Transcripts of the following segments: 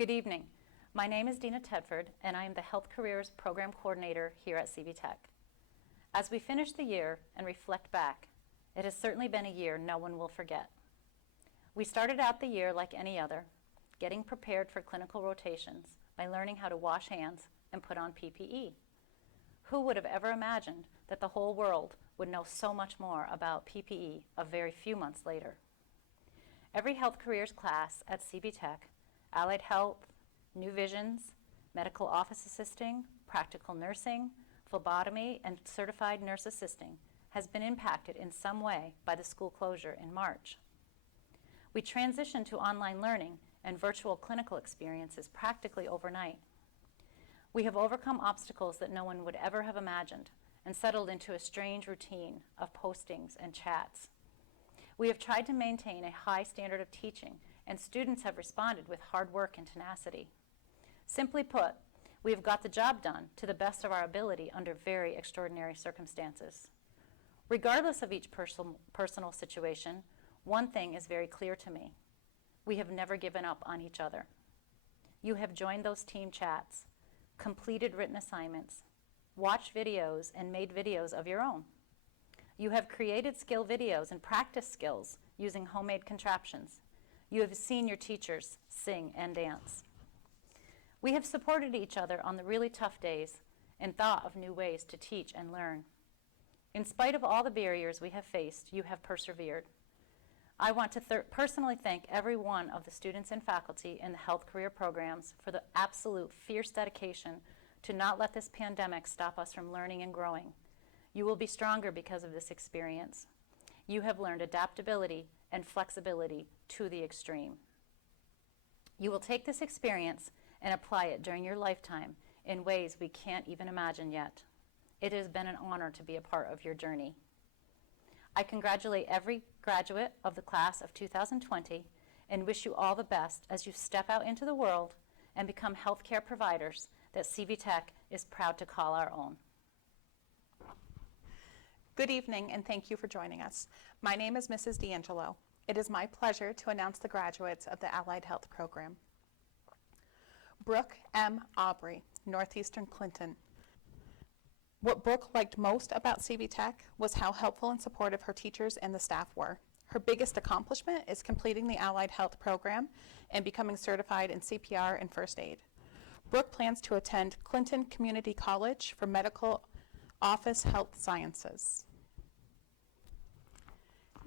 Good evening. My name is Dina Tedford, and I am the Health Careers Program Coordinator here at CV-TEC. As we finish the year and reflect back, it has certainly been a year no one will forget. We started out the year like any other, getting prepared for clinical rotations by learning how to wash hands and put on PPE. Who would have ever imagined that the whole world would know so much more about PPE a very few months later? Every health careers class at CV-TEC, allied health, new visions, medical office assisting, practical nursing, phlebotomy, and certified nurse assisting has been impacted in some way by the school closure in March. We transitioned to online learning and virtual clinical experiences practically overnight. We have overcome obstacles that no one would ever have imagined and settled into a strange routine of postings and chats. We have tried to maintain a high standard of teaching, and students have responded with hard work and tenacity. Simply put, we have got the job done to the best of our ability under very extraordinary circumstances. Regardless of each personal situation, one thing is very clear to me. We have never given up on each other. You have joined those team chats, completed written assignments, watched videos, and made videos of your own. You have created skill videos and practiced skills using homemade contraptions. You have seen your teachers sing and dance. We have supported each other on the really tough days and thought of new ways to teach and learn. In spite of all the barriers we have faced, you have persevered. I want to personally thank every one of the students and faculty in the health career programs for the absolute fierce dedication to not let this pandemic stop us from learning and growing. You will be stronger because of this experience. You have learned adaptability and flexibility to the extreme. You will take this experience and apply it during your lifetime in ways we can't even imagine yet. It has been an honor to be a part of your journey. I congratulate every graduate of the class of 2020 and wish you all the best as you step out into the world and become healthcare providers that CV-TEC is proud to call our own. Good evening, and thank you for joining us. My name is Mrs. D'Angelo. It is my pleasure to announce the graduates of the Allied Health Program. Brooke M. Aubrey, Northeastern Clinton. What Brooke liked most about CV-TEC was how helpful and supportive her teachers and the staff were. Her biggest accomplishment is completing the Allied Health Program and becoming certified in CPR and first aid. Brooke plans to attend Clinton Community College for Medical Office Health Sciences.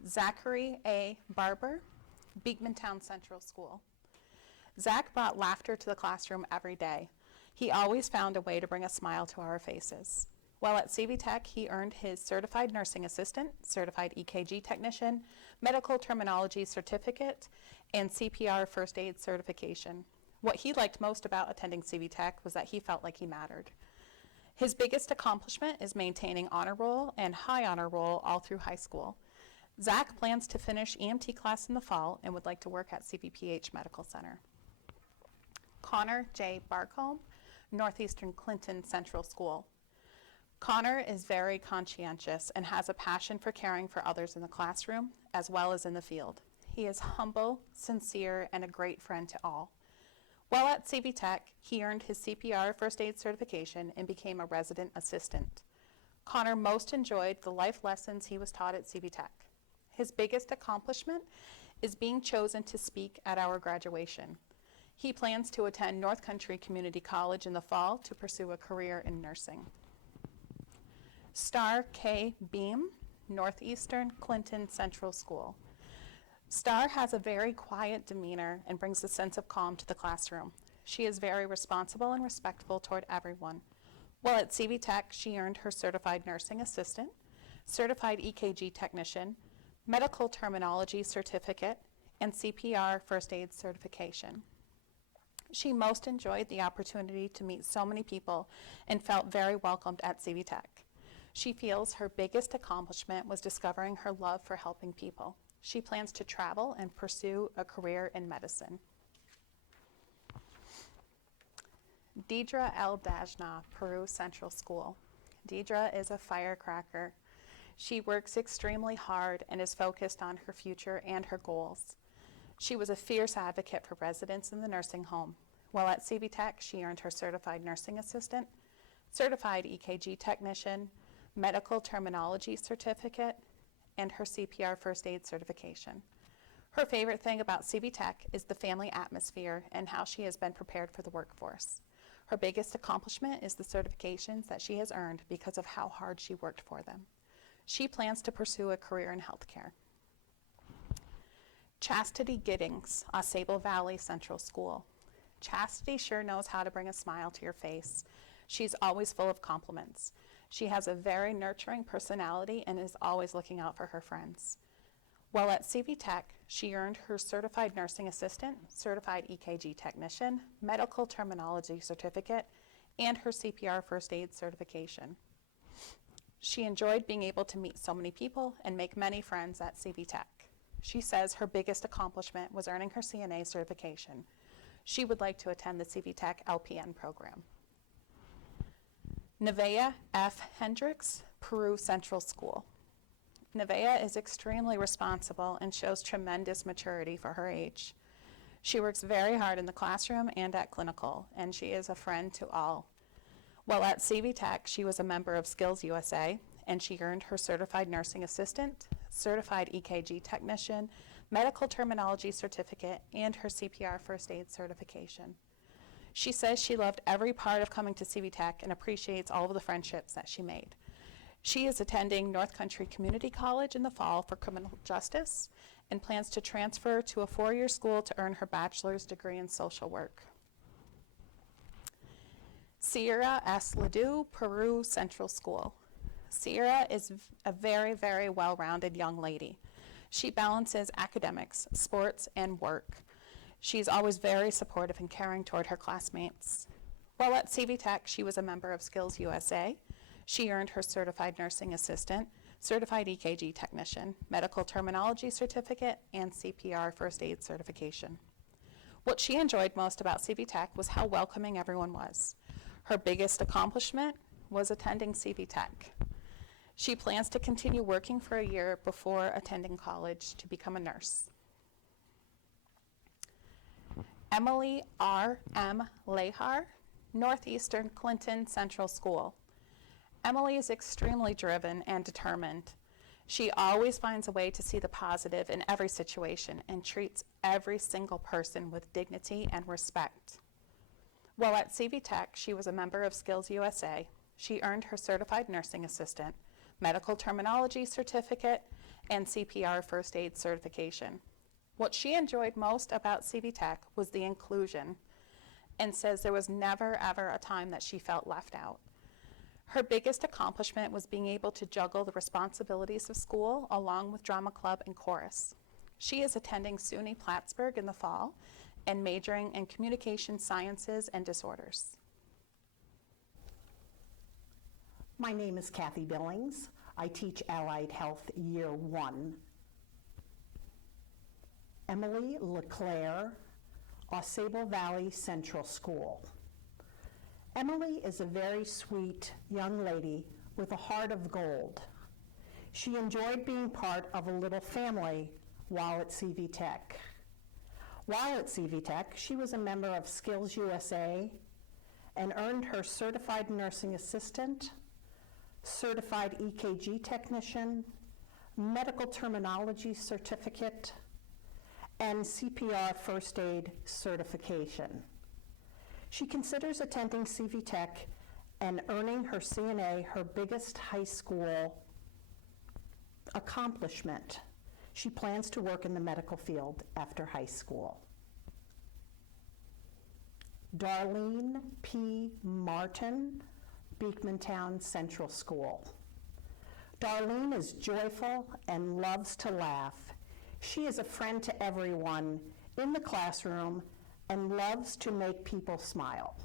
Zachary A. Barber, Beekmantown Central School. Zach brought laughter to the classroom every day. He always found a way to bring a smile to our faces. While at CV-TEC, he earned his Certified Nursing Assistant, Certified EKG Technician, Medical Terminology Certificate, and CPR First Aid Certification. What he liked most about attending CV-TEC was that he felt like he mattered. His biggest accomplishment is maintaining honor roll and high honor roll all through high school. Zach plans to finish EMT class in the fall and would like to work at CVPH Medical Center. Connor J. Barcombe, Northeastern Clinton Central School. Connor is very conscientious and has a passion for caring for others in the classroom as well as in the field. He is humble, sincere, and a great friend to all. While at CV-TEC, he earned his CPR First Aid Certification and became a resident assistant. Connor most enjoyed the life lessons he was taught at CV-TEC. His biggest accomplishment is being chosen to speak at our graduation. He plans to attend North Country Community College in the fall to pursue a career in nursing. Star K. Beam, Northeastern Clinton Central School. Star has a very quiet demeanor and brings a sense of calm to the classroom. She is very responsible and respectful toward everyone. While at CV-TEC, she earned her Certified Nursing Assistant, Certified EKG Technician, Medical Terminology Certificate, and CPR First Aid Certification. She most enjoyed the opportunity to meet so many people and felt very welcomed at CV-TEC. She feels her biggest accomplishment was discovering her love for helping people. She plans to travel and pursue a career in medicine. Deidre L. Dajna, Peru Central School. Deidre is a firecracker. She works extremely hard and is focused on her future and her goals. She was a fierce advocate for residents in the nursing home. While at CV-TEC, she earned her Certified Nursing Assistant, Certified EKG Technician, Medical Terminology Certificate, and her CPR First Aid Certification. Her favorite thing about CV-TEC is the family atmosphere and how she has been prepared for the workforce. Her biggest accomplishment is the certifications that she has earned because of how hard she worked for them. She plans to pursue a career in healthcare. Chastity Giddings, Osable Valley Central School. Chastity sure knows how to bring a smile to your face. She's always full of compliments. She has a very nurturing personality and is always looking out for her friends. While at CV-TEC, she earned her Certified Nursing Assistant, Certified EKG Technician, Medical Terminology Certificate, and her CPR First Aid Certification. She enjoyed being able to meet so many people and make many friends at CV-TEC. She says her biggest accomplishment was earning her CNA certification. She would like to attend the CV-TEC LPN program. Nevaeh F. Hendricks, Peru Central School. Nevaeh is extremely responsible and shows tremendous maturity for her age. She works very hard in the classroom and at clinical, and she is a friend to all. While at CV-TEC, she was a member of Skills USA, and she earned her Certified Nursing Assistant, Certified EKG Technician, Medical Terminology Certificate, and her CPR First Aid Certification. She says she loved every part of coming to CV-TEC and appreciates all of the friendships that she made. She is attending North Country Community College in the fall for criminal justice and plans to transfer to a 4-year school to earn her bachelor's degree in social work. Sierra S. Ledoux, Peru Central School. Sierra is a very, very well-rounded young lady. She balances academics, sports, and work. She's always very supportive and caring toward her classmates. While at CV-TEC, she was a member of Skills USA. She earned her Certified Nursing Assistant, Certified EKG Technician, Medical Terminology Certificate, and CPR First Aid Certification. What she enjoyed most about CV-TEC was how welcoming everyone was. Her biggest accomplishment was attending CV-TEC. She plans to continue working for a year before attending college to become a nurse. Emily R. M. Lehar, Northeastern Clinton Central School. Emily is extremely driven and determined. She always finds a way to see the positive in every situation and treats every single person with dignity and respect. While at CV-TEC, she was a member of Skills USA. She earned her Certified Nursing Assistant, Medical Terminology Certificate, and CPR First Aid Certification. What she enjoyed most about CV-TEC was the inclusion, and says there was never ever a time that she felt left out. Her biggest accomplishment was being able to juggle the responsibilities of school along with drama club and chorus. She is attending SUNY Plattsburgh in the fall and majoring in communication sciences and disorders. My name is Kathy Billings. I teach Allied Health Year 1. Emily LeClaire, Osable Valley Central School. Emily is a very sweet young lady with a heart of gold. She enjoyed being part of a little family while at CV-TEC. While at CV-TEC, she was a member of Skills USA and earned her Certified Nursing Assistant, Certified EKG Technician, Medical Terminology Certificate, and CPR First Aid Certification. She considers attending CV-TEC and earning her CNA her biggest high school accomplishment. She plans to work in the medical field after high school. Darlene P. Martin, Beekmantown Central School. Darlene is joyful and loves to laugh. She is a friend to everyone in the classroom and loves to make people smile.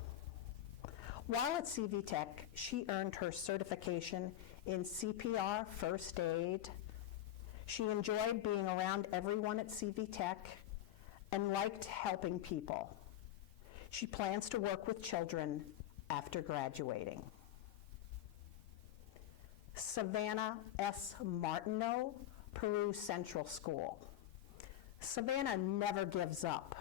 While at CV-TEC, she earned her certification in CPR First Aid. She enjoyed being around everyone at CV-TEC and liked helping people. She plans to work with children after graduating. Savannah S. Martineau, Peru Central School. Savannah never gives up.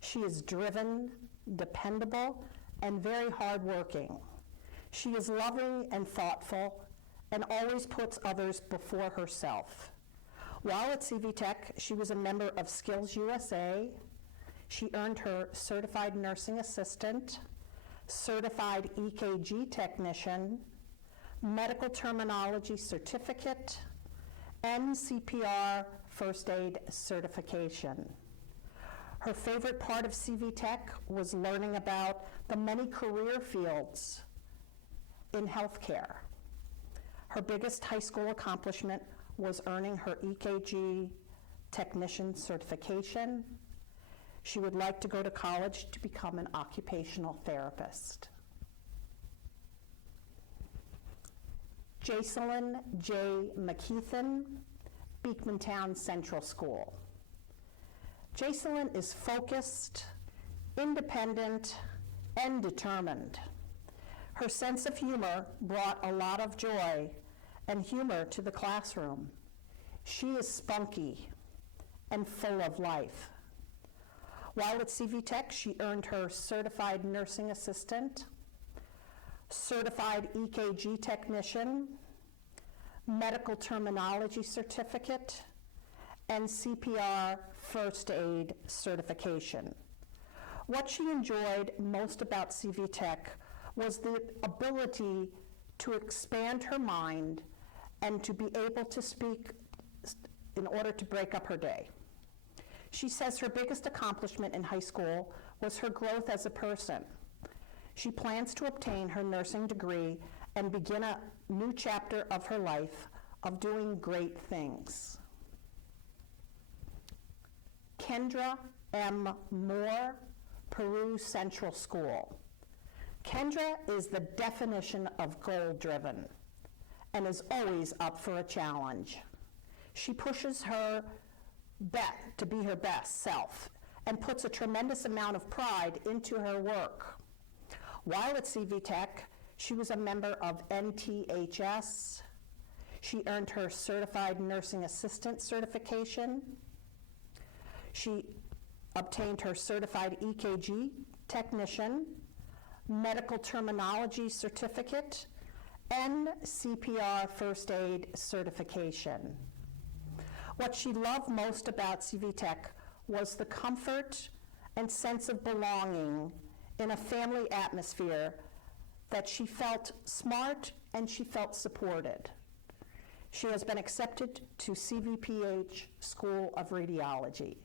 She is driven dependable, and very hardworking. She is loving and thoughtful and always puts others before herself. While at CV-TEC, she was a member of Skills USA. She earned her Certified Nursing Assistant, Certified EKG Technician, Medical Terminology Certificate, and CPR First Aid Certification. Her favorite part of CV-TEC was learning about the many career fields in healthcare. Her biggest high school accomplishment was earning her EKG technician certification. She would like to go to college to become an occupational therapist. Jacelyn J. McKeithen, Beekmantown Central School. Jacelyn is focused, independent, and determined. Her sense of humor brought a lot of joy and humor to the classroom. She is spunky and full of life. While at CV-TEC, she earned her Certified Nursing Assistant, Certified EKG Technician, Medical Terminology Certificate, and CPR First Aid Certification. What she enjoyed most about CV-TEC was the ability to expand her mind and to be able to speak in order to break up her day. She says her biggest accomplishment in high school was her growth as a person. She plans to obtain her nursing degree and begin a new chapter of her life of doing great things. Kendra M. Moore, Peru Central School. Kendra is the definition of goal-driven and is always up for a challenge. She pushes her to be her best self and puts a tremendous amount of pride into her work. While at CV-TEC, she was a member of NTHS. She earned her Certified Nursing Assistant certification. She obtained her Certified EKG Technician, Medical Terminology Certificate, and CPR First Aid Certification. What she loved most about CV-TEC was the comfort and sense of belonging in a family atmosphere, that she felt smart and she felt supported. She has been accepted to CVPH School of Radiology.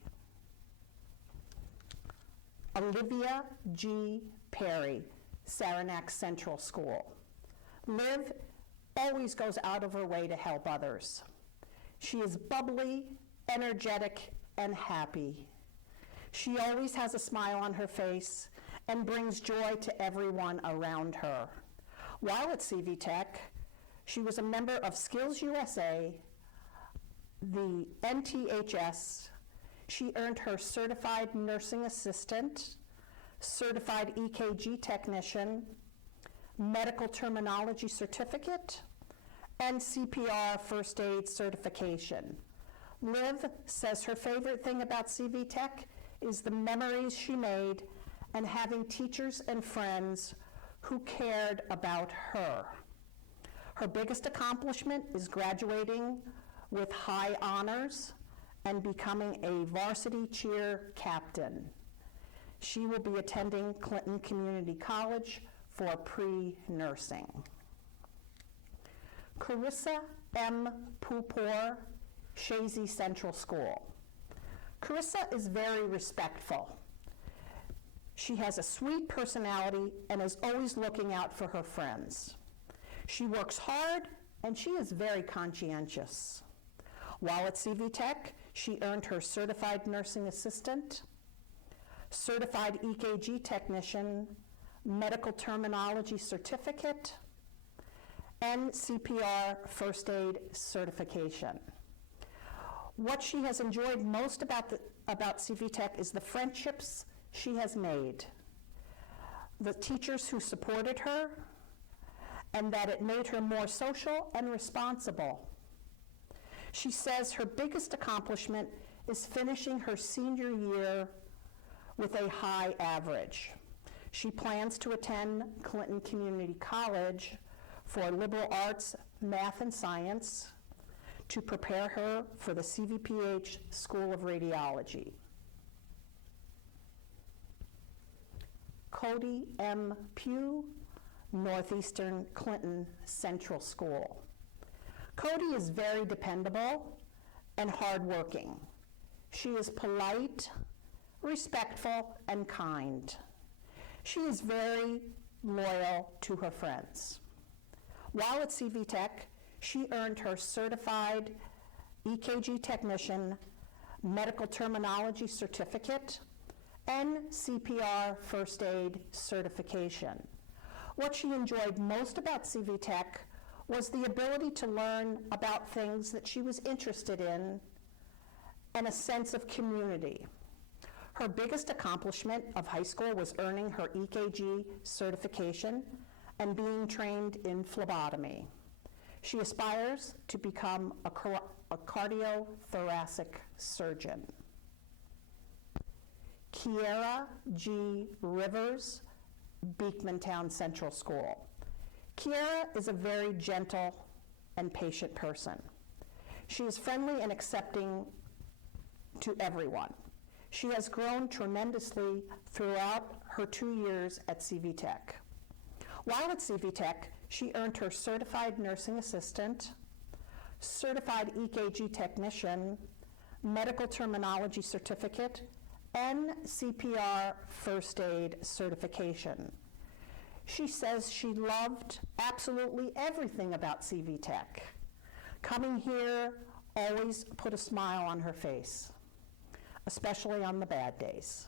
Olivia G. Perry, Saranac Central School. Liv always goes out of her way to help others. She is bubbly, energetic, and happy. She always has a smile on her face and brings joy to everyone around her. While at CV-TEC, she was a member of Skills USA, the NTHS. She earned her Certified Nursing Assistant, Certified EKG Technician, Medical Terminology Certificate, and CPR First Aid Certification. Liv says her favorite thing about CV-TEC is the memories she made and having teachers and friends who cared about her. Her biggest accomplishment is graduating with high honors and becoming a varsity cheer captain. She will be attending Clinton Community College for pre-nursing. Carissa M. Pupor, Shazy Central School. Carissa is very respectful. She has a sweet personality and is always looking out for her friends. She works hard and she is very conscientious. While at CV-TEC, she earned her Certified Nursing Assistant, Certified EKG Technician, Medical Terminology Certificate, and CPR First Aid Certification. What she has enjoyed most about CV-TEC is the friendships she has made, the teachers who supported her, and that it made her more social and responsible. She says her biggest accomplishment is finishing her senior year with a high average. She plans to attend Clinton Community College for liberal arts, math, and science to prepare her for the CV-PH School of Radiology. Cody M. Pugh, Northeastern Clinton Central School. Cody is very dependable and hardworking. She is polite, respectful, and kind. She is very loyal to her friends. While at CV-TEC, she earned her certified EKG technician, medical terminology certificate, and CPR first aid certification. What she enjoyed most about CV-TEC was the ability to learn about things that she was interested in and a sense of community. Her biggest accomplishment of high school was earning her EKG certification and being trained in phlebotomy. She aspires to become a cardiothoracic surgeon. Kiera G. Rivers, Beekmantown Central School. Kiera is a very gentle and patient person. She is friendly and accepting to everyone. She has grown tremendously throughout her 2 years at CV-TEC. While at CV-TEC, she earned her certified nursing assistant, certified EKG technician, medical terminology certificate, and CPR first aid certification. She says she loved absolutely everything about CV-TEC. Coming here always put a smile on her face, especially on the bad days.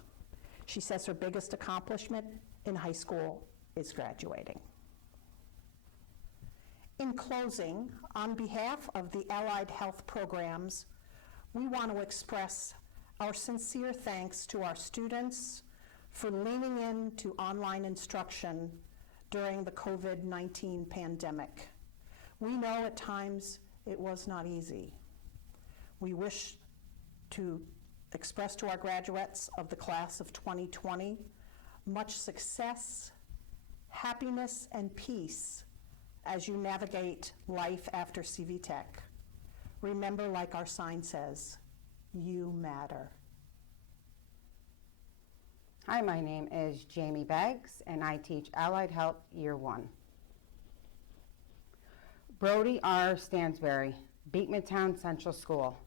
She says her biggest accomplishment in high school is graduating. In closing, on behalf of the Allied Health Programs, we want to express our sincere thanks to our students for leaning into online instruction during the COVID-19 pandemic. We know at times it was not easy. We wish to express to our graduates of the class of 2020 much success, happiness, and peace as you navigate life after CV-TEC. Remember, like our sign says, you matter. Hi, my name is Jamie Beggs, and I teach Allied Health Year 1. Brody R. Stansberry, Beekmantown Central School.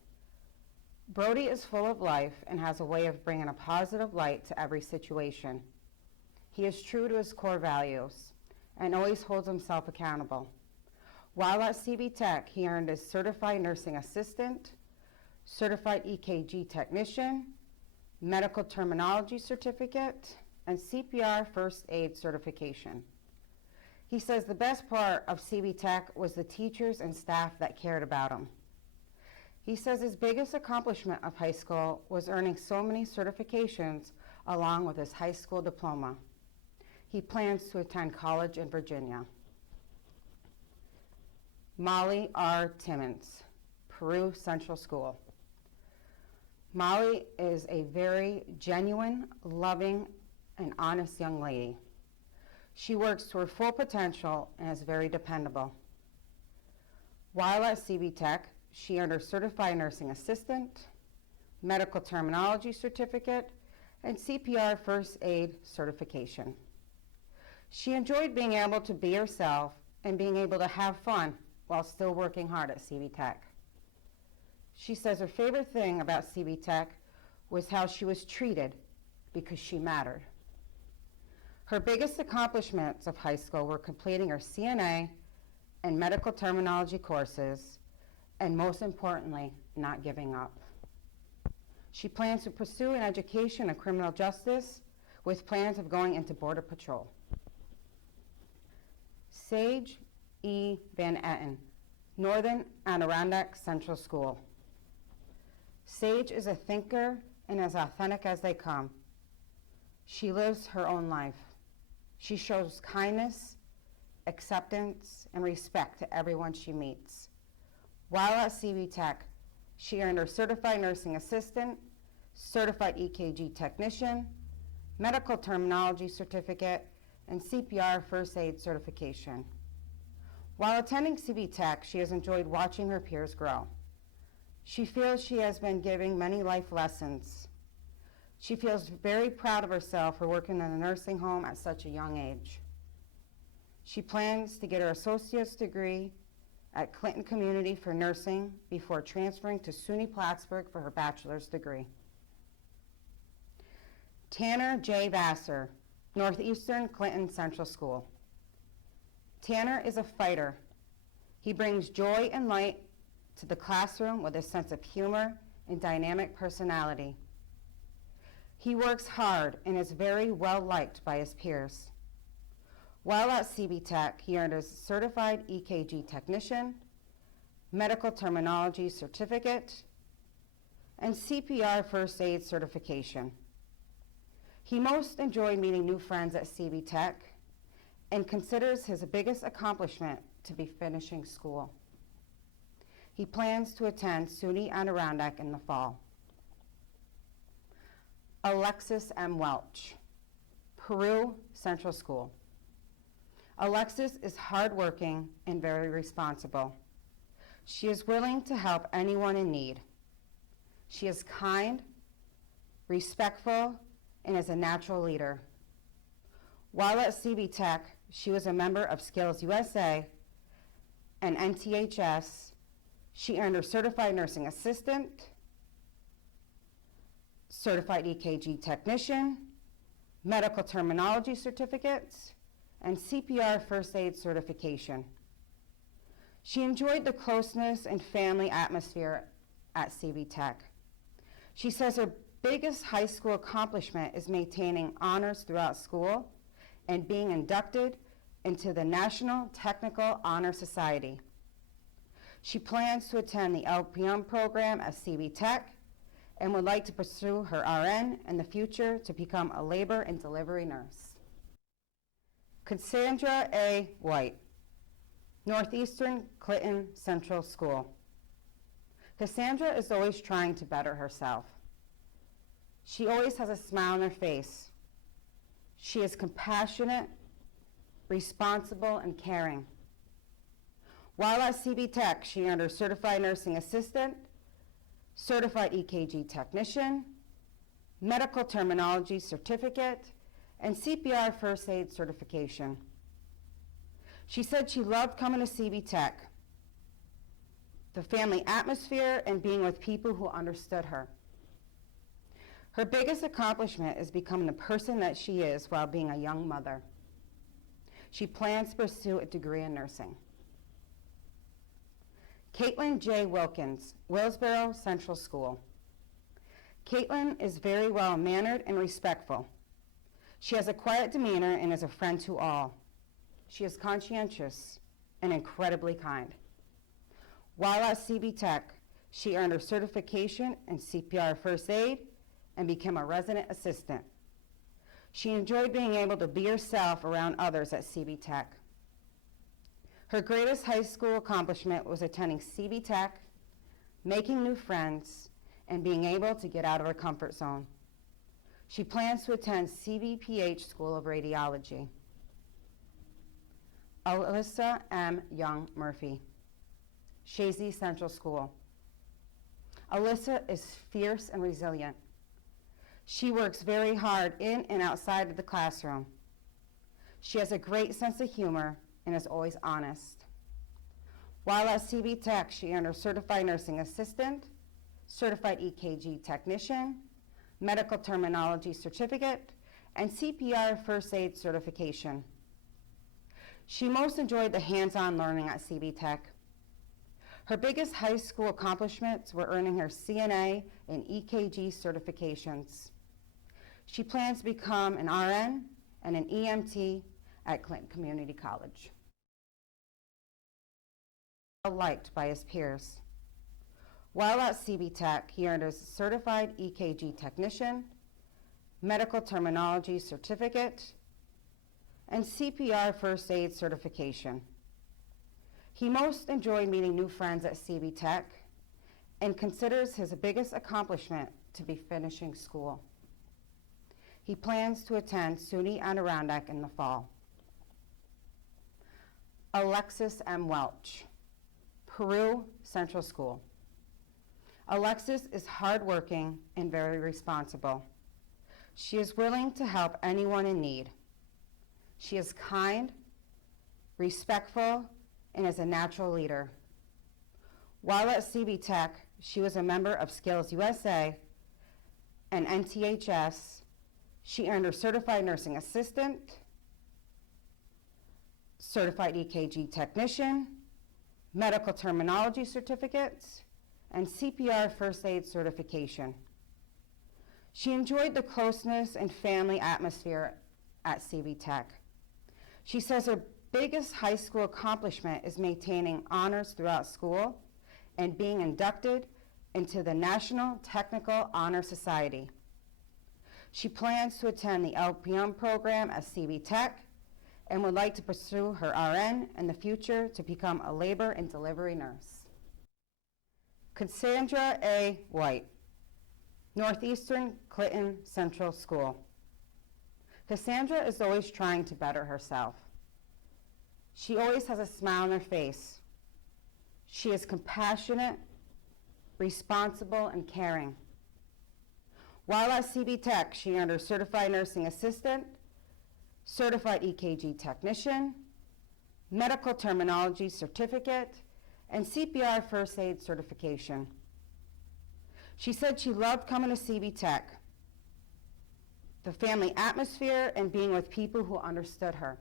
Brody is full of life and has a way of bringing a positive light to every situation. He is true to his core values and always holds himself accountable. While at CV-TEC, he earned his certified nursing assistant, certified EKG technician, medical terminology certificate, and CPR first aid certification. He says the best part of CV-TEC was the teachers and staff that cared about him. He says his biggest accomplishment of high school was earning so many certifications along with his high school diploma. He plans to attend college in Virginia. Molly R. Timmons, Peru Central School. Molly is a very genuine, loving, and honest young lady. She works to her full potential and is very dependable. While at CV-TEC, she earned her certified nursing assistant, medical terminology certificate, and CPR first aid certification. She enjoyed being able to be herself and being able to have fun while still working hard at CV-TEC. She says her favorite thing about CV-TEC was how she was treated because she mattered. Her biggest accomplishments of high school were completing her CNA and medical terminology courses, and most importantly, not giving up. She plans to pursue an education in criminal justice with plans of going into Border Patrol. Sage E. Van Etten, Northern Adirondack Central School. Sage is a thinker and as authentic as they come. She lives her own life. She shows kindness, acceptance, and respect to everyone she meets. While at CV-TEC, she earned her certified nursing assistant, certified EKG technician, medical terminology certificate, and CPR first aid certification. While attending CV-TEC, she has enjoyed watching her peers grow. She feels she has been given many life lessons. She feels very proud of herself for working in a nursing home at such a young age. She plans to get her associate's degree at Clinton Community for nursing before transferring to SUNY Plattsburgh for her bachelor's degree. Tanner J. Vassar, Northeastern Clinton Central School. Tanner is a fighter. He brings joy and light to the classroom with a sense of humor and dynamic personality. He works hard and is very well liked by his peers. While at CV-TEC, he earned a certified EKG technician, medical terminology certificate, and CPR first aid certification. He most enjoyed meeting new friends at CV-TEC and considers his biggest accomplishment to be finishing school. He plans to attend SUNY Adirondack in the fall. Alexis M. Welch, Peru Central School. Alexis is hardworking and very responsible. She is willing to help anyone in need. She is kind, respectful, and is a natural leader. While at CV-TEC, she was a member of Skills USA and NTHS. She earned her certified nursing assistant, certified EKG technician, medical terminology certificates, and CPR first aid certification. She enjoyed the closeness and family atmosphere at CV-TEC. She says her biggest high school accomplishment is maintaining honors throughout school and being inducted into the National Technical Honor Society. She plans to attend the LPN program at CV-TEC and would like to pursue her RN in the future to become a labor and delivery nurse. Cassandra A. White, Northeastern Clinton Central School. Cassandra is always trying to better herself. She always has a smile on her face. She is compassionate, responsible, and caring. While at CV-TEC, she earned her certified nursing assistant, certified EKG technician, medical terminology certificate, and CPR first aid certification. She said she loved coming to CV-TEC, the family atmosphere, and being with people who understood her. Her biggest accomplishment is becoming the person that she is while being a young mother. She plans to pursue a degree in nursing. Caitlin J. Wilkins, Willsboro Central School. Caitlin is very well-mannered and respectful. She has a quiet demeanor and is a friend to all. She is conscientious and incredibly kind. While at CV-TEC, she earned her certification in CPR first aid and became a resident assistant. She enjoyed being able to be herself around others at CV-TEC. Her greatest high school accomplishment was attending CV-TEC, making new friends, and being able to get out of her comfort zone. She plans to attend CVPH School of Radiology. Alyssa M. Young Murphy, Shazy Central School. Alyssa is fierce and resilient. She works very hard in and outside of the classroom. She has a great sense of humor and is always honest. While at CV-TEC, she earned her certified nursing assistant, certified EKG technician, medical terminology certificate, and CPR first aid certification. She most enjoyed the hands-on learning at CV-TEC. Her biggest high school accomplishments were earning her CNA and EKG certifications. She plans to become an RN and an EMT at Clinton Community College. Liked by his peers. While at CV-TEC, he earned a certified EKG technician, medical terminology certificate, and CPR first aid certification. He most enjoyed meeting new friends at CV-TEC and considers his biggest accomplishment to be finishing school. He plans to attend SUNY Adirondack in the fall. Alexis M. Welch, Peru Central School. Alexis is hardworking and very responsible. She is willing to help anyone in need. She is kind, respectful, and is a natural leader. While at CV-TEC, she was a member of Skills USA and NTHS. She earned her Certified Nursing Assistant, Certified EKG Technician, Medical Terminology Certificates, and CPR First Aid Certification. She enjoyed the closeness and family atmosphere at CV-TEC. She says her biggest high school accomplishment is maintaining honors throughout school and being inducted into the National Technical Honor Society. She plans to attend the LPN program at CV-TEC and would like to pursue her RN in the future to become a labor and delivery nurse. Cassandra A. White, Northeastern Clinton Central School. Cassandra is always trying to better herself. She always has a smile on her face. She is compassionate, responsible, and caring. While at CV-TEC, she earned her Certified Nursing Assistant, Certified EKG Technician, Medical Terminology Certificate, and CPR First Aid Certification. She said she loved coming to CV-TEC, the family atmosphere, and being with people who understood her.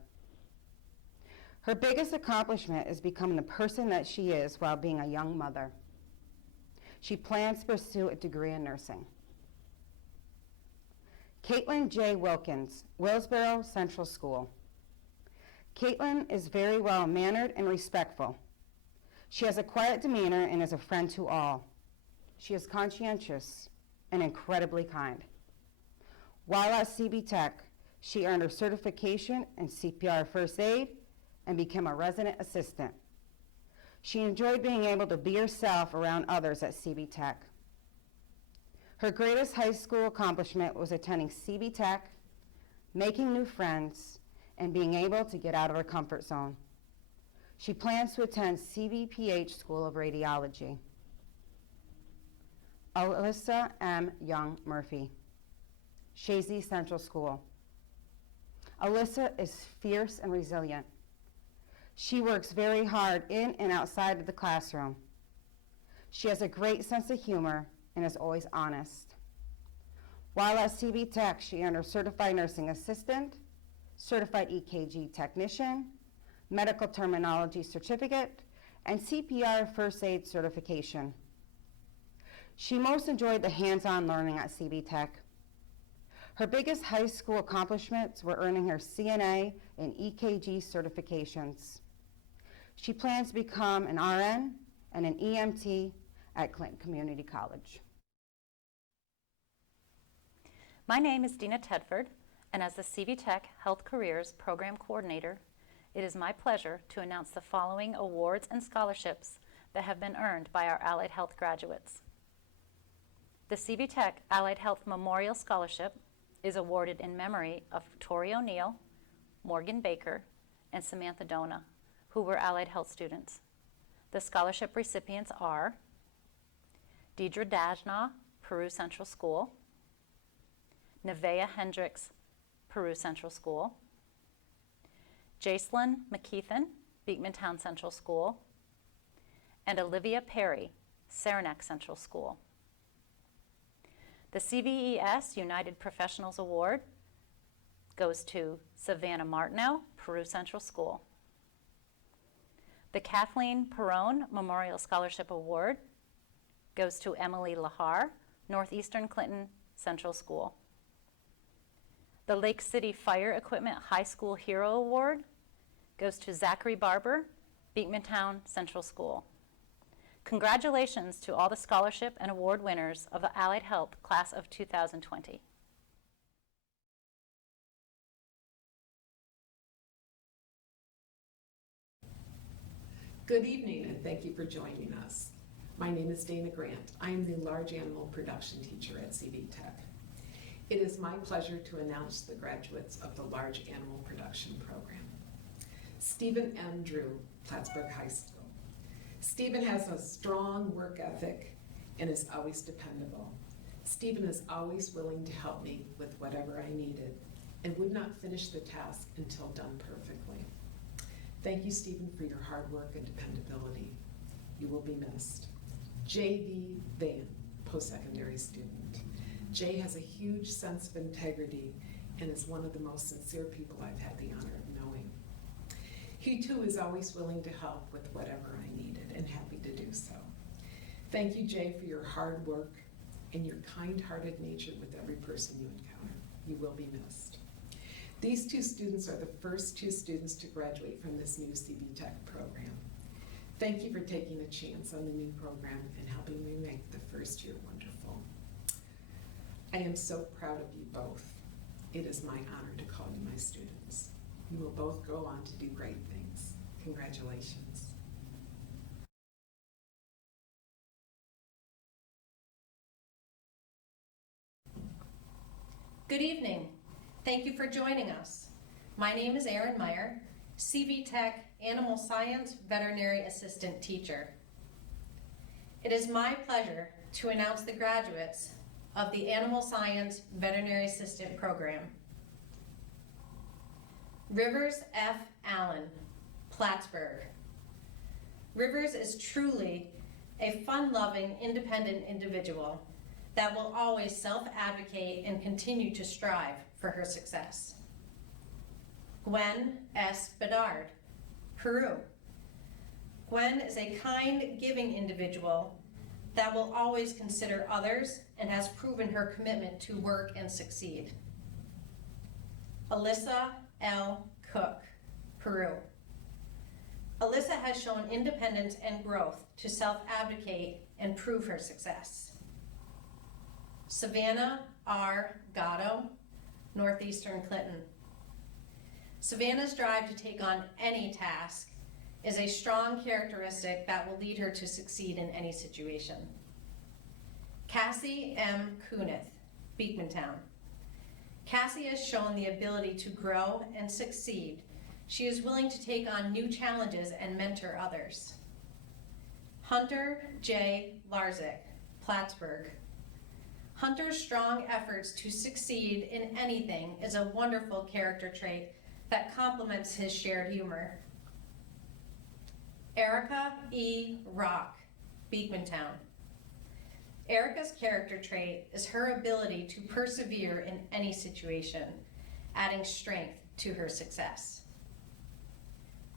Her biggest accomplishment is becoming the person that she is while being a young mother. She plans to pursue a degree in nursing. Caitlin J. Wilkins, Willsboro Central School. Caitlin is very well-mannered and respectful. She has a quiet demeanor and is a friend to all. She is conscientious and incredibly kind. While at CV-TEC, she earned her certification in CPR First Aid and became a resident assistant. She enjoyed being able to be herself around others at CV-TEC. Her greatest high school accomplishment was attending CV-TEC, making new friends, and being able to get out of her comfort zone. She plans to attend CVPH School of Radiology. Alyssa M. Young Murphy, Shazy Central School. Alyssa is fierce and resilient. She works very hard in and outside of the classroom. She has a great sense of humor and is always honest. While at CV-TEC, she earned her Certified Nursing Assistant, Certified EKG Technician, Medical Terminology Certificate, and CPR First Aid Certification. She most enjoyed the hands-on learning at CV-TEC. Her biggest high school accomplishments were earning her CNA and EKG certifications. She plans to become an RN and an EMT at Clinton Community College. My name is Dina Tedford, and as the CV-TEC Health Careers Program Coordinator, it is my pleasure to announce the following awards and scholarships that have been earned by our Allied Health graduates. The CV-TEC Allied Health Memorial Scholarship is awarded in memory of Tori O'Neill, Morgan Baker, and Samantha Dona, who were Allied Health students. The scholarship recipients are Deidre Dajna, Peru Central School, Nevaeh Hendricks, Peru Central School, Jacelyn McKeithen, Beekmantown Central School, and Olivia Perry, Saranac Central School. The CVES United Professionals Award goes to Savannah Martineau, Peru Central School. The Kathleen Perrone Memorial Scholarship Award goes to Emily Lahar, Northeastern Clinton Central School. The Lake City Fire Equipment High School Hero Award goes to Zachary Barber, Beekmantown Central School. Congratulations to all the scholarship and award winners of the Allied Health Class of 2020. Good evening, and thank you for joining us. My name is Dana Grant. I am the large animal production teacher at CV-TEC. It is my pleasure to announce the graduates of the Large Animal Production Program. Stephen M. Drew, Plattsburgh High School. Stephen has a strong work ethic and is always dependable. Stephen is always willing to help me with whatever I needed and would not finish the task until done perfectly. Thank you, Stephen, for your hard work and dependability. You will be missed. J.V. Van, post-secondary student. Jay has a huge sense of integrity and is one of the most sincere people I've had the honor of knowing. He too is always willing to help with whatever I needed and happy to do so. Thank you, Jay, for your hard work and your kind-hearted nature with every person you encounter. You will be missed. These two students are the first two students to graduate from this new CV-TEC program. Thank you for taking a chance on the new program and helping me make the first year wonderful. I am so proud of you both. It is my honor to call you my students. You will both go on to do great things. Congratulations. Good evening. Thank you for joining us. My name is Erin Meyer, CV-TEC Animal Science Veterinary Assistant Teacher. It is my pleasure to announce the graduates of the Animal Science Veterinary Assistant Program. Rivers F. Allen, Plattsburgh. Rivers is truly a fun-loving, independent individual that will always self-advocate and continue to strive for her success. Gwen S. Bedard, Peru. Gwen is a kind, giving individual that will always consider others and has proven her commitment to work and succeed. Alyssa L. Cook, Peru. Alyssa has shown independence and growth to self-advocate and prove her success. Savannah R. Gatto, Northeastern Clinton. Savannah's drive to take on any task is a strong characteristic that will lead her to succeed in any situation. Cassie M. Kunith, Beekmantown. Cassie has shown the ability to grow and succeed. She is willing to take on new challenges and mentor others. Hunter J. Larzik, Plattsburgh. Hunter's strong efforts to succeed in anything is a wonderful character trait that complements his shared humor. Erica E. Rock, Beekmantown. Erica's character trait is her ability to persevere in any situation, adding strength to her success.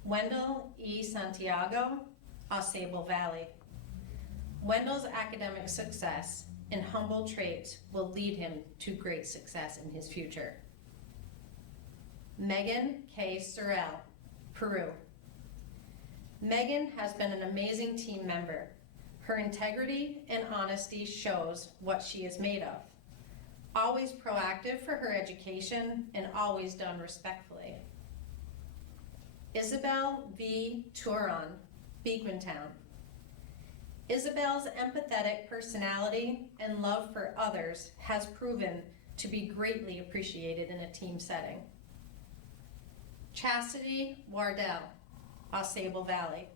Wendell E. Santiago, Ausable Valley. Wendell's academic success and humble traits will lead him to great success in his future. Megan K. Sorrell, Peru. Megan has been an amazing team member. Her integrity and honesty shows what she is made of. Always proactive for her education and always done respectfully. Isabel V. Turon, Beekmantown. Isabel's empathetic personality and love for others has proven to be greatly appreciated in a team setting. Chastity Wardell, Ausable Valley.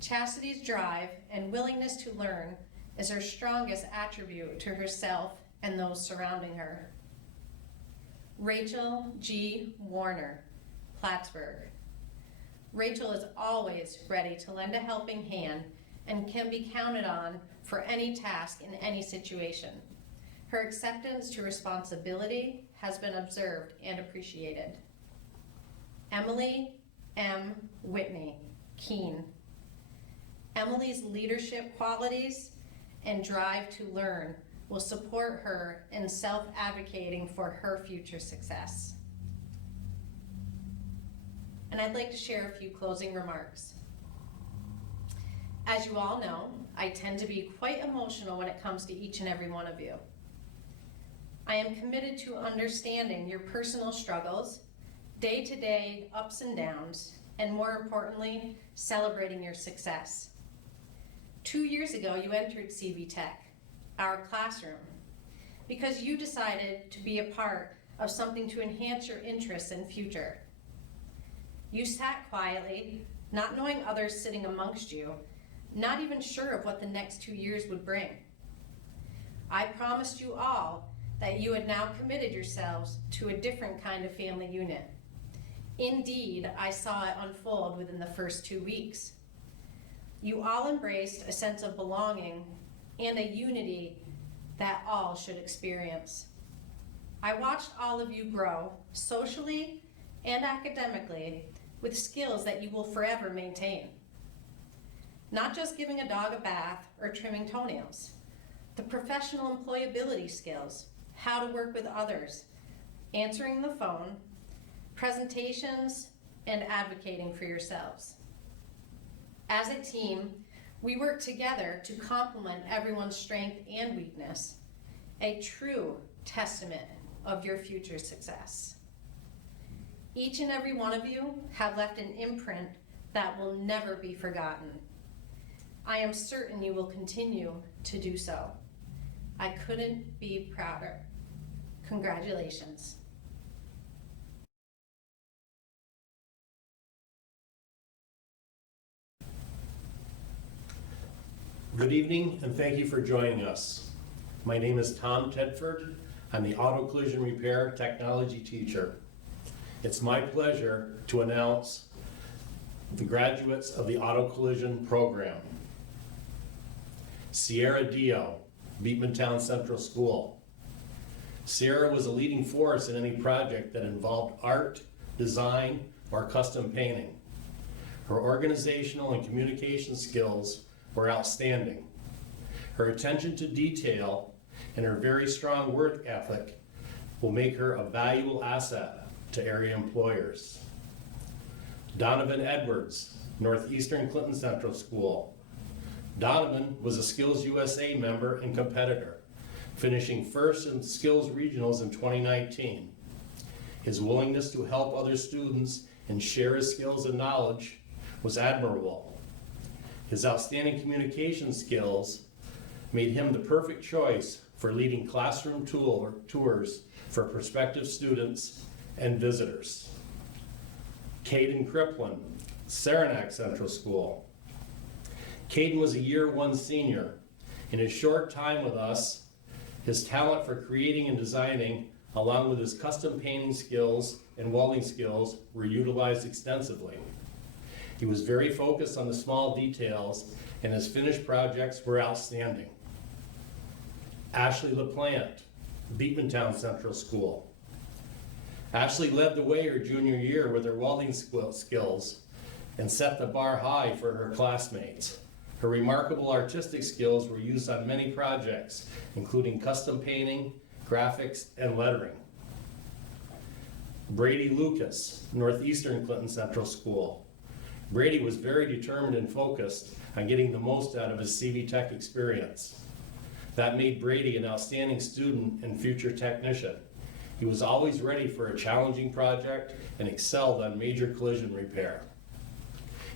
Chastity's drive and willingness to learn is her strongest attribute to herself and those surrounding her. Rachel G. Warner, Plattsburgh. Rachel is always ready to lend a helping hand and can be counted on for any task in any situation. Her acceptance to responsibility has been observed and appreciated. Emily M. Whitney, Keene. Emily's leadership qualities and drive to learn will support her in self-advocating for her future success. And I'd like to share a few closing remarks. As you all know, I tend to be quite emotional when it comes to each and every one of you. I am committed to understanding your personal struggles, day-to-day ups and downs, and more importantly, celebrating your success. 2 years ago, you entered CV-TEC, our classroom. because you decided to be a part of something to enhance your interests and future. You sat quietly, not knowing others sitting amongst you, not even sure of what the next 2 years would bring. I promised you all that you had now committed yourselves to a different kind of family unit. Indeed, I saw it unfold within the first 2 weeks. You all embraced a sense of belonging and a unity that all should experience. I watched all of you grow socially and academically with skills that you will forever maintain. Not just giving a dog a bath or trimming toenails, the professional employability skills, how to work with others, answering the phone, presentations, and advocating for yourselves. As a team, we work together to complement everyone's strength and weakness, a true testament of your future success. Each and every one of you have left an imprint that will never be forgotten. I am certain you will continue to do so. I couldn't be prouder. Congratulations. Good evening, and thank you for joining us. My name is Tom Tedford. I'm the Auto Collision Repair Technology teacher. It's my pleasure to announce the graduates of the Auto Collision program. Sierra Dio, Beekmantown Central School. Sierra was a leading force in any project that involved art, design, or custom painting. Her organizational and communication skills were outstanding. Her attention to detail and her very strong work ethic will make her a valuable asset to area employers. Donovan Edwards, Northeastern Clinton Central School. Donovan was a Skills USA member and competitor, finishing first in Skills Regionals in 2019. His willingness to help other students and share his skills and knowledge was admirable. His outstanding communication skills made him the perfect choice for leading classroom tours for prospective students and visitors. Caden Kriplin, Saranac Central School. Caden was a year one senior. In his short time with us, his talent for creating and designing, along with his custom painting skills and welding skills, were utilized extensively. He was very focused on the small details, and his finished projects were outstanding. Ashley LaPlante, Beekmantown Central School. Ashley led the way her junior year with her welding skills and set the bar high for her classmates. Her remarkable artistic skills were used on many projects, including custom painting, graphics, and lettering. Brady Lucas, Northeastern Clinton Central School. Brady was very determined and focused on getting the most out of his CV-TEC experience. That made Brady an outstanding student and future technician. He was always ready for a challenging project and excelled on major collision repair.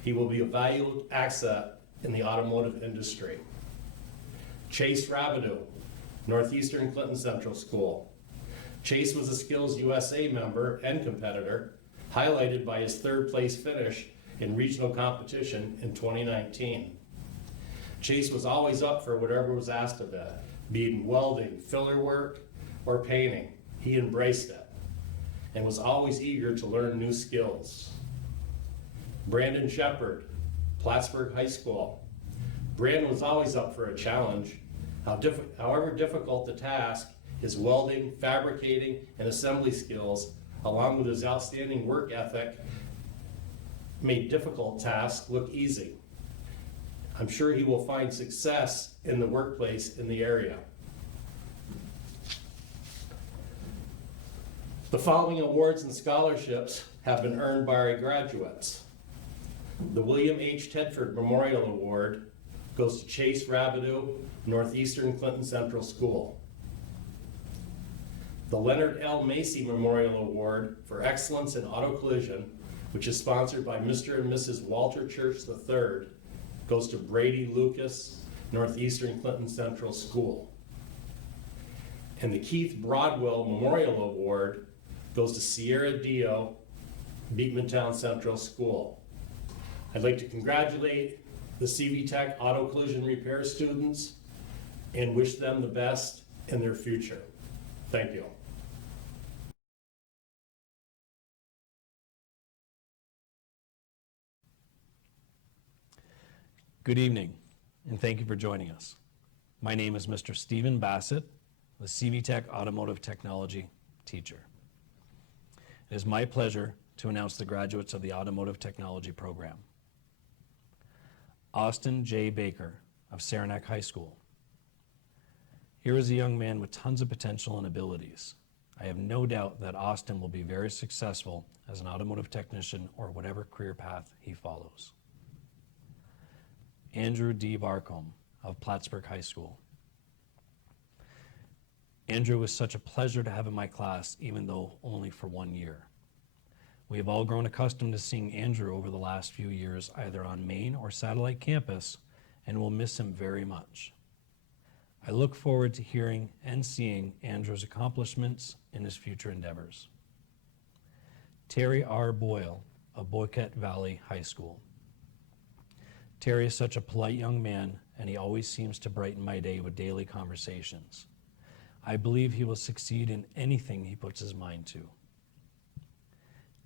He will be a valued asset in the automotive industry. Chase Rabideau, Northeastern Clinton Central School. Chase was a Skills USA member and competitor, highlighted by his third place finish in regional competition in 2019. Chase was always up for whatever was asked of it, be it welding, filler work, or painting. He embraced it and was always eager to learn new skills. Brandon Shepard, Plattsburgh High School. Brandon was always up for a challenge. However difficult the task, his welding, fabricating, and assembly skills, along with his outstanding work ethic, made difficult tasks look easy. I'm sure he will find success in the workplace in the area. The following awards and scholarships have been earned by our graduates. The William H. Tedford Memorial Award goes to Chase Rabideau, Northeastern Clinton Central School. The Leonard L. Macy Memorial Award for Excellence in Auto Collision, which is sponsored by Mr. and Mrs. Walter Church III, goes to Brady Lucas, Northeastern Clinton Central School. And the Keith Broadwell Memorial Award goes to Sierra Dio, Beekmantown Central School. I'd like to congratulate the CV-TEC Auto Collision Repair students and wish them the best in their future. Thank you. Good evening, and thank you for joining us. My name is Mr. Stephen Bassett, the CV-TEC Automotive Technology teacher. It is my pleasure to announce the graduates of the Automotive Technology program. Austin J. Baker of Saranac High School. Here is a young man with tons of potential and abilities. I have no doubt that Austin will be very successful as an automotive technician or whatever career path he follows. Andrew D. Barcombe of Plattsburgh High School. Andrew was such a pleasure to have in my class, even though only for 1 year. We have all grown accustomed to seeing Andrew over the last few years, either on main or satellite campus, and will miss him very much. I look forward to hearing and seeing Andrew's accomplishments in his future endeavors. Terry R. Boyle of Boycott Valley High School. Terry is such a polite young man, and he always seems to brighten my day with daily conversations. I believe he will succeed in anything he puts his mind to.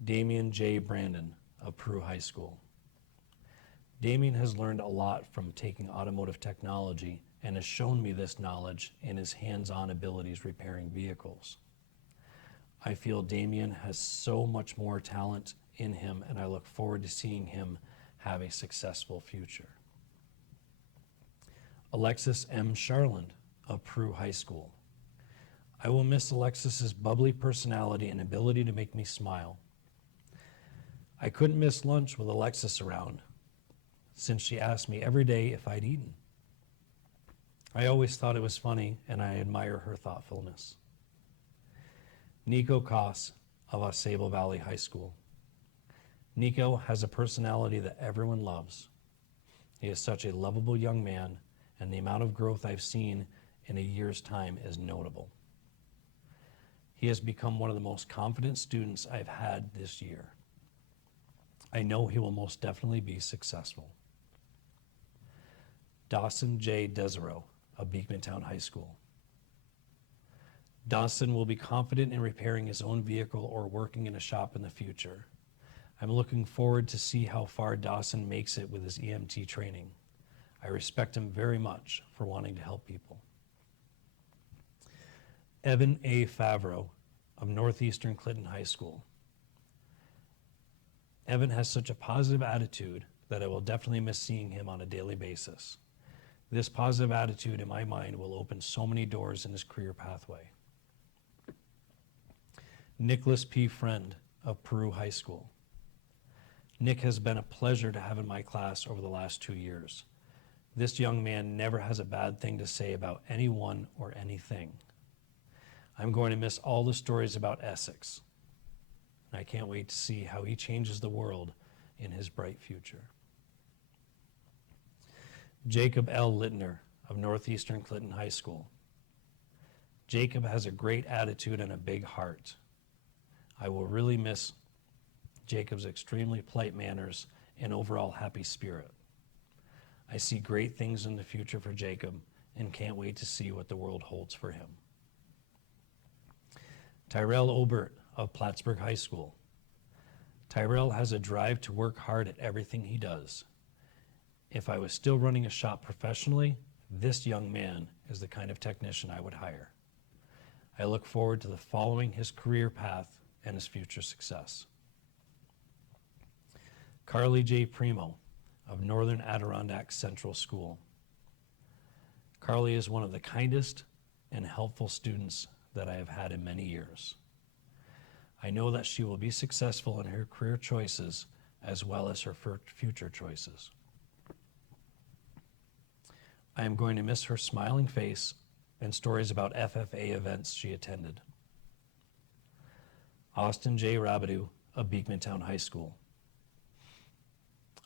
Damian J. Brandon of Peru High School. Damian has learned a lot from taking automotive technology and has shown me this knowledge in his hands-on abilities repairing vehicles. I feel Damian has so much more talent in him, and I look forward to seeing him have a successful future. Alexis M. Charland of Peru High School. I will miss Alexis's bubbly personality and ability to make me smile. I couldn't miss lunch with Alexis around, since she asked me every day if I'd eaten. I always thought it was funny, and I admire her thoughtfulness. Nico Koss of Osable Valley High School. Nico has a personality that everyone loves. He is such a lovable young man, and the amount of growth I've seen in a year's time is notable. He has become one of the most confident students I've had this year. I know he will most definitely be successful. Dawson J. Desereau of Beekmantown High School. Dawson will be confident in repairing his own vehicle or working in a shop in the future. I'm looking forward to see how far Dawson makes it with his EMT training. I respect him very much for wanting to help people. Evan A. Favreau of Northeastern Clinton High School. Evan has such a positive attitude that I will definitely miss seeing him on a daily basis. This positive attitude in my mind will open so many doors in his career pathway. Nicholas P. Friend of Peru High School. Nick has been a pleasure to have in my class over the last 2 years. This young man never has a bad thing to say about anyone or anything. I'm going to miss all the stories about Essex. I can't wait to see how he changes the world in his bright future. Jacob L. Littner of Northeastern Clinton High School. Jacob has a great attitude and a big heart. I will really miss Jacob's extremely polite manners and overall happy spirit. I see great things in the future for Jacob and can't wait to see what the world holds for him. Tyrell Obert of Plattsburgh High School. Tyrell has a drive to work hard at everything he does. If I was still running a shop professionally, this young man is the kind of technician I would hire. I look forward to following his career path and his future success. Carly J. Primo of Northern Adirondack Central School. Carly is one of the kindest and helpful students that I have had in many years. I know that she will be successful in her career choices as well as her future choices. I am going to miss her smiling face and stories about FFA events she attended. Austin J. Rabideau of Beekmantown High School.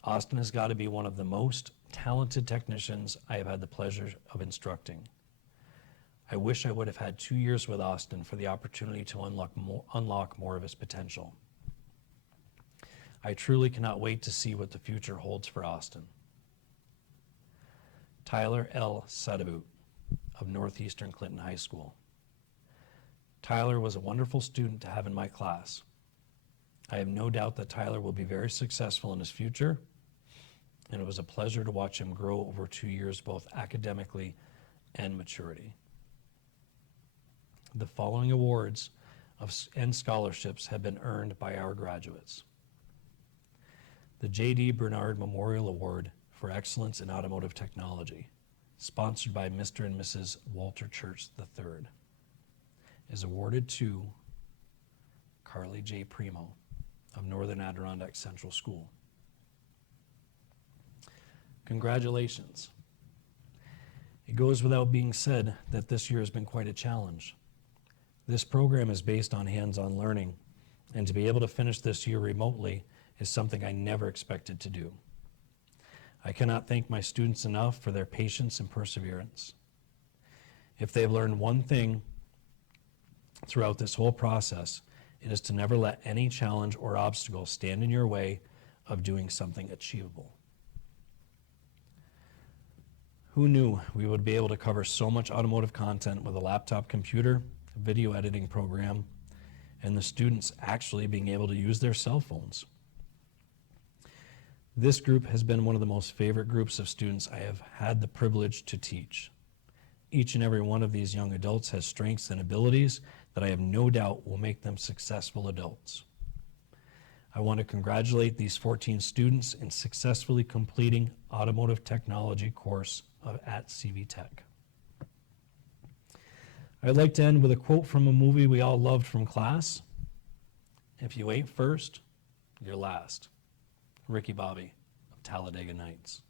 Austin has got to be one of the most talented technicians I have had the pleasure of instructing. I wish I would have had 2 years with Austin for the opportunity to unlock more of his potential. I truly cannot wait to see what the future holds for Austin. Tyler L. Sadabut of Northeastern Clinton High School. Tyler was a wonderful student to have in my class. I have no doubt that Tyler will be very successful in his future, and it was a pleasure to watch him grow over 2 years, both academically and maturity. The following awards and scholarships have been earned by our graduates. The J.D. Bernard Memorial Award for Excellence in Automotive Technology, sponsored by Mr. and Mrs. Walter Church III, is awarded to Carly J. Primo of Northern Adirondack Central School. Congratulations. It goes without being said that this year has been quite a challenge. This program is based on hands-on learning, and to be able to finish this year remotely is something I never expected to do. I cannot thank my students enough for their patience and perseverance. If they've learned one thing throughout this whole process, it is to never let any challenge or obstacle stand in your way of doing something achievable. Who knew we would be able to cover so much automotive content with a laptop computer, video editing program, and the students actually being able to use their cell phones? This group has been one of the most favorite groups of students I have had the privilege to teach. Each and every one of these young adults has strengths and abilities that I have no doubt will make them successful adults. I want to congratulate these 14 students in successfully completing automotive technology course at CV-TEC. I'd like to end with a quote from a movie we all loved from class. If you ain't first, you're last. Ricky Bobby of Talladega Nights.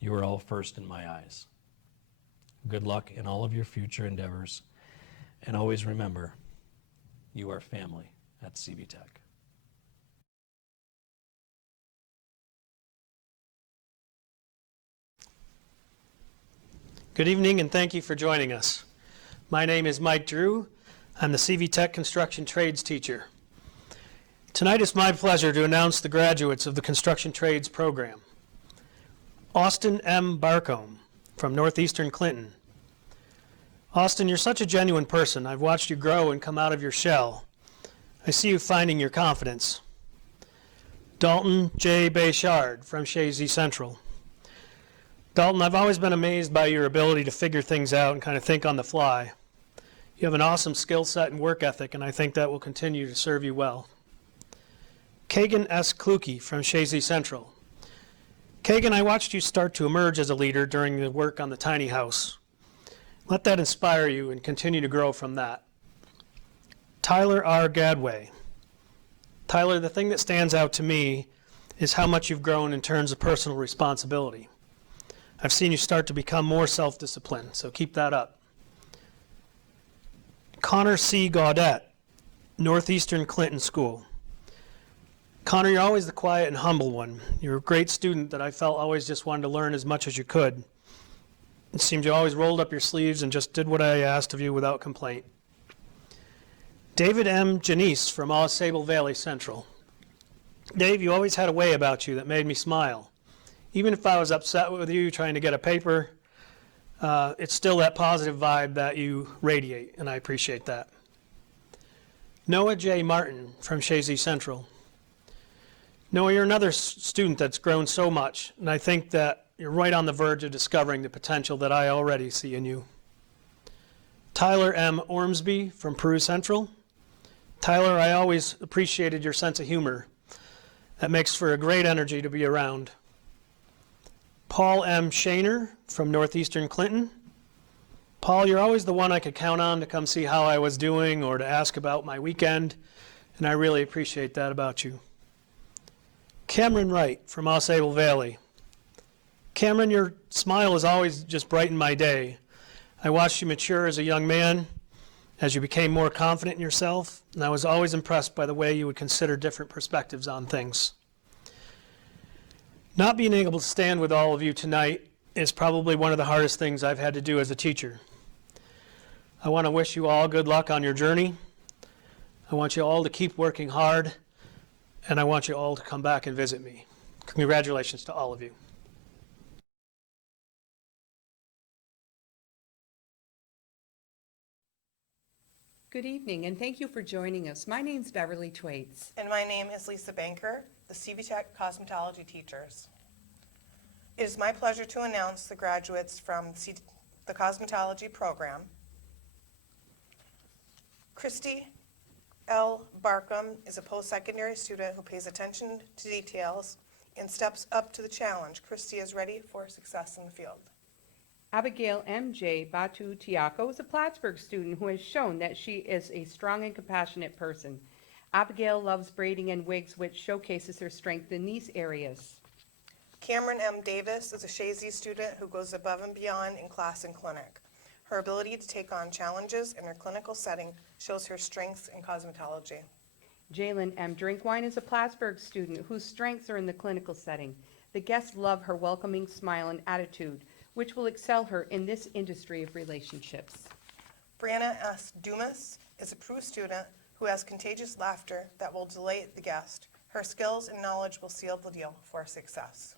You are all first in my eyes. Good luck in all of your future endeavors, and always remember, you are family at CV-TEC. Good evening, and thank you for joining us. My name is Mike Drew. I'm the CV-TEC Construction Trades teacher. Tonight it's my pleasure to announce the graduates of the Construction Trades program. Austin M. Barcombe from Northeastern Clinton. Austin, you're such a genuine person. I've watched you grow and come out of your shell. I see you finding your confidence. Dalton J. Bayshard from Shazy Central. Dalton, I've always been amazed by your ability to figure things out and kind of think on the fly. You have an awesome skill set and work ethic, and I think that will continue to serve you well. Kagan S. Kluke from Shazy Central. Kagan, I watched you start to emerge as a leader during the work on the tiny house. Let that inspire you and continue to grow from that. Tyler R. Gadway. Tyler, the thing that stands out to me is how much you've grown in terms of personal responsibility. I've seen you start to become more self-disciplined, so keep that up. Connor C. Gaudette, Northeastern Clinton School. Connor, you're always the quiet and humble one. You're a great student that I felt always just wanted to learn as much as you could. It seemed you always rolled up your sleeves and just did what I asked of you without complaint. David M. Janice from Sable Valley Central. Dave, you always had a way about you that made me smile. Even if I was upset with you trying to get a paper, it's still that positive vibe that you radiate, and I appreciate that. Noah J. Martin from Shazy Central. Noah, you're another student that's grown so much, and I think that you're right on the verge of discovering the potential that I already see in you. Tyler M. Ormsby from Peru Central. Tyler, I always appreciated your sense of humor. That makes for a great energy to be around. Paul M. Shaner from Northeastern Clinton. Paul, you're always the one I could count on to come see how I was doing or to ask about my weekend, and I really appreciate that about you. Cameron Wright from Sable Valley. Cameron, your smile has always just brightened my day. I watched you mature as a young man, as you became more confident in yourself, and I was always impressed by the way you would consider different perspectives on things. Not being able to stand with all of you tonight is probably one of the hardest things I've had to do as a teacher. I want to wish you all good luck on your journey. I want you all to keep working hard, and I want you all to come back and visit me. Congratulations to all of you. Good evening, and thank you for joining us. My name's Beverly Twaits. And my name is Lisa Banker, the CV-TEC cosmetology teachers. It is my pleasure to announce the graduates from the cosmetology program. Christy L. Barkham is a post-secondary student who pays attention to details and steps up to the challenge. Christy is ready for success in the field. Abigail M.J. Batu Tiako is a Plattsburgh student who has shown that she is a strong and compassionate person. Abigail loves braiding and wigs, which showcases her strength in these areas. Cameron M. Davis is a Shazy student who goes above and beyond in class and clinic. Her ability to take on challenges in her clinical setting shows her strengths in cosmetology. Jalen M. Drinkwine is a Plattsburgh student whose strengths are in the clinical setting. The guests love her welcoming smile and attitude, which will excel her in this industry of relationships. Brianna S. Dumas is a Peru student who has contagious laughter that will delight the guest. Her skills and knowledge will seal the deal for success.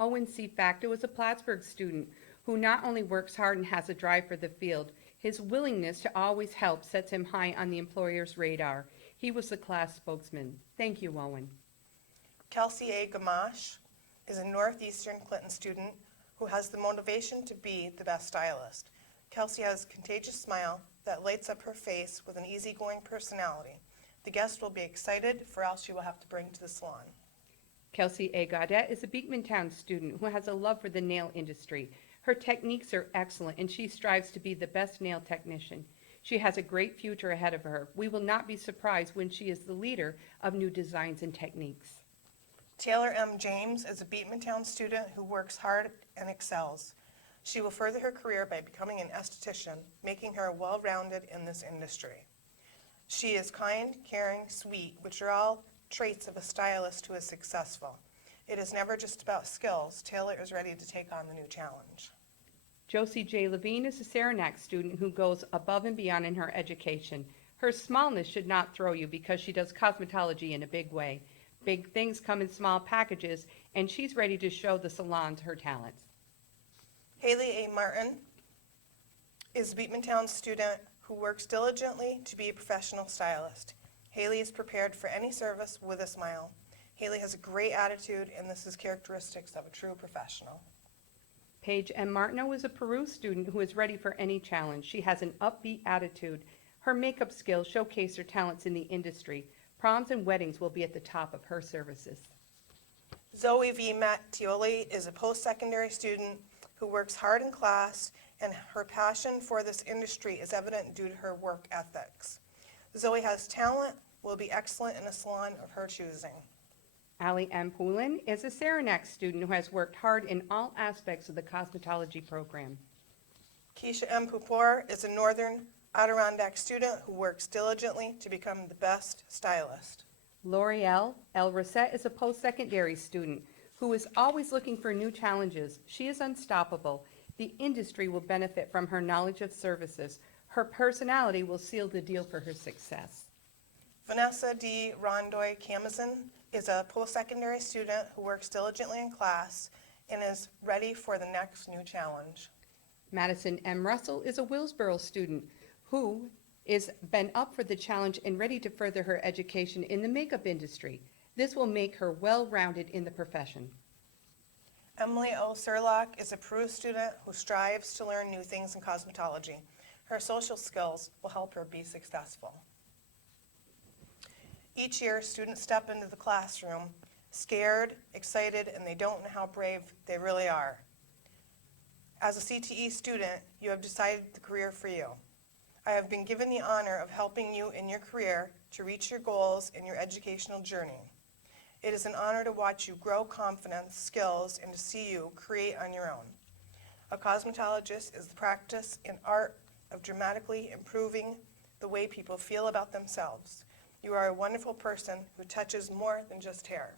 Owen C. Facto is a Plattsburgh student who not only works hard and has a drive for the field, his willingness to always help sets him high on the employer's radar. He was the class spokesman. Thank you, Owen. Kelsey A. Gamache is a Northeastern Clinton student who has the motivation to be the best stylist. Kelsey has a contagious smile that lights up her face with an easygoing personality. The guest will be excited, for else she will have to bring to the salon. Kelsey A. Gaudette is a Beekmantown student who has a love for the nail industry. Her techniques are excellent, and she strives to be the best nail technician. She has a great future ahead of her. We will not be surprised when she is the leader of new designs and techniques. Taylor M. James is a Beekmantown student who works hard and excels. She will further her career by becoming an esthetician, making her well-rounded in this industry. She is kind, caring, sweet, which are all traits of a stylist who is successful. It is never just about skills. Taylor is ready to take on the new challenge. Josie J. Levine is a Saranac student who goes above and beyond in her education. Her smallness should not throw you because she does cosmetology in a big way. Big things come in small packages, and she's ready to show the salons her talents. Haley A. Martin is a Beekmantown student who works diligently to be a professional stylist. Haley is prepared for any service with a smile. Haley has a great attitude, and this is characteristics of a true professional. Paige M. Martineau is a Peru student who is ready for any challenge. She has an upbeat attitude. Her makeup skills showcase her talents in the industry. Proms and weddings will be at the top of her services. Zoe V. Mattioli is a post-secondary student who works hard in class, and her passion for this industry is evident due to her work ethics. Zoe has talent, will be excellent in a salon of her choosing. Allie M. Poulin is a Saranac student who has worked hard in all aspects of the cosmetology program. Keisha M. Pupor is a Northern Adirondack student who works diligently to become the best stylist. L'Oreal L. Rosette is a post-secondary student who is always looking for new challenges. She is unstoppable. The industry will benefit from her knowledge of services. Her personality will seal the deal for her success. Vanessa D. Rondoy Camazin is a post-secondary student who works diligently in class and is ready for the next new challenge. Madison M. Russell is a Willsboro student who has been up for the challenge and ready to further her education in the makeup industry. This will make her well-rounded in the profession. Emily O. Surlock is a Peru student who strives to learn new things in cosmetology. Her social skills will help her be successful. Each year, students step into the classroom scared, excited, and they don't know how brave they really are. As a CTE student, you have decided the career for you. I have been given the honor of helping you in your career to reach your goals in your educational journey. It is an honor to watch you grow confidence, skills, and to see you create on your own. A cosmetologist is the practice and art of dramatically improving the way people feel about themselves. You are a wonderful person who touches more than just hair.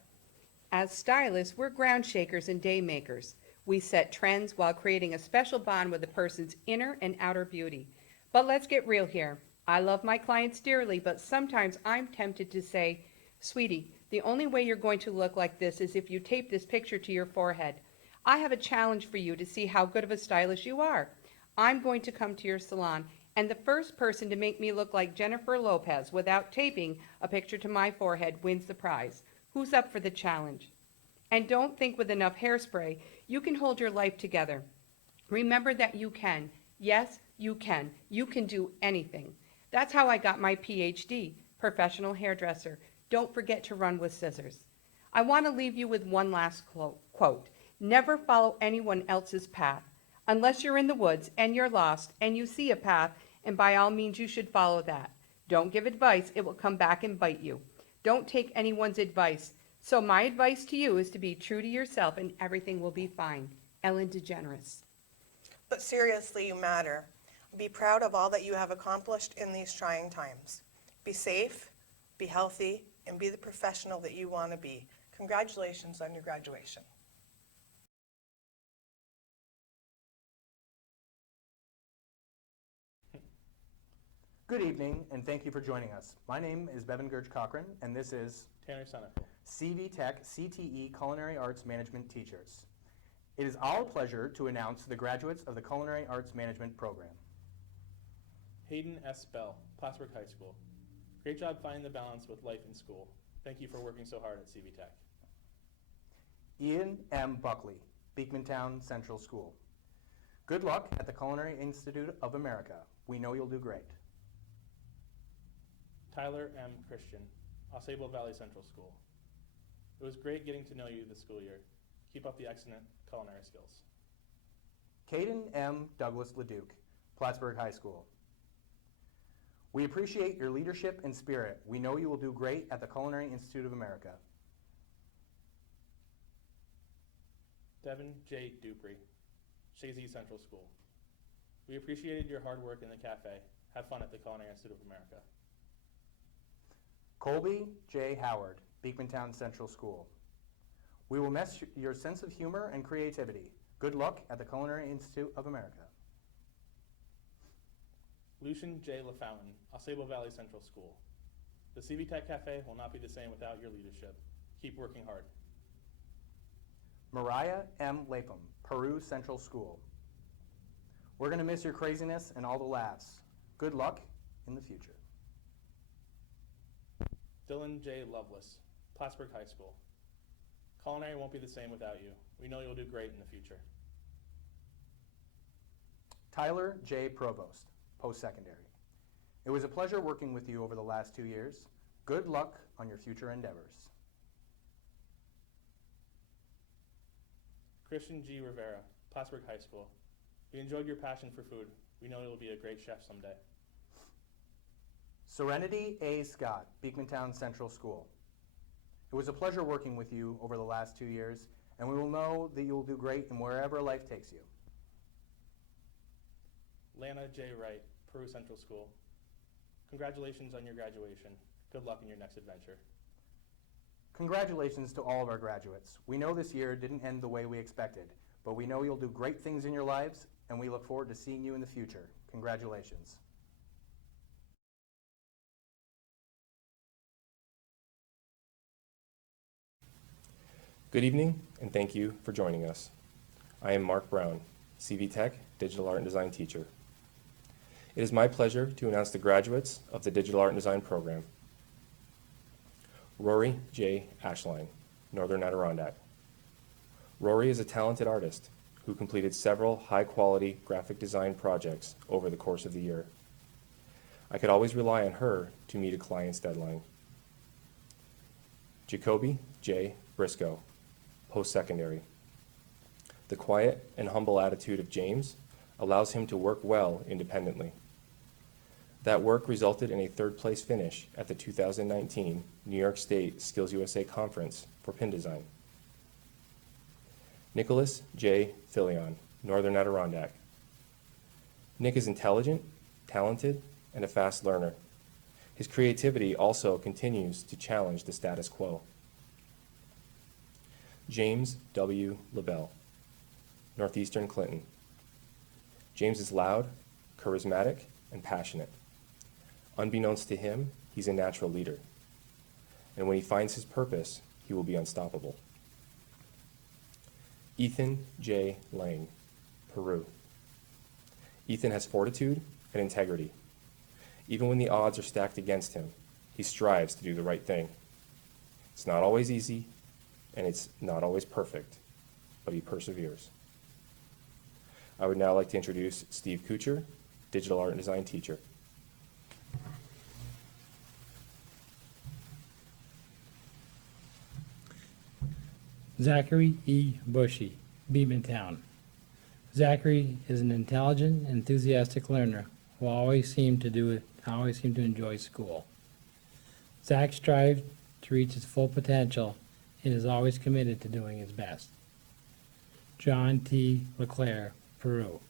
As stylists, we're ground shakers and day makers. We set trends while creating a special bond with a person's inner and outer beauty. But let's get real here. I love my clients dearly, but sometimes I'm tempted to say, sweetie, the only way you're going to look like this is if you tape this picture to your forehead. I have a challenge for you to see how good of a stylist you are. I'm going to come to your salon, and the first person to make me look like Jennifer Lopez without taping a picture to my forehead wins the prize. Who's up for the challenge? And don't think with enough hairspray you can hold your life together. Remember that you can. Yes, you can. You can do anything. That's how I got my PhD, professional hairdresser. Don't forget to run with scissors. I want to leave you with one last quote. Never follow anyone else's path. Unless you're in the woods and you're lost and you see a path, and by all means you should follow that. Don't give advice, it will come back and bite you. Don't take anyone's advice. So my advice to you is to be true to yourself and everything will be fine. Ellen DeGeneres. But seriously, you matter. Be proud of all that you have accomplished in these trying times. Be safe, be healthy, and be the professional that you want to be. Congratulations on your graduation. Good evening, and thank you for joining us. My name is Bevan Gurge Cochran, and this is Tanner Sonnefield. CV-TEC CTE Culinary Arts Management Teachers. It is our pleasure to announce the graduates of the Culinary Arts Management program. Hayden S. Bell, Plattsburgh High School. Great job finding the balance with life and school. Thank you for working so hard at CV-TEC. Ian M. Buckley, Beekmantown Central School. Good luck at the Culinary Institute of America. We know you'll do great. Tyler M. Christian, Osable Valley Central School. It was great getting to know you this school year. Keep up the excellent culinary skills. Caden M. Douglas LeDuc, Plattsburgh High School. We appreciate your leadership and spirit. We know you will do great at the Culinary Institute of America. Devin J. Dupree, Shazy Central School. We appreciated your hard work in the cafe. Have fun at the Culinary Institute of America. Colby J. Howard, Beekmantown Central School. We will miss your sense of humor and creativity. Good luck at the Culinary Institute of America. Lucian J. LaFountain, Osable Valley Central School. The CV-TEC Cafe will not be the same without your leadership. Keep working hard. Mariah M. Lapham, Peru Central School. We're going to miss your craziness and all the laughs. Good luck in the future. Dylan J. Lovelace, Plattsburgh High School. Culinary won't be the same without you. We know you'll do great in the future. Tyler J. Provost, Post-Secondary. It was a pleasure working with you over the last 2 years. Good luck on your future endeavors. Christian G. Rivera, Plattsburgh High School. We enjoyed your passion for food. We know you'll be a great chef someday. Serenity A. Scott, Beekmantown Central School. It was a pleasure working with you over the last 2 years, and we will know that you will do great in wherever life takes you. Lana J. Wright, Peru Central School. Congratulations on your graduation. Good luck in your next adventure. Congratulations to all of our graduates. We know this year didn't end the way we expected, but we know you'll do great things in your lives, and we look forward to seeing you in the future. Congratulations. Good evening, and thank you for joining us. I am Mark Brown, CV-TEC Digital Art and Design teacher. It is my pleasure to announce the graduates of the Digital Art and Design program. Rory J. Ashline, Northern Adirondack. Rory is a talented artist who completed several high-quality graphic design projects over the course of the year. I could always rely on her to meet a client's deadline. Jacoby J. Briscoe, Post-Secondary. The quiet and humble attitude of James allows him to work well independently. That work resulted in a third-place finish at the 2019 New York State Skills USA Conference for pin design. Nicholas J. Filion, Northern Adirondack. Nick is intelligent, talented, and a fast learner. His creativity also continues to challenge the status quo. James W. LaBelle, Northeastern Clinton. James is loud, charismatic, and passionate. Unbeknownst to him, he's a natural leader. And when he finds his purpose, he will be unstoppable. Ethan J. Lang, Peru. Ethan has fortitude and integrity. Even when the odds are stacked against him, he strives to do the right thing. It's not always easy, and it's not always perfect, but he perseveres. I would now like to introduce Steve Kucher, Digital Art and Design teacher. Zachary E. Bushy, Beemantown. Zachary is an intelligent, enthusiastic learner who always seemed to enjoy school. Zach strives to reach his full potential and is always committed to doing his best. John T. LeClaire, Peru.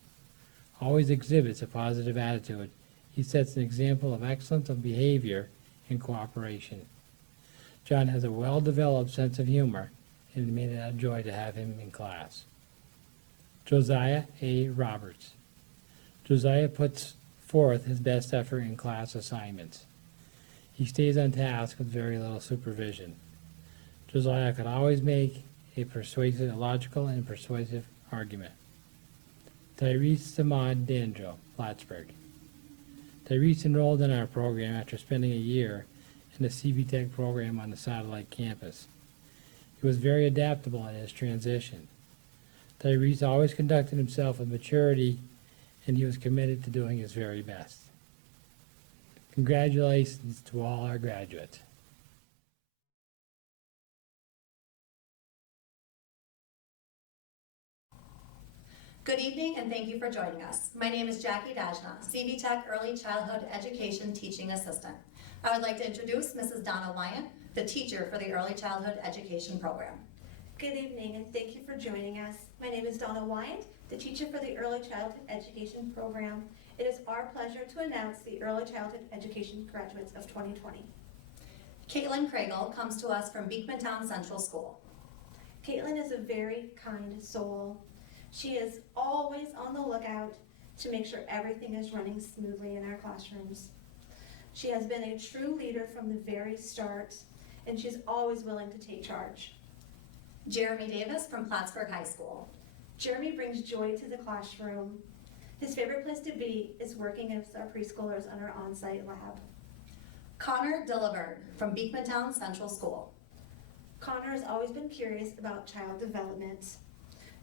Always exhibits a positive attitude. He sets an example of excellence of behavior and cooperation. John has a well-developed sense of humor, and it made it a joy to have him in class. Josiah A. Roberts. Josiah puts forth his best effort in class assignments. He stays on task with very little supervision. Josiah could always make a logical and persuasive argument. Tyrese Samad Dandro, Plattsburgh. Tyrese enrolled in our program after spending a year in the CV-TEC program on the satellite campus. He was very adaptable in his transition. Tyrese always conducted himself with maturity, and he was committed to doing his very best. Congratulations to all our graduates. Good evening and thank you for joining us. My name is Jackie Dajna, CV-TEC Early Childhood Education Teaching Assistant. I would like to introduce Mrs. Donna Wyant, the teacher for the Early Childhood Education Program. Good evening and thank you for joining us. My name is Donna Wyant, the teacher for the Early Childhood Education Program. It is our pleasure to announce the Early Childhood Education graduates of 2020. Caitlin Craigle comes to us from Beekmantown Central School. Caitlin is a very kind soul. She is always on the lookout to make sure everything is running smoothly in our classrooms. She has been a true leader from the very start, and she's always willing to take charge. Jeremy Davis from Plattsburgh High School. Jeremy brings joy to the classroom. His favorite place to be is working with our preschoolers on our on-site lab. Connor Dillaverne from Beekmantown Central School. Connor has always been curious about child development,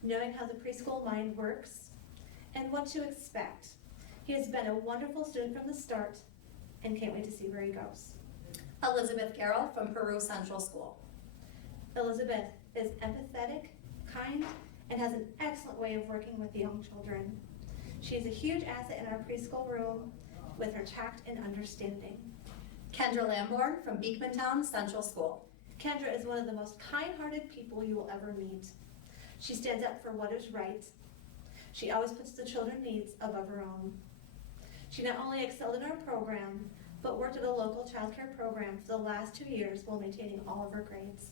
knowing how the preschool mind works and what to expect. He has been a wonderful student from the start and can't wait to see where he goes. Elizabeth Carroll from Peru Central School. Elizabeth is empathetic, kind, and has an excellent way of working with young children. She is a huge asset in our preschool room with her tact and understanding. Kendra Lamborn from Beekmantown Central School. Kendra is one of the most kind-hearted people you will ever meet. She stands up for what is right. She always puts the children's needs above her own. She not only excelled in our program, but worked at a local child care program for the last 2 years while maintaining all of her grades.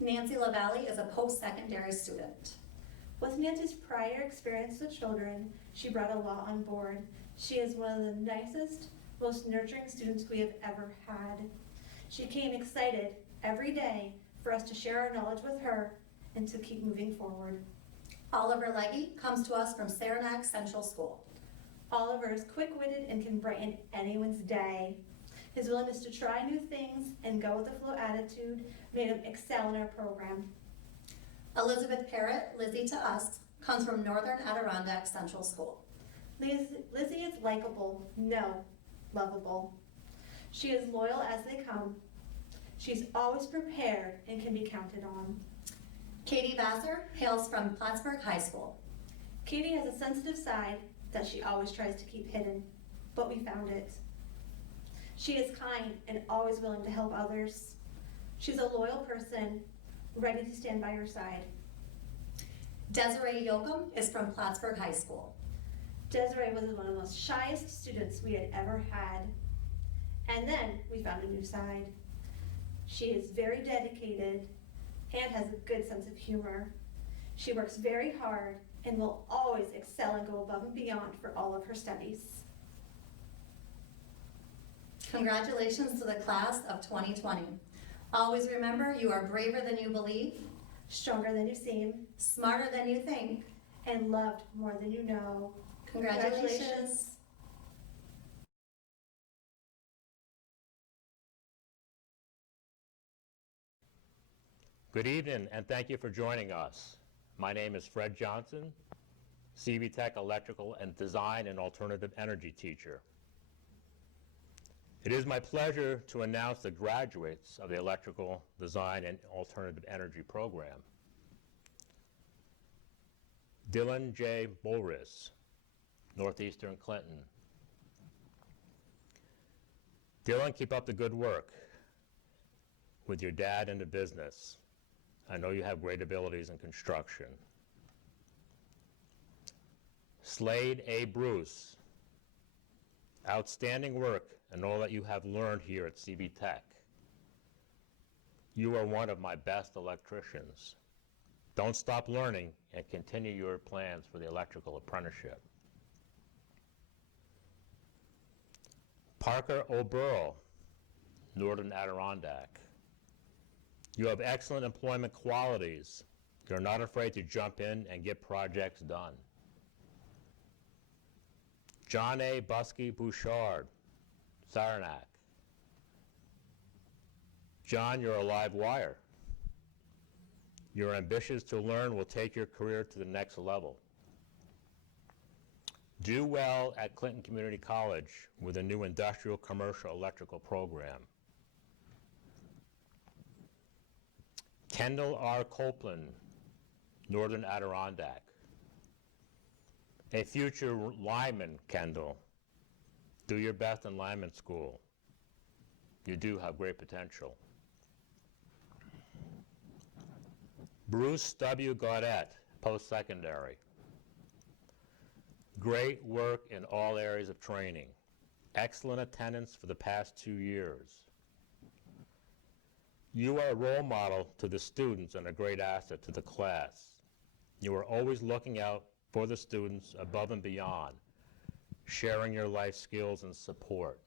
Nancy LaValle is a post-secondary student. With Nancy's prior experience with children, she brought a lot on board. She is one of the nicest, most nurturing students we have ever had. She came excited every day for us to share our knowledge with her and to keep moving forward. Oliver Legge comes to us from Saranac Central School. Oliver is quick-witted and can brighten anyone's day. His willingness to try new things and go with the flow attitude made him excel in our program. Elizabeth Parrott, Lizzie to us, comes from Northern Adirondack Central School. Lizzie is likable, no, lovable. She is loyal as they come. She's always prepared and can be counted on. Katie Vassar hails from Plattsburgh High School. Katie has a sensitive side that she always tries to keep hidden, but we found it. She is kind and always willing to help others. She's a loyal person, ready to stand by your side. Desiree Yoakum is from Plattsburgh High School. Desiree was one of the most shyest students we had ever had. And then we found a new side. She is very dedicated and has a good sense of humor. She works very hard and will always excel and go above and beyond for all of her studies. Congratulations to the class of 2020. Always remember, you are braver than you believe, Stronger than you seem, smarter than you think. and loved more than you know. Congratulations. Good evening, and thank you for joining us. My name is Fred Johnson, CV-TEC Electrical and Design and Alternative Energy teacher. It is my pleasure to announce the graduates of the Electrical Design and Alternative Energy program. Dylan J. Bulris, Northeastern Clinton. Dylan, keep up the good work with your dad in the business. I know you have great abilities in construction. Slade A. Bruce, outstanding work and all that you have learned here at CV-TEC. You are one of my best electricians. Don't stop learning and continue your plans for the electrical apprenticeship. Parker O'Burl, Northern Adirondack. You have excellent employment qualities. You're not afraid to jump in and get projects done. John A. Busky Bouchard, Saranac. John, you're a live wire. You're ambitious to learn will take your career to the next level. Do well at Clinton Community College with a new industrial commercial electrical program. Kendall R. Copeland, Northern Adirondack. A future lineman, Kendall. Do your best in lineman school. You do have great potential. Bruce W. Gaudette, post-secondary. Great work in all areas of training. Excellent attendance for the past 2 years. You are a role model to the students and a great asset to the class. You are always looking out for the students above and beyond, sharing your life skills and support.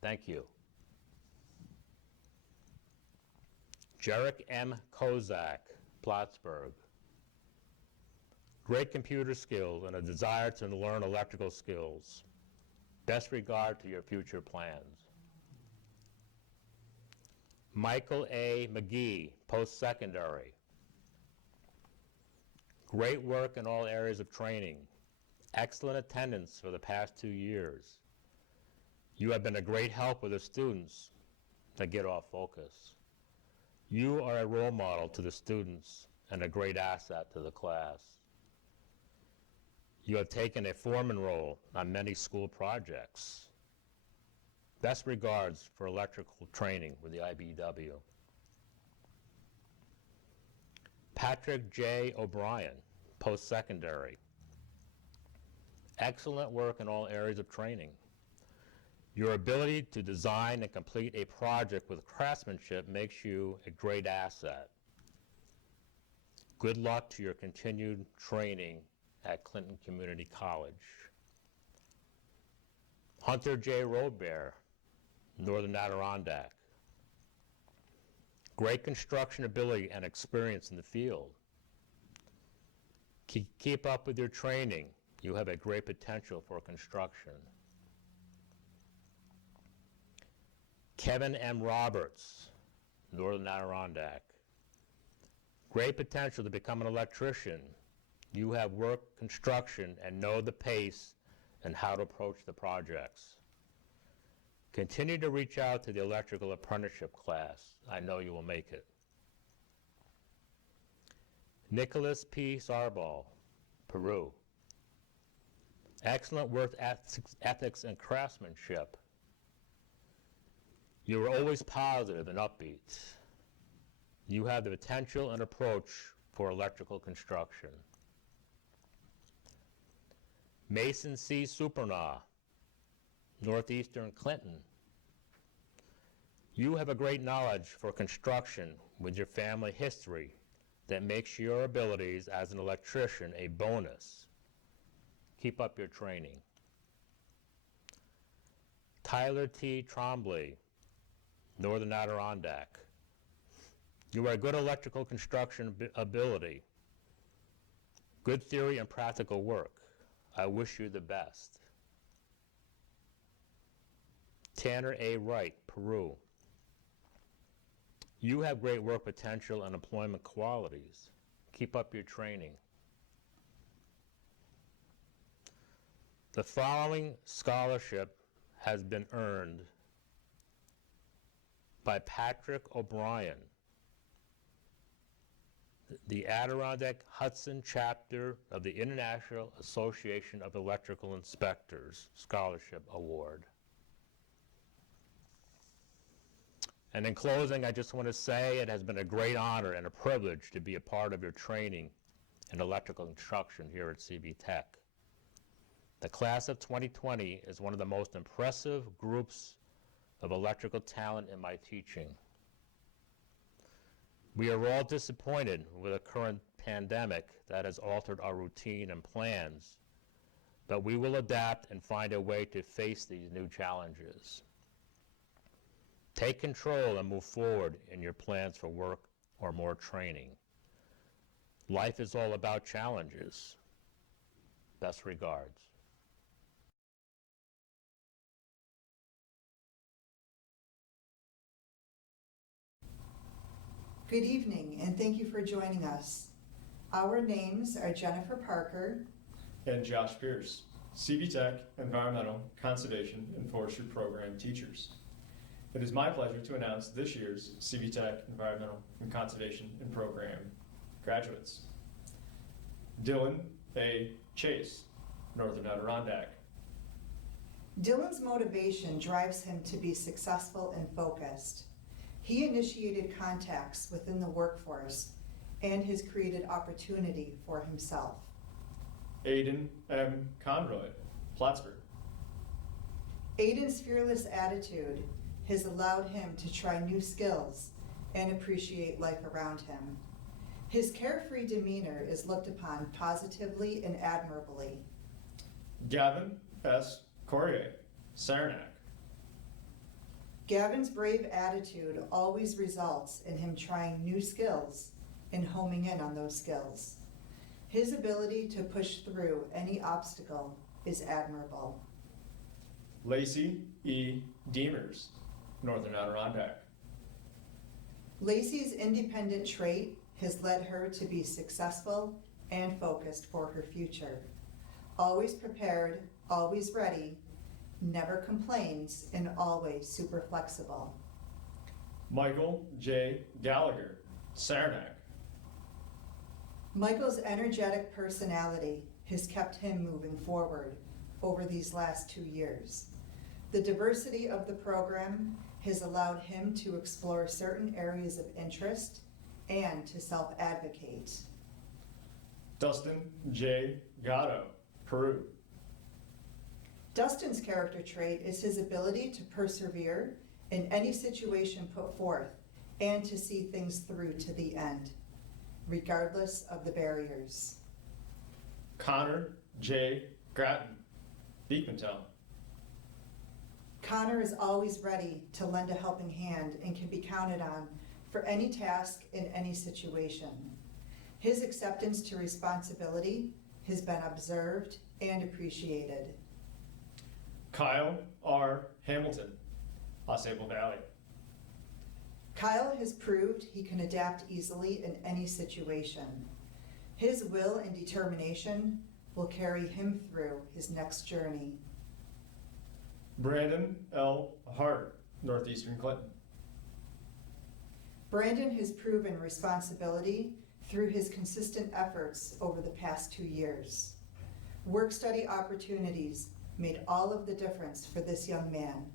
Thank you. Jarek M. Kozak, Plattsburgh. Great computer skills and a desire to learn electrical skills. Best regard to your future plans. Michael A. McGee, post-secondary. Great work in all areas of training. Excellent attendance for the past 2 years. You have been a great help with the students that get off focus. You are a role model to the students and a great asset to the class. You have taken a foreman role on many school projects. Best regards for electrical training with the IBEW. Patrick J. O'Brien, post-secondary. Excellent work in all areas of training. Your ability to design and complete a project with craftsmanship makes you a great asset. Good luck to your continued training at Clinton Community College. Hunter J. Robert, Northern Adirondack. Great construction ability and experience in the field. Keep up with your training. You have a great potential for construction. Kevin M. Roberts, Northern Adirondack. Great potential to become an electrician. You have worked construction and know the pace and how to approach the projects. Continue to reach out to the electrical apprenticeship class. I know you will make it. Nicholas P. Sarbal, Peru. Excellent work ethics and craftsmanship. You are always positive and upbeat. You have the potential and approach for electrical construction. Mason C. Supernaw, Northeastern Clinton. You have a great knowledge for construction with your family history that makes your abilities as an electrician a bonus. Keep up your training. Tyler T. Trombley, Northern Adirondack. You are good electrical construction ability, good theory and practical work. I wish you the best. Tanner A. Wright, Peru. You have great work potential and employment qualities. Keep up your training. The following scholarship has been earned by Patrick O'Brien, the Adirondack Hudson chapter of the International Association of Electrical Inspectors Scholarship Award. And in closing, I just want to say it has been a great honor and a privilege to be a part of your training in electrical construction here at CV-TEC. The class of 2020 is one of the most impressive groups of electrical talent in my teaching. We are all disappointed with the current pandemic that has altered our routine and plans, but we will adapt and find a way to face these new challenges. Take control and move forward in your plans for work or more training. Life is all about challenges. Best regards. Good evening, and thank you for joining us. Our names are Jennifer Parker and Josh Pierce, CV-TEC Environmental, Conservation, and Forestry Program teachers. It is my pleasure to announce this year's CV-TEC Environmental and Conservation and Program graduates. Dylan A. Chase, Northern Adirondack. Dylan's motivation drives him to be successful and focused. He initiated contacts within the workforce and has created opportunity for himself. Aiden M. Conroy, Plattsburgh. Aiden's fearless attitude has allowed him to try new skills and appreciate life around him. His carefree demeanor is looked upon positively and admirably. Gavin S. Corrier, Saranac. Gavin's brave attitude always results in him trying new skills and homing in on those skills. His ability to push through any obstacle is admirable. Lacey E. Deemers, Northern Adirondack. Lacey's independent trait has led her to be successful and focused for her future. Always prepared, always ready, never complains, and always super flexible. Michael J. Gallagher, Saranac. Michael's energetic personality has kept him moving forward over these last 2 years. The diversity of the program has allowed him to explore certain areas of interest and to self-advocate. Dustin J. Gatto, Peru. Dustin's character trait is his ability to persevere in any situation put forth and to see things through to the end, regardless of the barriers. Connor J. Grattan, Beekmantown. Connor is always ready to lend a helping hand and can be counted on for any task in any situation. His acceptance to responsibility has been observed and appreciated. Kyle R. Hamilton, AuSable Valley. Kyle has proved he can adapt easily in any situation. His will and determination will carry him through his next journey. Brandon L. Hart, Northeastern Clinton. Brandon has proven responsibility through his consistent efforts over the past 2 years. Work-study opportunities made all of the difference for this young man.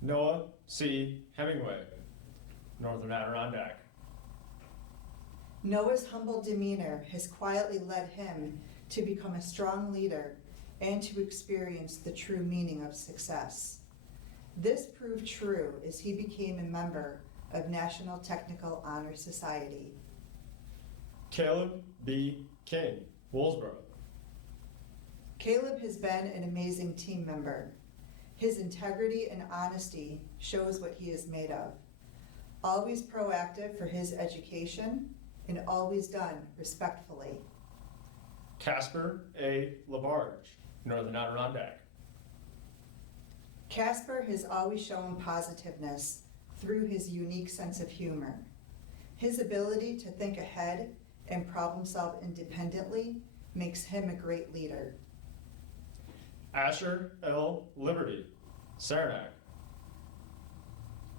Noah C. Hemingway, Northern Adirondack. Noah's humble demeanor has quietly led him to become a strong leader and to experience the true meaning of success. This proved true as he became a member of National Technical Honor Society. Caleb B. King, Woolsboro. Caleb has been an amazing team member. His integrity and honesty shows what he is made of. Always proactive for his education and always done respectfully. Casper A. Labarge, Northern Adirondack. Casper has always shown positiveness through his unique sense of humor. His ability to think ahead and problem solve independently makes him a great leader. Asher L. Liberty, Saranac.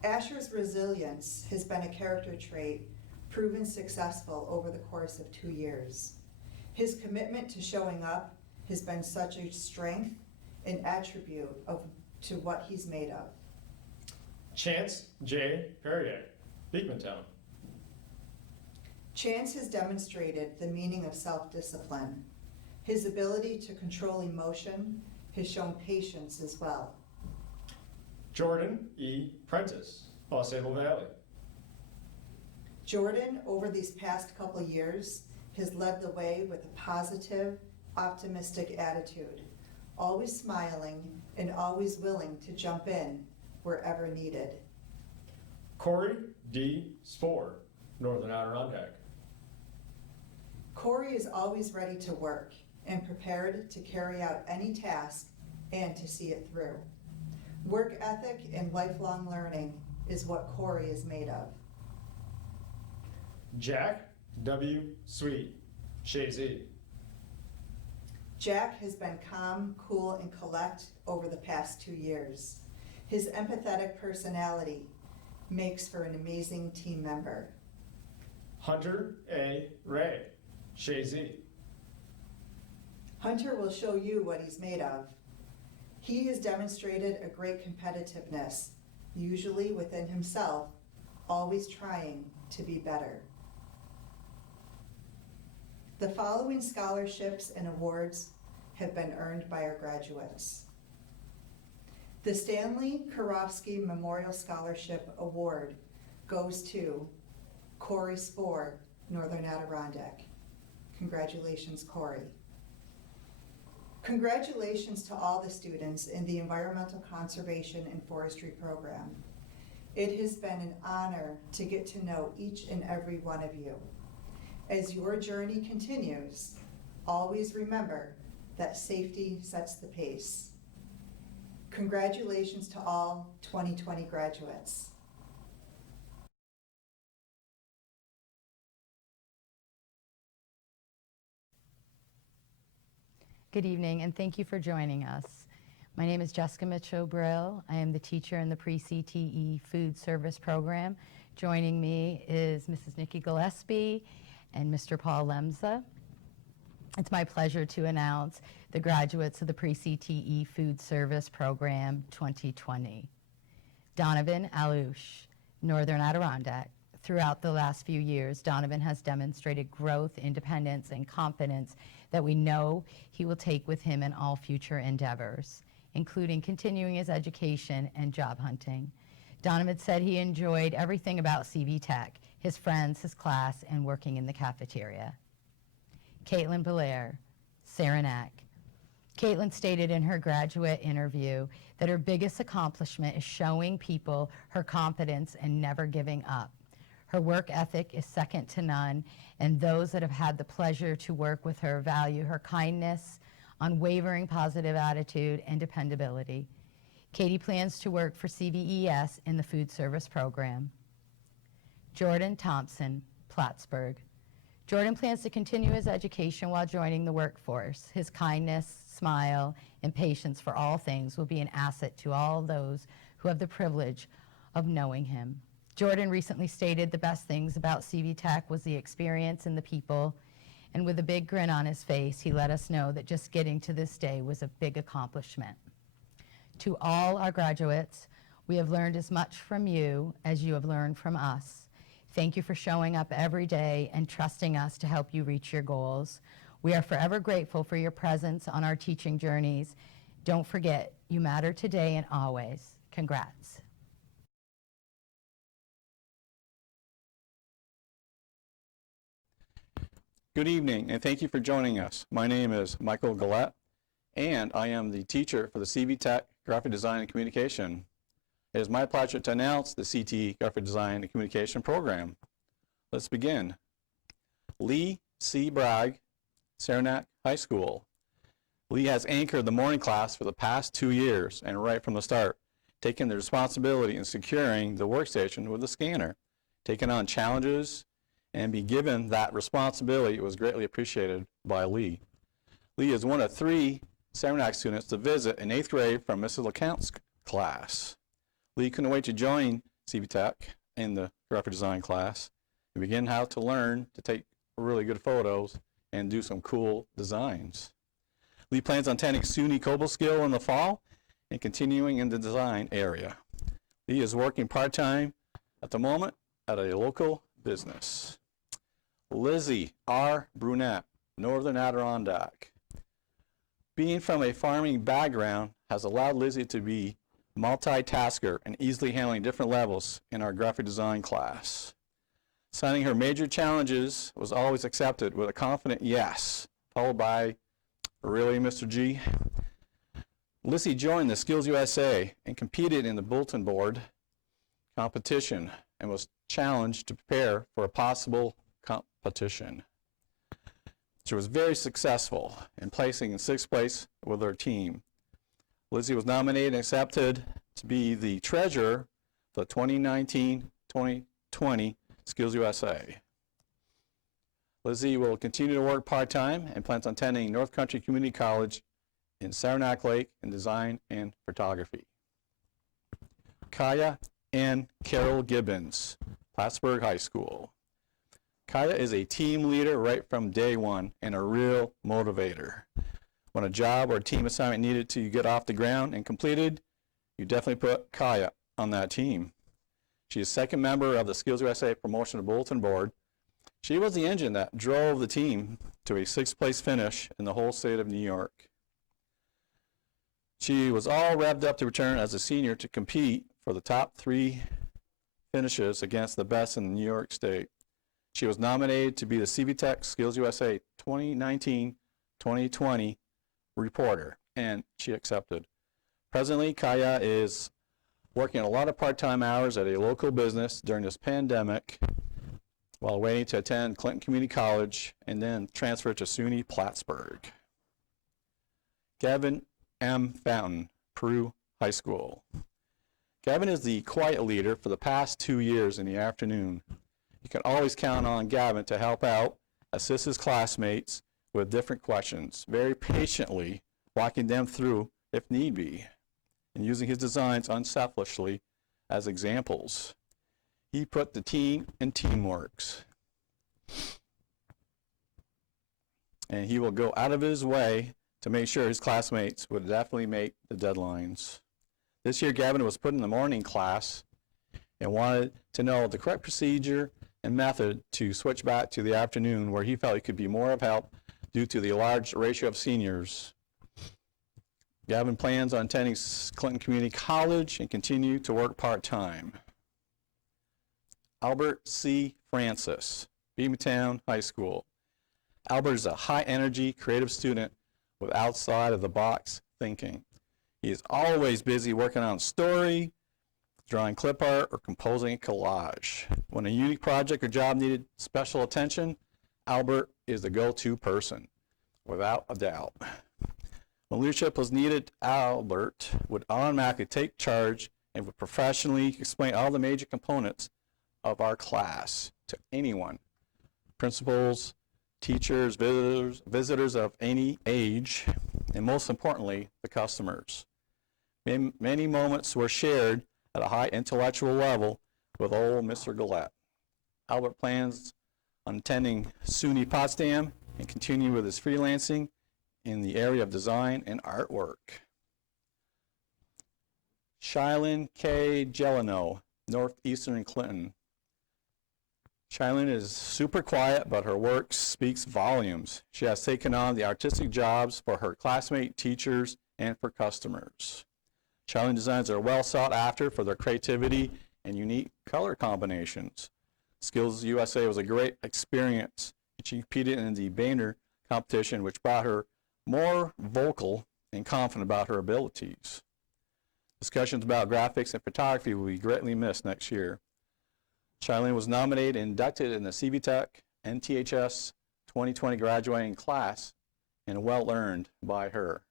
Asher's resilience has been a character trait proven successful over the course of 2 years. His commitment to showing up has been such a strength and attribute to what he's made of. Chance J. Perrier, Beekmantown. Chance has demonstrated the meaning of self-discipline. His ability to control emotion has shown patience as well. Jordan E. Prentice, Osable Valley. Jordan, over these past couple years, has led the way with a positive, optimistic attitude, always smiling and always willing to jump in wherever needed. Corey D. Spoor, Northern Adirondack. Corey is always ready to work and prepared to carry out any task and to see it through. Work ethic and lifelong learning is what Corey is made of. Jack W. Sweet, Shazy. Jack has been calm, cool, and collect over the past 2 years. His empathetic personality makes for an amazing team member. Hunter A. Ray, Shazy. Hunter will show you what he's made of. He has demonstrated a great competitiveness, usually within himself, always trying to be better. The following scholarships and awards have been earned by our graduates. The Stanley Karofsky Memorial Scholarship Award goes to Corey Spoor, Northern Adirondack. Congratulations, Corey. Congratulations to all the students in the Environmental Conservation and Forestry program. It has been an honor to get to know each and every one of you. As your journey continues, always remember that safety sets the pace. Congratulations to all 2020 graduates. Good evening, and thank you for joining us. My name is Jessica Mitchell-Brill. I am the teacher in the pre-CTE food service program. Joining me is Mrs. Nikki Gillespie and Mr. Paul Lemza. It's my pleasure to announce the graduates of the pre-CTE food service program 2020. Donovan Alush, Northern Adirondack. Throughout the last few years, Donovan has demonstrated growth, independence, and confidence that we know he will take with him in all future endeavors, including continuing his education and job hunting. Donovan said he enjoyed everything about CV-TEC, his friends, his class, and working in the cafeteria. Caitlin Belair, Saranac. Caitlin stated in her graduate interview that her biggest accomplishment is showing people her confidence and never giving up. Her work ethic is second to none, and those that have had the pleasure to work with her value her kindness, unwavering positive attitude, and dependability. Katie plans to work for CVES in the food service program. Jordan Thompson, Plattsburgh. Jordan plans to continue his education while joining the workforce. His kindness, smile, and patience for all things will be an asset to all those who have the privilege of knowing him. Jordan recently stated the best things about CV-TEC was the experience and the people, and with a big grin on his face, he let us know that just getting to this day was a big accomplishment. To all our graduates, we have learned as much from you as you have learned from us. Thank you for showing up every day and trusting us to help you reach your goals. We are forever grateful for your presence on our teaching journeys. Don't forget, you matter today and always. Congrats. Good evening, and thank you for joining us. My name is Michael Gillette, and I am the teacher for the CV-TEC Graphic Design and Communication. It is my pleasure to announce the CTE Graphic Design and Communication program. Let's begin. Lee C. Bragg, Saranac High School. Lee has anchored the morning class for the past 2 years, and right from the start, taken the responsibility in securing the workstation with the scanner, taken on challenges, and be given that responsibility was greatly appreciated by Lee. Lee is one of 3 Saranac students to visit in 8th grade from Mrs. LeCount's class. Lee couldn't wait to join CV-TEC in the graphic design class and begin how to learn to take really good photos and do some cool designs. Lee plans on attending SUNY Cobleskill in the fall and continuing in the design area. Lee is working part-time at the moment at a local business. Lizzie R. Brunette, Northern Adirondack. Being from a farming background has allowed Lizzie to be multitasker and easily handling different levels in our graphic design class. Signing her major challenges was always accepted with a confident yes, followed by, really, Mr. G? Lizzie joined the Skills USA and competed in the bulletin board competition and was challenged to prepare for a possible competition. She was very successful in placing in 6th place with her team. Lizzie was nominated and accepted to be the treasurer for the 2019-2020 Skills USA. Lizzie will continue to work part-time and plans on attending North Country Community College in Saranac Lake in design and photography. Kaya and Carol Gibbons, Plattsburgh High School. Kaya is a team leader right from day one and a real motivator. When a job or team assignment needed to get off the ground and completed, you definitely put Kaya on that team. She is second member of the Skills USA Promotion Bulletin Board. She was the engine that drove the team to a 6th place finish in the whole state of New York. She was all revved up to return as a senior to compete for the top 3 finishes against the best in New York State. She was nominated to be the CV-TEC Skills USA 2019-2020 reporter, and she accepted. Presently, Kaya is working a lot of part-time hours at a local business during this pandemic while waiting to attend Clinton Community College and then transfer to SUNY Plattsburgh. Gavin M. Fountain, Peru High School. Gavin is the quiet leader for the past 2 years in the afternoon. You can always count on Gavin to help out, assist his classmates with different questions, very patiently walking them through if need be, and using his designs unselfishly as examples. He put the team in teamworks. And he will go out of his way to make sure his classmates would definitely make the deadlines. This year, Gavin was put in the morning class and wanted to know the correct procedure and method to switch back to the afternoon where he felt he could be more of help due to the large ratio of seniors. Gavin plans on attending Clinton Community College and continue to work part-time. Albert C. Francis, Beavertown High School. Albert is a high-energy, creative student with outside-of-the-box thinking. He is always busy working on a story, drawing clip art, or composing a collage. When a unique project or job needed special attention, Albert is the go-to person, without a doubt. When leadership was needed, Albert would automatically take charge and would professionally explain all the major components of our class to anyone, principals, teachers, visitors of any age, and most importantly, the customers. Many moments were shared at a high intellectual level with old Mr. Gillette. Albert plans on attending SUNY Potsdam and continue with his freelancing in the area of design and artwork. Shylin K. Gelino, Northeastern Clinton. Shylin is super quiet, but her work speaks volumes. She has taken on the artistic jobs for her classmate, teachers, and for customers. Shylin designs are well sought after for their creativity and unique color combinations. Skills USA was a great experience. She competed in the banner competition, which brought her more vocal and confident about her abilities. Discussions about graphics and photography will be greatly missed next year. Charlene was nominated and inducted in the CV-TEC and THS 2020 graduating class, and well earned by her.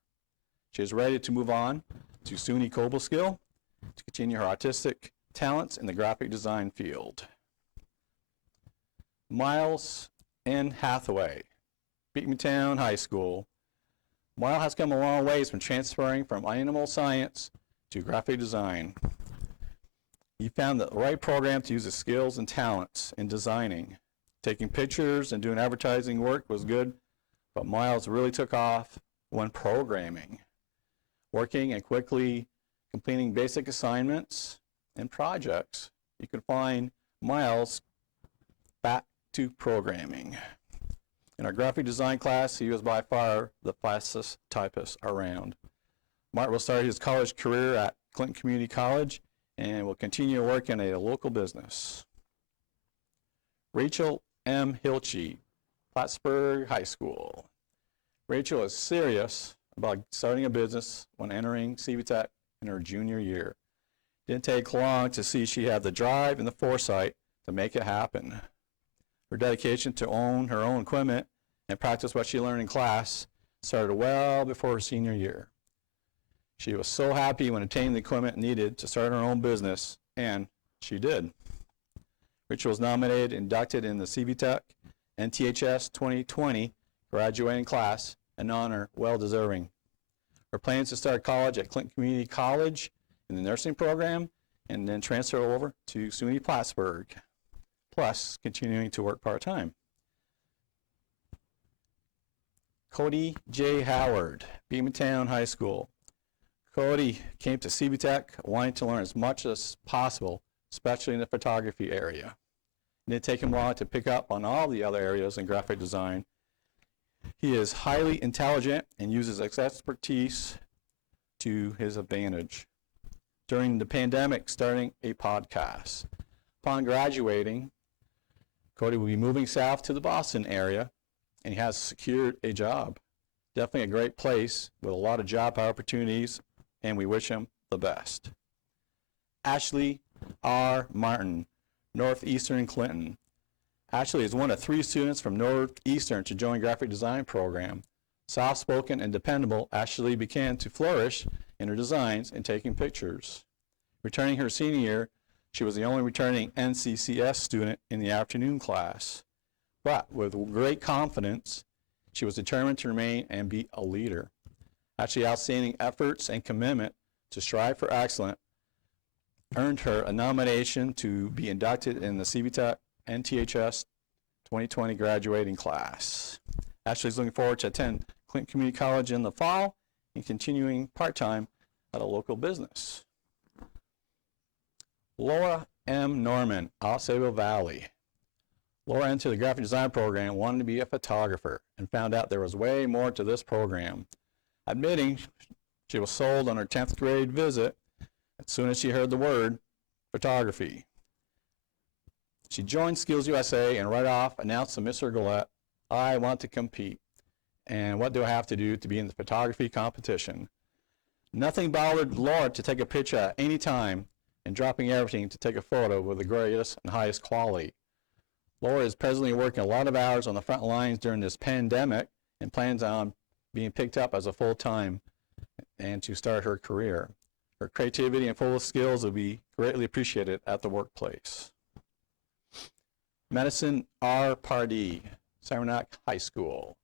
She is ready to move on to SUNY Cobleskill to continue her artistic talents in the graphic design field. Miles N. Hathaway, Beekmantown High School. Miles has come a long ways from transferring from animal science to graphic design. He found the right program to use his skills and talents in designing. Taking pictures and doing advertising work was good, but Miles really took off when programming. Working and quickly completing basic assignments and projects, you can find Miles back to programming. In our graphic design class, he was by far the fastest typist around. Mark will start his college career at Clinton Community College and will continue to work in a local business. Rachel M. Hilchey, Plattsburgh High School. Rachel is serious about starting a business when entering CV-TEC in her junior year. Didn't take long to see she had the drive and the foresight to make it happen. Her dedication to own her own equipment and practice what she learned in class started well before her senior year. She was so happy when obtaining the equipment needed to start her own business, and she did. Rachel was nominated and inducted in the CV-TEC and THS 2020 graduating class, an honor well deserving. Her plans to start college at Clinton Community College in the nursing program and then transfer over to SUNY Plattsburgh, plus continuing to work part-time. Cody J. Howard, Beekmantown High School. Cody came to CV-TEC wanting to learn as much as possible, especially in the photography area. It didn't take him long to pick up on all the other areas in graphic design. He is highly intelligent and uses his expertise to his advantage. During the pandemic, starting a podcast. Upon graduating, Cody will be moving south to the Boston area, and he has secured a job. Definitely a great place with a lot of job opportunities, and we wish him the best. Ashley R. Martin, Northeastern Clinton. Ashley is one of 3 students from Northeastern to join graphic design program. Soft-spoken and dependable, Ashley began to flourish in her designs and taking pictures. Returning her senior year, she was the only returning NCCS student in the afternoon class. But with great confidence, she was determined to remain and be a leader. Ashley's outstanding efforts and commitment to strive for excellence earned her a nomination to be inducted in the CV-TEC and THS 2020 graduating class. Ashley's looking forward to attend Clinton Community College in the fall and continuing part-time at a local business. Laura M. Norman, Osceola Valley. Laura entered the graphic design program, wanted to be a photographer, and found out there was way more to this program. Admitting she was sold on her 10th grade visit as soon as she heard the word photography. She joined Skills USA and right off announced to Mr. Gillette, I want to compete. And what do I have to do to be in the photography competition? Nothing bothered Laura to take a picture at any time and dropping everything to take a photo with the greatest and highest quality. Laura is presently working a lot of hours on the front lines during this pandemic and plans on being picked up as a full-time and to start her career. Her creativity and full of skills will be greatly appreciated at the workplace. Madison R. Pardee, Saranac High School.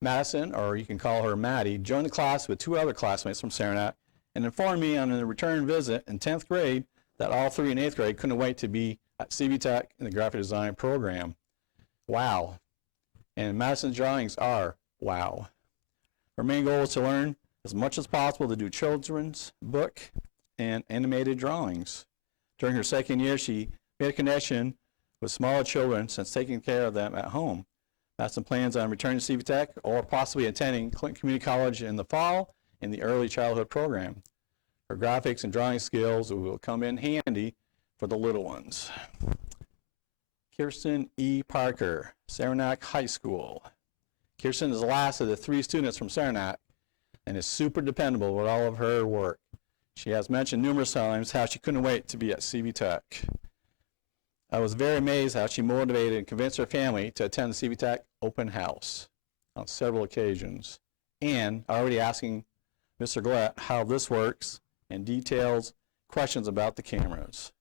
Madison, or you can call her Maddie, joined the class with 2 other classmates from Saranac and informed me on a return visit in 10th grade that all 3 in 8th grade couldn't wait to be at CV-TEC in the graphic design program. Wow. And Madison's drawings are wow. Her main goal is to learn as much as possible to do children's book and animated drawings. During her second year, she made a connection with smaller children since taking care of them at home. Madison plans on returning to CV-TEC or possibly attending Clinton Community College in the fall in the early childhood program. Her graphics and drawing skills will come in handy for the little ones. Kirsten E. Parker, Saranac High School. Kirsten is the last of the 3 students from Saranac and is super dependable with all of her work. She has mentioned numerous times how she couldn't wait to be at CV-TEC. I was very amazed how she motivated and convinced her family to attend the CV-TEC open house on several occasions, and already asking Mr. Glett how this works and details questions about the cameras.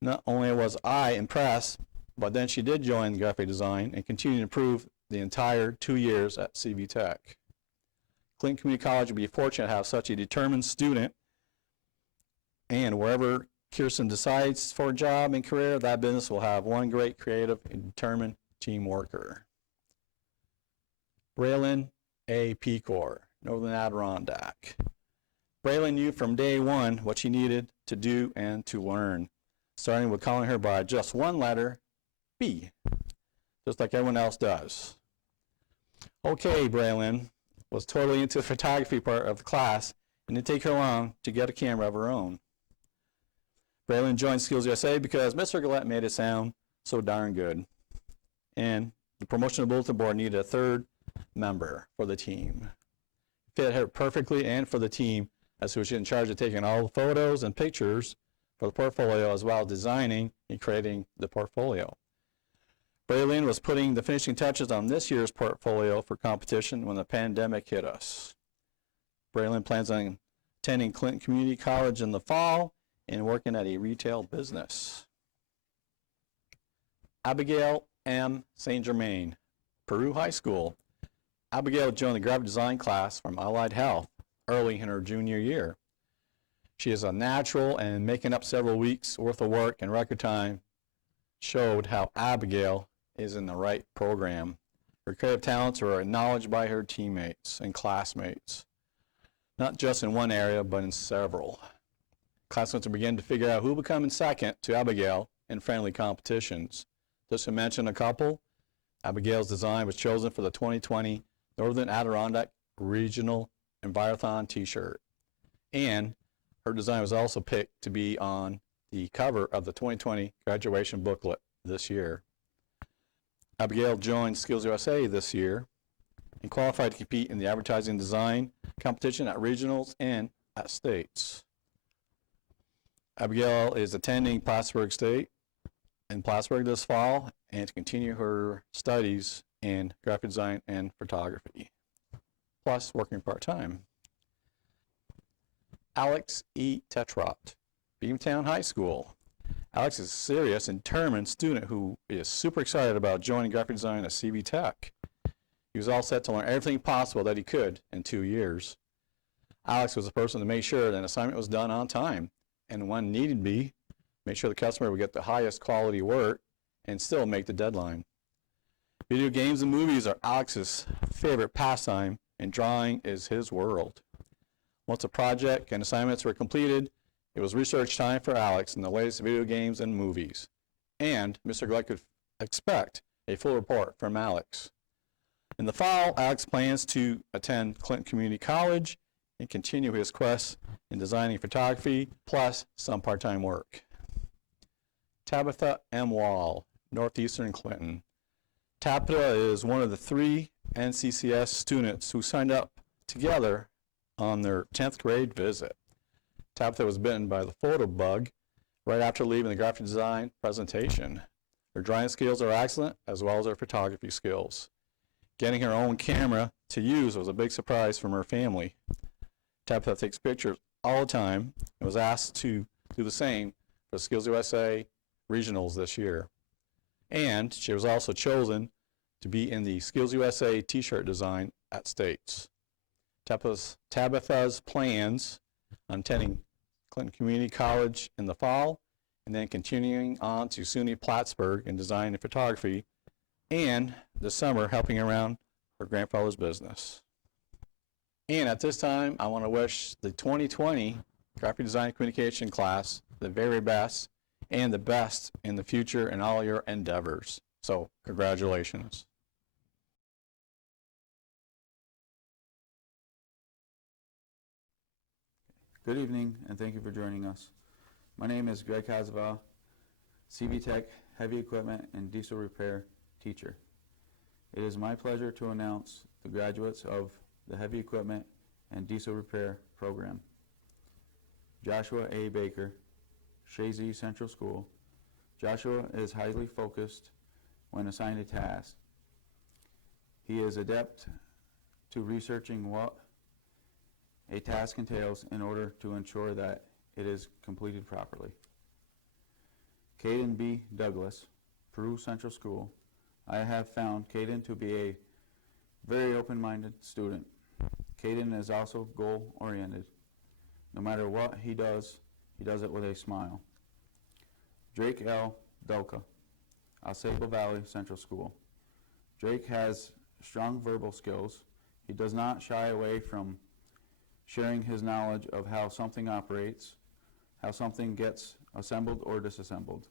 Not only was I impressed, but then she did join graphic design and continued to improve the entire 2 years at CV-TEC. Clinton Community College would be fortunate to have such a determined student, and wherever Kirsten decides for a job and career, that business will have one great creative and determined team worker. Braylon A. Pecor, Northern Adirondack. Braylon knew from day one what she needed to do and to learn, starting with calling her by just one letter, B, just like everyone else does. Okay, Braylon was totally into the photography part of the class, and it didn't take her long to get a camera of her own. Braylon joined Skills USA because Mr. Gillette made it sound so darn good. And the promotional bulletin board needed a 3rd member for the team. Fit her perfectly and for the team, as she was in charge of taking all the photos and pictures for the portfolio, as well as designing and creating the portfolio. Braylon was putting the finishing touches on this year's portfolio for competition when the pandemic hit us. Braylon plans on attending Clinton Community College in the fall and working at a retail business. Abigail M. St. Germain, Peru High School. Abigail joined the graphic design class from Allied Health early in her junior year. She is a natural, and making up several weeks worth of work in record time showed how Abigail is in the right program. Her creative talents are acknowledged by her teammates and classmates, not just in one area, but in several. Classmates will begin to figure out who will come in second to Abigail in friendly competitions. Just to mention a couple, Abigail's design was chosen for the 2020 Northern Adirondack Regional Envirothon t-shirt. And her design was also picked to be on the cover of the 2020 graduation booklet this year. Abigail joined Skills USA this year and qualified to compete in the advertising design competition at regionals and at states. Abigail is attending Plattsburgh State in Plattsburgh this fall and to continue her studies in graphic design and photography, plus working part-time. Alex E. Tetrot, Beamtown High School. Alex is a serious and determined student who is super excited about joining graphic design at CV-TEC. He was all set to learn everything possible that he could in 2 years. Alex was the person to make sure that an assignment was done on time, and when needed be, make sure the customer would get the highest quality work and still make the deadline. Video games and movies are Alex's favorite pastime, and drawing is his world. Once a project and assignments were completed, it was research time for Alex in the latest video games and movies. And Mr. Gleck could expect a full report from Alex. In the fall, Alex plans to attend Clinton Community College and continue his quest in designing photography, plus some part-time work. Tabitha M. Wall, Northeastern Clinton. Tabitha is one of the 3 NCCS students who signed up together on their 10th grade visit. Tabitha was bitten by the photo bug right after leaving the graphic design presentation. Her drawing skills are excellent, as well as her photography skills. Getting her own camera to use was a big surprise from her family. Tabitha takes pictures all the time and was asked to do the same for Skills USA regionals this year. And she was also chosen to be in the Skills USA t-shirt design at States. Tabitha's plans on attending Clinton Community College in the fall, and then continuing on to SUNY Plattsburgh in design and photography, and this summer helping around her grandfather's business. And at this time, I want to wish the 2020 Graphic Design and Communication class the very best and the best in the future in all your endeavors. So, congratulations. Good evening, and thank you for joining us. My name is Greg Kazava, CV-TEC heavy equipment and diesel repair teacher. It is my pleasure to announce the graduates of the heavy equipment and diesel repair program. Joshua A. Baker, Shazy Central School. Joshua is highly focused when assigned a task. He is adept to researching what a task entails in order to ensure that it is completed properly. Caden B. Douglas, Peru Central School. I have found Caden to be a very open-minded student. Caden is also goal-oriented. No matter what he does it with a smile. Drake L. Delka, Osceola Valley Central School. Drake has strong verbal skills. He does not shy away from sharing his knowledge of how something operates, how something gets assembled or disassembled,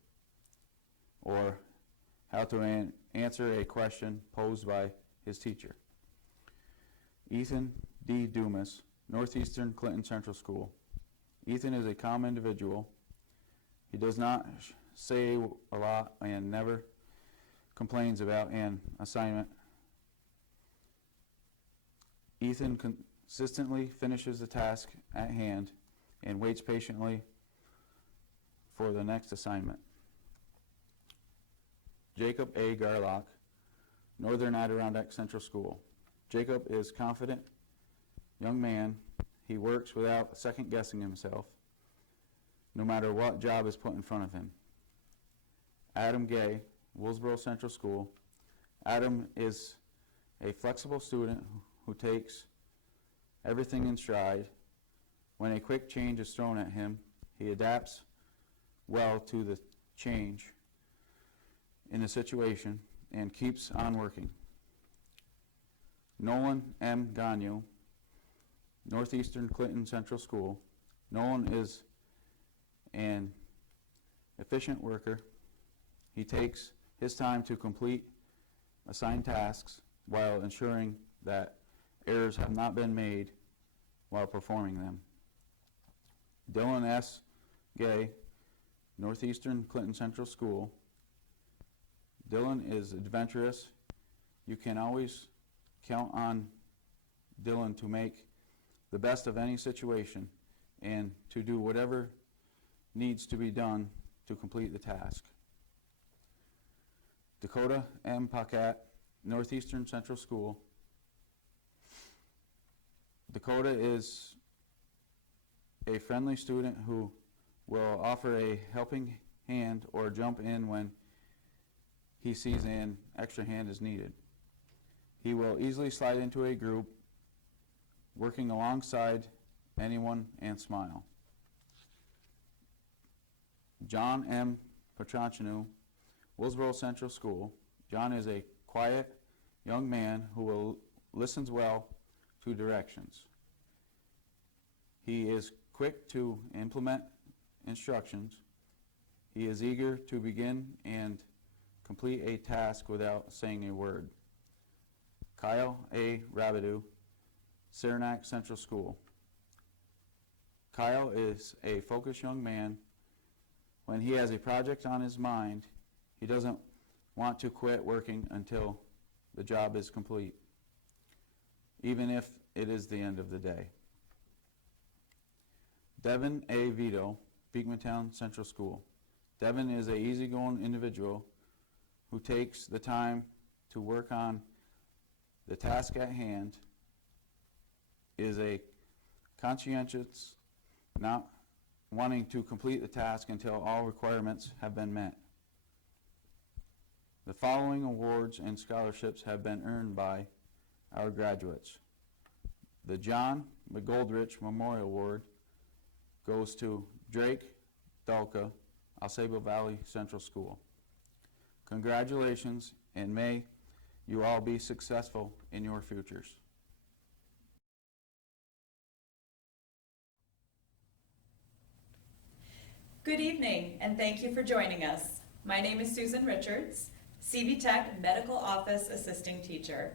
or how to answer a question posed by his teacher. Ethan D. Dumas, Northeastern Clinton Central School. Ethan is a calm individual. He does not say a lot and never complains about an assignment. Ethan consistently finishes the task at hand and waits patiently for the next assignment. Jacob A. Garlock, Northern Adirondack Central School. Jacob is confident young man. He works without second-guessing himself, no matter what job is put in front of him. Adam Gay, Willsboro Central School. Adam is a flexible student who takes everything in stride. When a quick change is thrown at him, he adapts well to the change in the situation and keeps on working. Nolan M. Gagnon, Northeastern Clinton Central School. Nolan is an efficient worker. He takes his time to complete assigned tasks while ensuring that errors have not been made while performing them. Dylan S. Gay, Northeastern Clinton Central School. Dylan is adventurous. You can always count on Dylan to make the best of any situation and to do whatever needs to be done to complete the task. Dakota M. Paquette, Northeastern Central School. Dakota is a friendly student who will offer a helping hand or jump in when he sees an extra hand is needed. He will easily slide into a group, working alongside anyone and smile. John M. Petranchinu, Willsboro Central School. John is a quiet young man who listens well to directions. He is quick to implement instructions. He is eager to begin and complete a task without saying a word. Kyle A. Rabideau, Saranac Central School. Kyle is a focused young man. When he has a project on his mind, he doesn't want to quit working until the job is complete, even if it is the end of the day. Devin A. Vito, Beekmantown Central School. Devin is an easygoing individual who takes the time to work on the task at hand, is a conscientious, not wanting to complete the task until all requirements have been met. The following awards and scholarships have been earned by our graduates. The John McGoldrich Memorial Award goes to Drake Dalka, Osceola Valley Central School. Congratulations, and may you all be successful in your futures. Good evening, and thank you for joining us. My name is Susan Richards, CV-TEC Medical Office Assisting Teacher.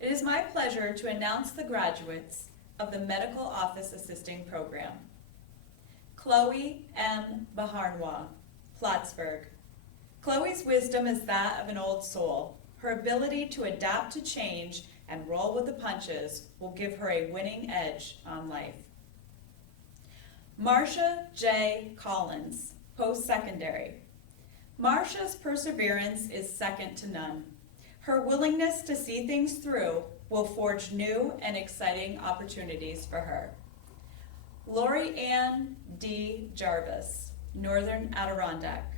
It is my pleasure to announce the graduates of the Medical Office Assisting Program. Chloe M. Baharnwa, Plattsburgh. Chloe's wisdom is that of an old soul. Her ability to adapt to change and roll with the punches will give her a winning edge on life. Marcia J. Collins, post-secondary. Marcia's perseverance is second to none. Her willingness to see things through will forge new and exciting opportunities for her. Lori Ann D. Jarvis, Northern Adirondack.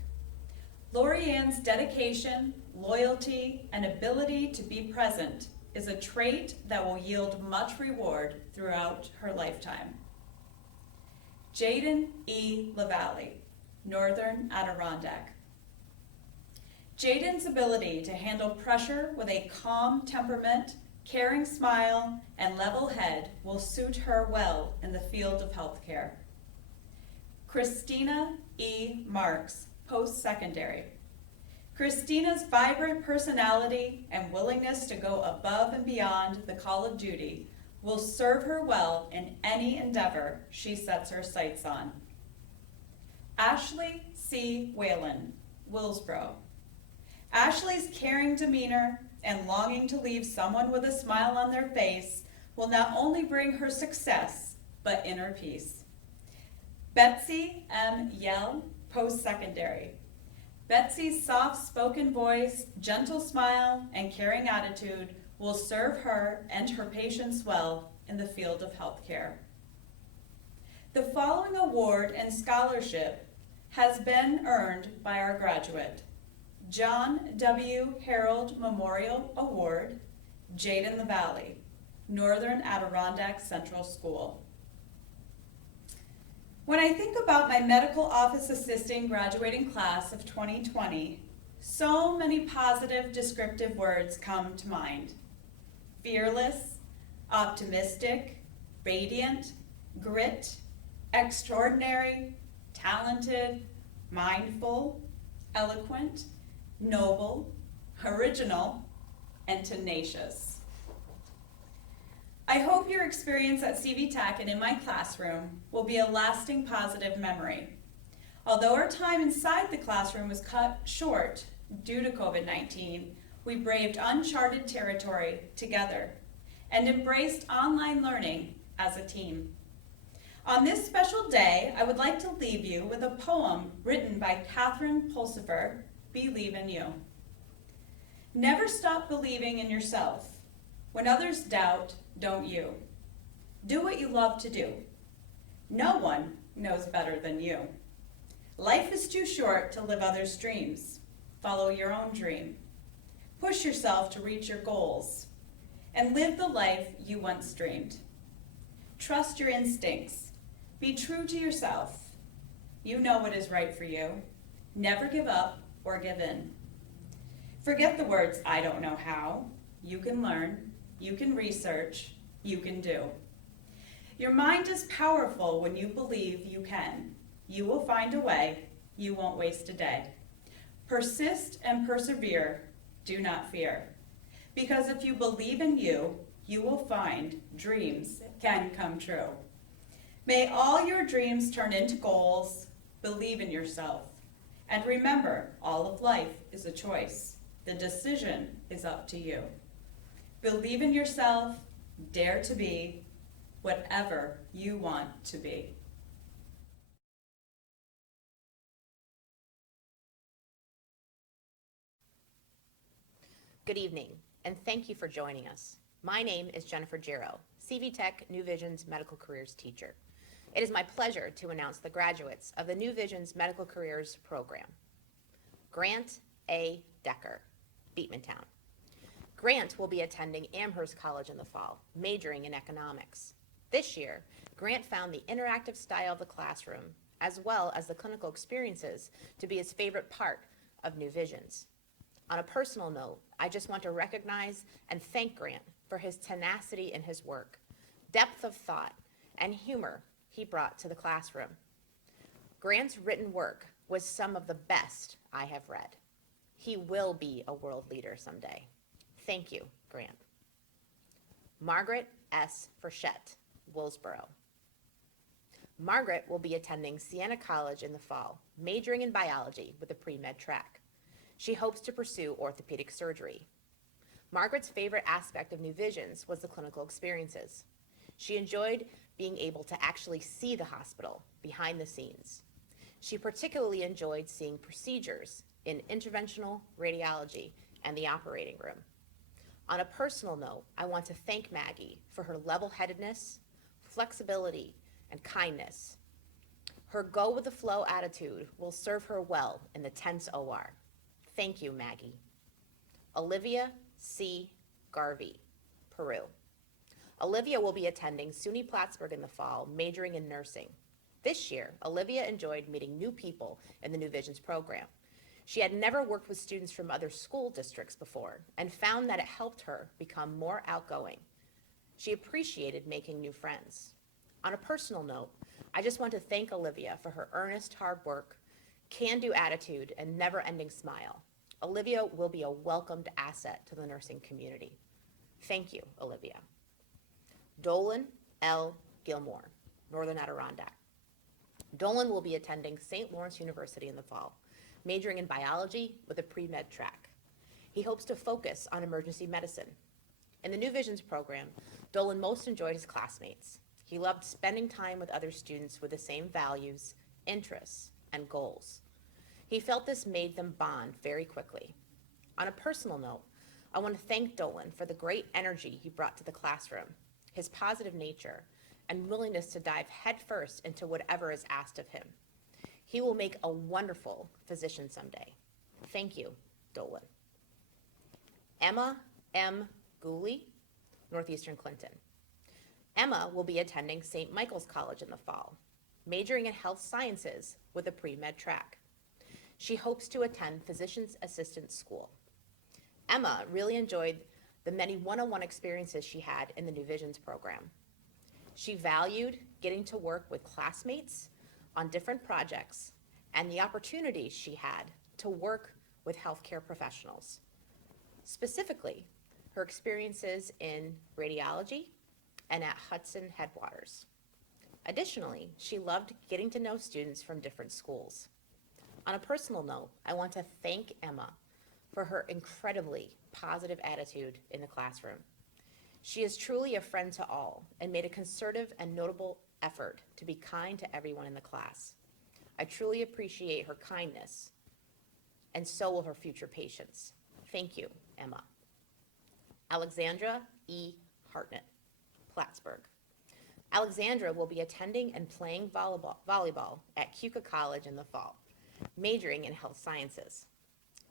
Lori Ann's dedication, loyalty, and ability to be present is a trait that will yield much reward throughout her lifetime. Jaden E. LaValle, Northern Adirondack. Jaden's ability to handle pressure with a calm temperament, caring smile, and level head will suit her well in the field of healthcare. Christina E. Marks, post-secondary. Christina's vibrant personality and willingness to go above and beyond the call of duty will serve her well in any endeavor she sets her sights on. Ashley C. Whalen, Willsboro. Ashley's caring demeanor and longing to leave someone with a smile on their face will not only bring her success, but inner peace. Betsy M. Yell, post-secondary. Betsy's soft-spoken voice, gentle smile, and caring attitude will serve her and her patients well in the field of healthcare. The following award and scholarship has been earned by our graduate: John W. Harold Memorial Award, Jaden LaValle, Northern Adirondack Central School. When I think about my medical office assisting graduating class of 2020, so many positive descriptive words come to mind. Fearless, optimistic, radiant, grit, extraordinary, talented, mindful, eloquent, noble, original, and tenacious. I hope your experience at CV-TEC and in my classroom will be a lasting positive memory. Although our time inside the classroom was cut short due to COVID-19, we braved uncharted territory together and embraced online learning as a team. On this special day, I would like to leave you with a poem written by Catherine Pulsifer, Believe in You. Never stop believing in yourself. When others doubt, don't you. Do what you love to do. No one knows better than you. Life is too short to live others' dreams. Follow your own dream. Push yourself to reach your goals and live the life you once dreamed. Trust your instincts. Be true to yourself. You know what is right for you. Never give up or give in. Forget the words, I don't know how. You can learn. You can research, you can do. Your mind is powerful when you believe you can. You will find a way, you won't waste a day. Persist and persevere, do not fear. Because if you believe in you, you will find dreams can come true. May all your dreams turn into goals, believe in yourself. And remember, all of life is a choice. The decision is up to you. Believe in yourself, dare to be whatever you want to be. Good evening, and thank you for joining us. My name is Jennifer Giro, CV-TEC New Vision's Medical Careers teacher. It is my pleasure to announce the graduates of the New Vision's Medical Careers program. Grant A. Decker, Beekmantown. Grant will be attending Amherst College in the fall, majoring in economics. This year, Grant found the interactive style of the classroom, as well as the clinical experiences, to be his favorite part of New Vision's. On a personal note, I just want to recognize and thank Grant for his tenacity in his work, depth of thought, and humor he brought to the classroom. Grant's written work was some of the best I have read. He will be a world leader someday. Thank you, Grant. Margaret S. Frechette, Willsboro. Margaret will be attending Siena College in the fall, majoring in biology with a pre-med track. She hopes to pursue orthopedic surgery. Margaret's favorite aspect of New Visions was the clinical experiences. She enjoyed being able to actually see the hospital behind the scenes. She particularly enjoyed seeing procedures in interventional radiology and the operating room. On a personal note, I want to thank Maggie for her level-headedness, flexibility, and kindness. Her go-with-the-flow attitude will serve her well in the tense OR. Thank you, Maggie. Olivia C. Garvey, Peru. Olivia will be attending SUNY Plattsburgh in the fall, majoring in nursing. This year, Olivia enjoyed meeting new people in the New Visions program. She had never worked with students from other school districts before and found that it helped her become more outgoing. She appreciated making new friends. On a personal note, I just want to thank Olivia for her earnest hard work, can-do attitude, and never-ending smile. Olivia will be a welcomed asset to the nursing community. Thank you, Olivia. Dolan L. Gilmore, Northern Adirondack. Dolan will be attending St. Lawrence University in the fall, majoring in biology with a pre-med track. He hopes to focus on emergency medicine. In the New Visions program, Dolan most enjoyed his classmates. He loved spending time with other students with the same values, interests, and goals. He felt this made them bond very quickly. On a personal note, I want to thank Dolan for the great energy he brought to the classroom, his positive nature, and willingness to dive headfirst into whatever is asked of him. He will make a wonderful physician someday. Thank you, Dolan. Emma M. Gooley, Northeastern Clinton. Emma will be attending St. Michael's College in the fall, majoring in health sciences with a pre-med track. She hopes to attend physician's assistant school. Emma really enjoyed the many one-on-one experiences she had in the New Visions program. She valued getting to work with classmates on different projects and the opportunities she had to work with healthcare professionals. Specifically, her experiences in radiology and at Hudson Headwaters. Additionally, she loved getting to know students from different schools. On a personal note, I want to thank Emma for her incredibly positive attitude in the classroom. She is truly a friend to all and made a concerted and notable effort to be kind to everyone in the class. I truly appreciate her kindness, and so will her future patients. Thank you, Emma. Alexandra E. Hartnett, Plattsburgh. Alexandra will be attending and playing volleyball at Keuka College in the fall, majoring in health sciences.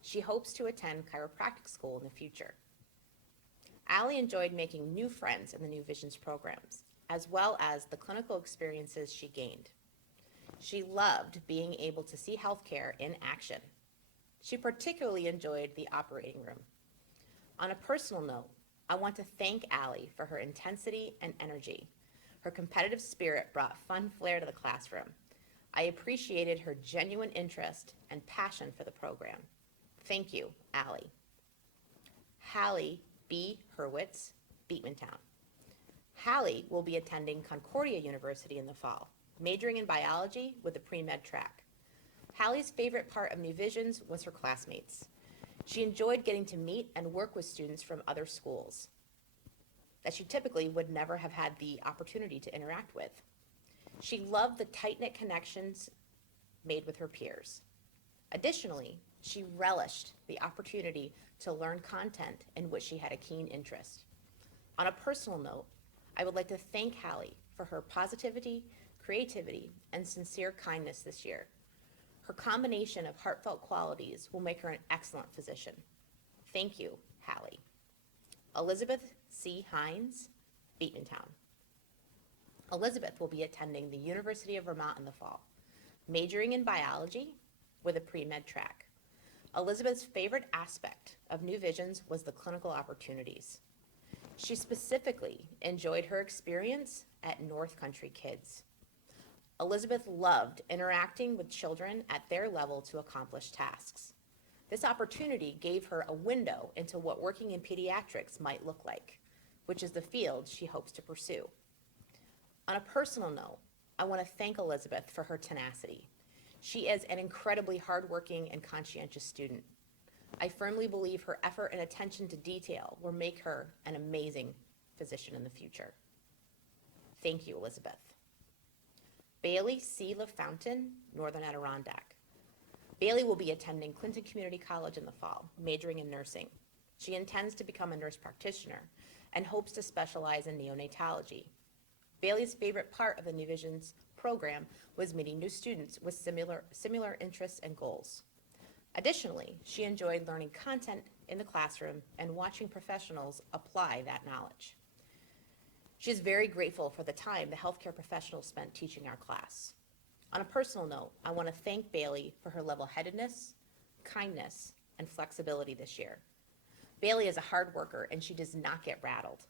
She hopes to attend chiropractic school in the future. Allie enjoyed making new friends in the New Visions programs, as well as the clinical experiences she gained. She loved being able to see healthcare in action. She particularly enjoyed the operating room. On a personal note, I want to thank Allie for her intensity and energy. Her competitive spirit brought fun flair to the classroom. I appreciated her genuine interest and passion for the program. Thank you, Allie. Hallie B. Hurwitz, Beekmantown. Hallie will be attending Concordia University in the fall, majoring in biology with a pre-med track. Hallie's favorite part of New Visions was her classmates. She enjoyed getting to meet and work with students from other schools that she typically would never have had the opportunity to interact with. She loved the tight-knit connections made with her peers. Additionally, she relished the opportunity to learn content in which she had a keen interest. On a personal note, I would like to thank Hallie for her positivity, creativity, and sincere kindness this year. Her combination of heartfelt qualities will make her an excellent physician. Thank you, Hallie. Elizabeth C. Hines, Beekmantown. Elizabeth will be attending the University of Vermont in the fall, majoring in biology with a pre-med track. Elizabeth's favorite aspect of New Visions was the clinical opportunities. She specifically enjoyed her experience at North Country Kids. Elizabeth loved interacting with children at their level to accomplish tasks. This opportunity gave her a window into what working in pediatrics might look like, which is the field she hopes to pursue. On a personal note, I want to thank Elizabeth for her tenacity. She is an incredibly hardworking and conscientious student. I firmly believe her effort and attention to detail will make her an amazing physician in the future. Thank you, Elizabeth. Bailey C. LaFountain, Northern Adirondack. Bailey will be attending Clinton Community College in the fall, majoring in nursing. She intends to become a nurse practitioner and hopes to specialize in neonatology. Bailey's favorite part of the New Visions program was meeting new students with similar interests and goals. Additionally, she enjoyed learning content in the classroom and watching professionals apply that knowledge. She is very grateful for the time the healthcare professionals spent teaching our class. On a personal note, I want to thank Bailey for her level-headedness, kindness, and flexibility this year. Bailey is a hard worker and she does not get rattled.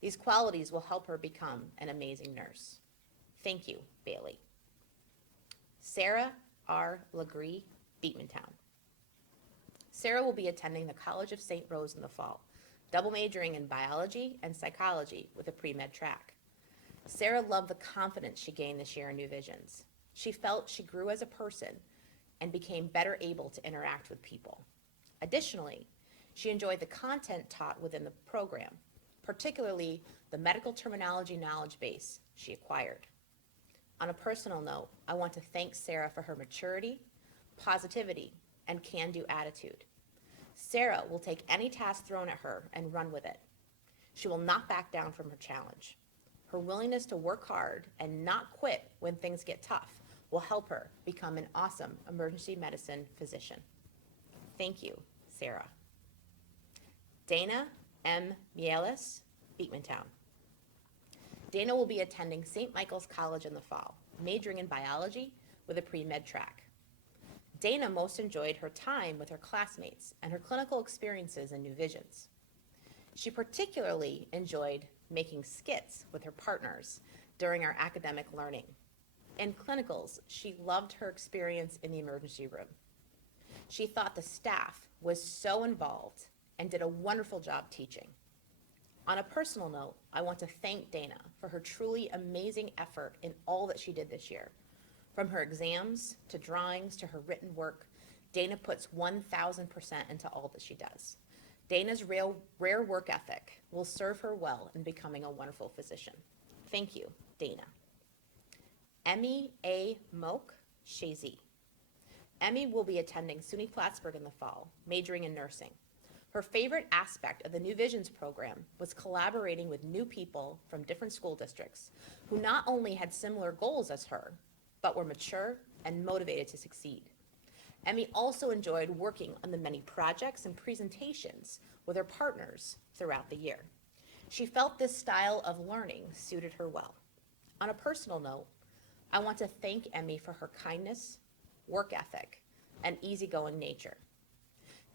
These qualities will help her become an amazing nurse. Thank you, Bailey. Sarah R. Legree, Beekmantown. Sarah will be attending the College of St. Rose in the fall, double majoring in biology and psychology with a pre-med track. Sarah loved the confidence she gained this year in New Visions. She felt she grew as a person and became better able to interact with people. Additionally, she enjoyed the content taught within the program, particularly the medical terminology knowledge base she acquired. On a personal note, I want to thank Sarah for her maturity, positivity, and can-do attitude. Sarah will take any task thrown at her and run with it. She will not back down from her challenge. Her willingness to work hard and not quit when things get tough will help her become an awesome emergency medicine physician. Thank you, Sarah. Dana M. Mielis, Beekmantown. Dana will be attending St. Michael's College in the fall, majoring in biology with a pre-med track. Dana most enjoyed her time with her classmates and her clinical experiences in New Visions. She particularly enjoyed making skits with her partners during our academic learning. In clinicals, she loved her experience in the emergency room. She thought the staff was so involved and did a wonderful job teaching. On a personal note, I want to thank Dana for her truly amazing effort in all that she did this year. From her exams to drawings to her written work, Dana puts 1,000% into all that she does. Dana's rare work ethic will serve her well in becoming a wonderful physician. Thank you, Dana. Emmy A. Moak, Shazy. Emmy will be attending SUNY Plattsburgh in the fall, majoring in nursing. Her favorite aspect of the New Visions program was collaborating with new people from different school districts who not only had similar goals as her, but were mature and motivated to succeed. Emmy also enjoyed working on the many projects and presentations with her partners throughout the year. She felt this style of learning suited her well. On a personal note, I want to thank Emmy for her kindness, work ethic, and easygoing nature.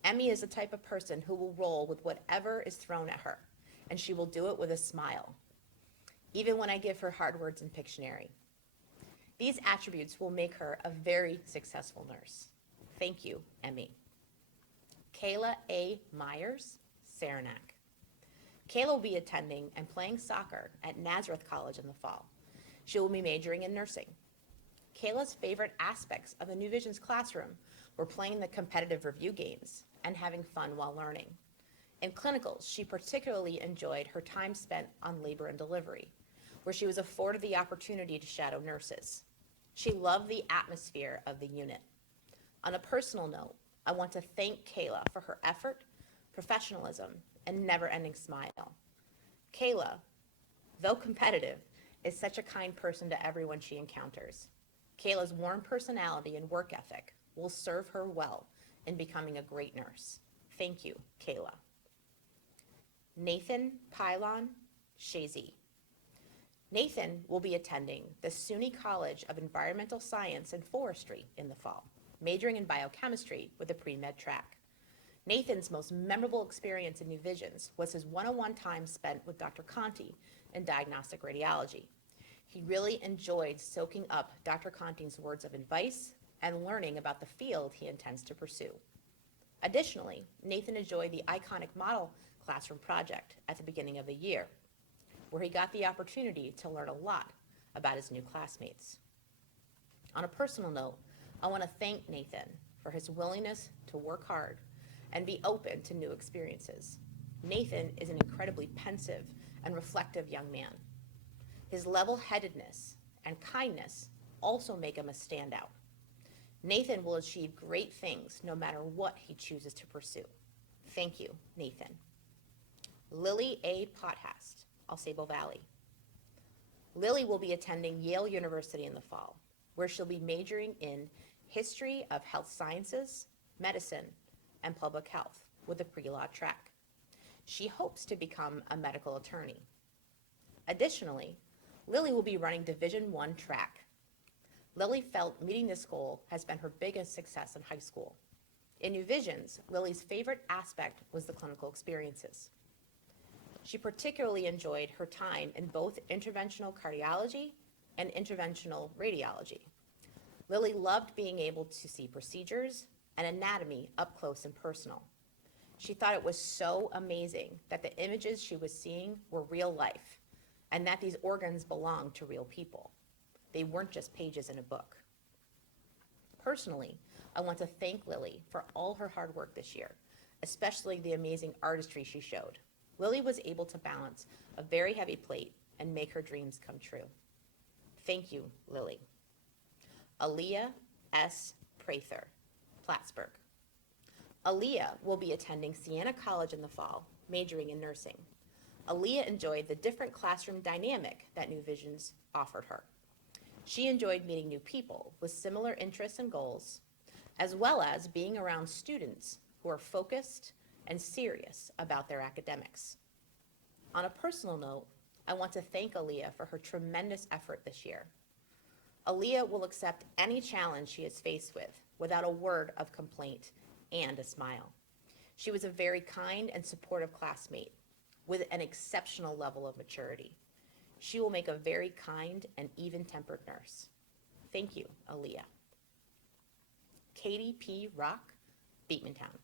Emmy is the type of person who will roll with whatever is thrown at her, and she will do it with a smile, even when I give her hard words in Pictionary. These attributes will make her a very successful nurse. Thank you, Emmy. Kayla A. Myers, Saranac. Kayla will be attending and playing soccer at Nazareth College in the fall. She will be majoring in nursing. Kayla's favorite aspects of the New Visions classroom were playing the competitive review games and having fun while learning. In clinicals, she particularly enjoyed her time spent on labor and delivery, where she was afforded the opportunity to shadow nurses. She loved the atmosphere of the unit. On a personal note, I want to thank Kayla for her effort, professionalism, and never-ending smile. Kayla, though competitive, is such a kind person to everyone she encounters. Kayla's warm personality and work ethic will serve her well in becoming a great nurse. Thank you, Kayla. Nathan Pylon, Shazy. Nathan will be attending the SUNY College of Environmental Science and Forestry in the fall, majoring in biochemistry with a pre-med track. Nathan's most memorable experience in New Visions was his one-on-one time spent with Dr. Conti in diagnostic radiology. He really enjoyed soaking up Dr. Conti's words of advice and learning about the field he intends to pursue. Additionally, Nathan enjoyed the iconic model classroom project at the beginning of the year, where he got the opportunity to learn a lot about his new classmates. On a personal note, I want to thank Nathan for his willingness to work hard and be open to new experiences. Nathan is an incredibly pensive and reflective young man. His level-headedness and kindness also make him a standout. Nathan will achieve great things no matter what he chooses to pursue. Thank you, Nathan. Lily A. Pothast, Alsabo Valley. Lily will be attending Yale University in the fall, where she'll be majoring in history of health sciences, medicine, and public health with a pre-law track. She hopes to become a medical attorney. Additionally, Lily will be running Division I track. Lily felt meeting this goal has been her biggest success in high school. In New Visions, Lily's favorite aspect was the clinical experiences. She particularly enjoyed her time in both interventional cardiology and interventional radiology. Lily loved being able to see procedures and anatomy up close and personal. She thought it was so amazing that the images she was seeing were real life and that these organs belonged to real people. They weren't just pages in a book. Personally, I want to thank Lily for all her hard work this year, especially the amazing artistry she showed. Lily was able to balance a very heavy plate and make her dreams come true. Thank you, Lily. Aaliyah S. Prather, Plattsburgh. Aaliyah will be attending Siena College in the fall, majoring in nursing. Aaliyah enjoyed the different classroom dynamic that New Visions offered her. She enjoyed meeting new people with similar interests and goals, as well as being around students who are focused and serious about their academics. On a personal note, I want to thank Aaliyah for her tremendous effort this year. Aaliyah will accept any challenge she is faced with without a word of complaint and a smile. She was a very kind and supportive classmate with an exceptional level of maturity. She will make a very kind and even-tempered nurse. Thank you, Aaliyah. Katie P. Rock, Beekmantown.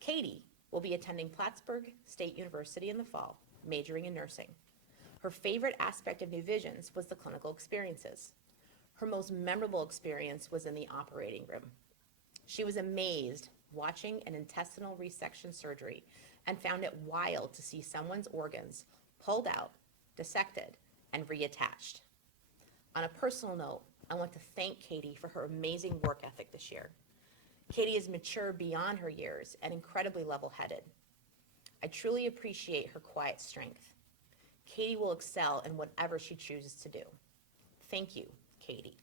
Katie will be attending Plattsburgh State University in the fall, majoring in nursing. Her favorite aspect of New Visions was the clinical experiences. Her most memorable experience was in the operating room. She was amazed watching an intestinal resection surgery and found it wild to see someone's organs pulled out, dissected, and reattached. On a personal note, I want to thank Katie for her amazing work ethic this year. Katie is mature beyond her years and incredibly level-headed. I truly appreciate her quiet strength. Katie will excel in whatever she chooses to do. Thank you, Katie.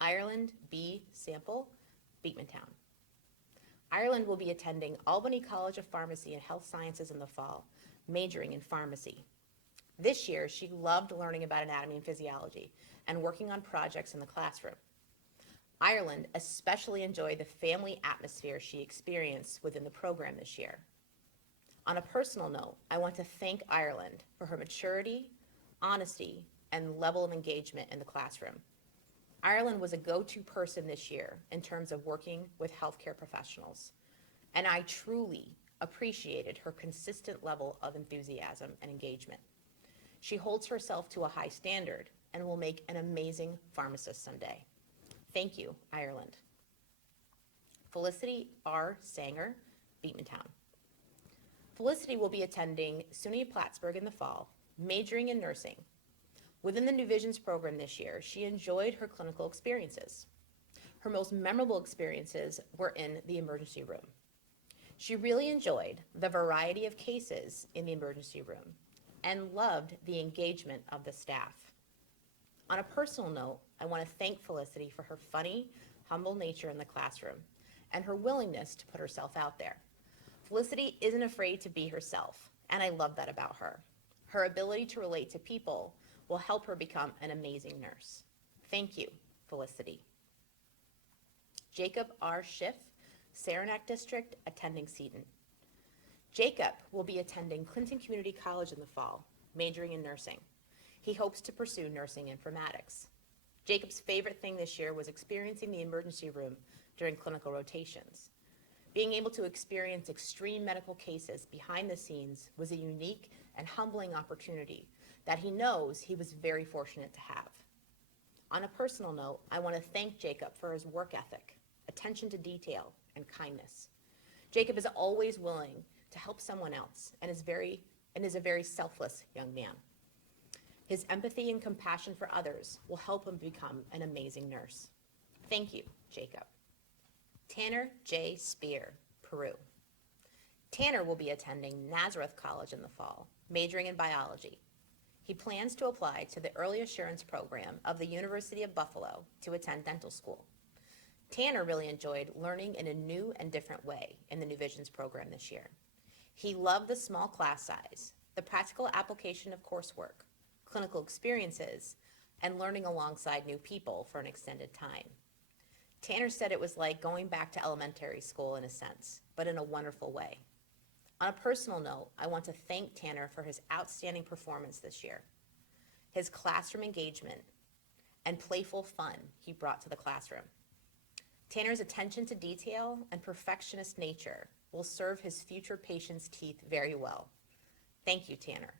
Ireland B. Sample, Beekmantown. Ireland will be attending Albany College of Pharmacy and Health Sciences in the fall, majoring in pharmacy. This year, she loved learning about anatomy and physiology and working on projects in the classroom. Ireland especially enjoyed the family atmosphere she experienced within the program this year. On a personal note, I want to thank Ireland for her maturity, honesty, and level of engagement in the classroom. Ireland was a go-to person this year in terms of working with healthcare professionals, and I truly appreciated her consistent level of enthusiasm and engagement. She holds herself to a high standard and will make an amazing pharmacist someday. Thank you, Ireland. Felicity R. Sanger, Beekmantown. Felicity will be attending SUNY Plattsburgh in the fall, majoring in nursing. Within the New Visions program this year, she enjoyed her clinical experiences. Her most memorable experiences were in the emergency room. She really enjoyed the variety of cases in the emergency room and loved the engagement of the staff. On a personal note, I want to thank Felicity for her funny, humble nature in the classroom and her willingness to put herself out there. Felicity isn't afraid to be herself, and I love that about her. Her ability to relate to people will help her become an amazing nurse. Thank you, Felicity. Jacob R. Schiff, Saranac District, attending Seton. Jacob will be attending Clinton Community College in the fall, majoring in nursing. He hopes to pursue nursing informatics. Jacob's favorite thing this year was experiencing the emergency room during clinical rotations. Being able to experience extreme medical cases behind the scenes was a unique and humbling opportunity that he knows he was very fortunate to have. On a personal note, I want to thank Jacob for his work ethic, attention to detail, and kindness. Jacob is always willing to help someone else and is a very selfless young man. His empathy and compassion for others will help him become an amazing nurse. Thank you, Jacob. Tanner J. Spear, Peru. Tanner will be attending Nazareth College in the fall, majoring in biology. He plans to apply to the Early Assurance Program of the University of Buffalo to attend dental school. Tanner really enjoyed learning in a new and different way in the New Visions program this year. He loved the small class size, the practical application of coursework, clinical experiences, and learning alongside new people for an extended time. Tanner said it was like going back to elementary school in a sense, but in a wonderful way. On a personal note, I want to thank Tanner for his outstanding performance this year, his classroom engagement, and playful fun he brought to the classroom. Tanner's attention to detail and perfectionist nature will serve his future patients' teeth very well. Thank you, Tanner.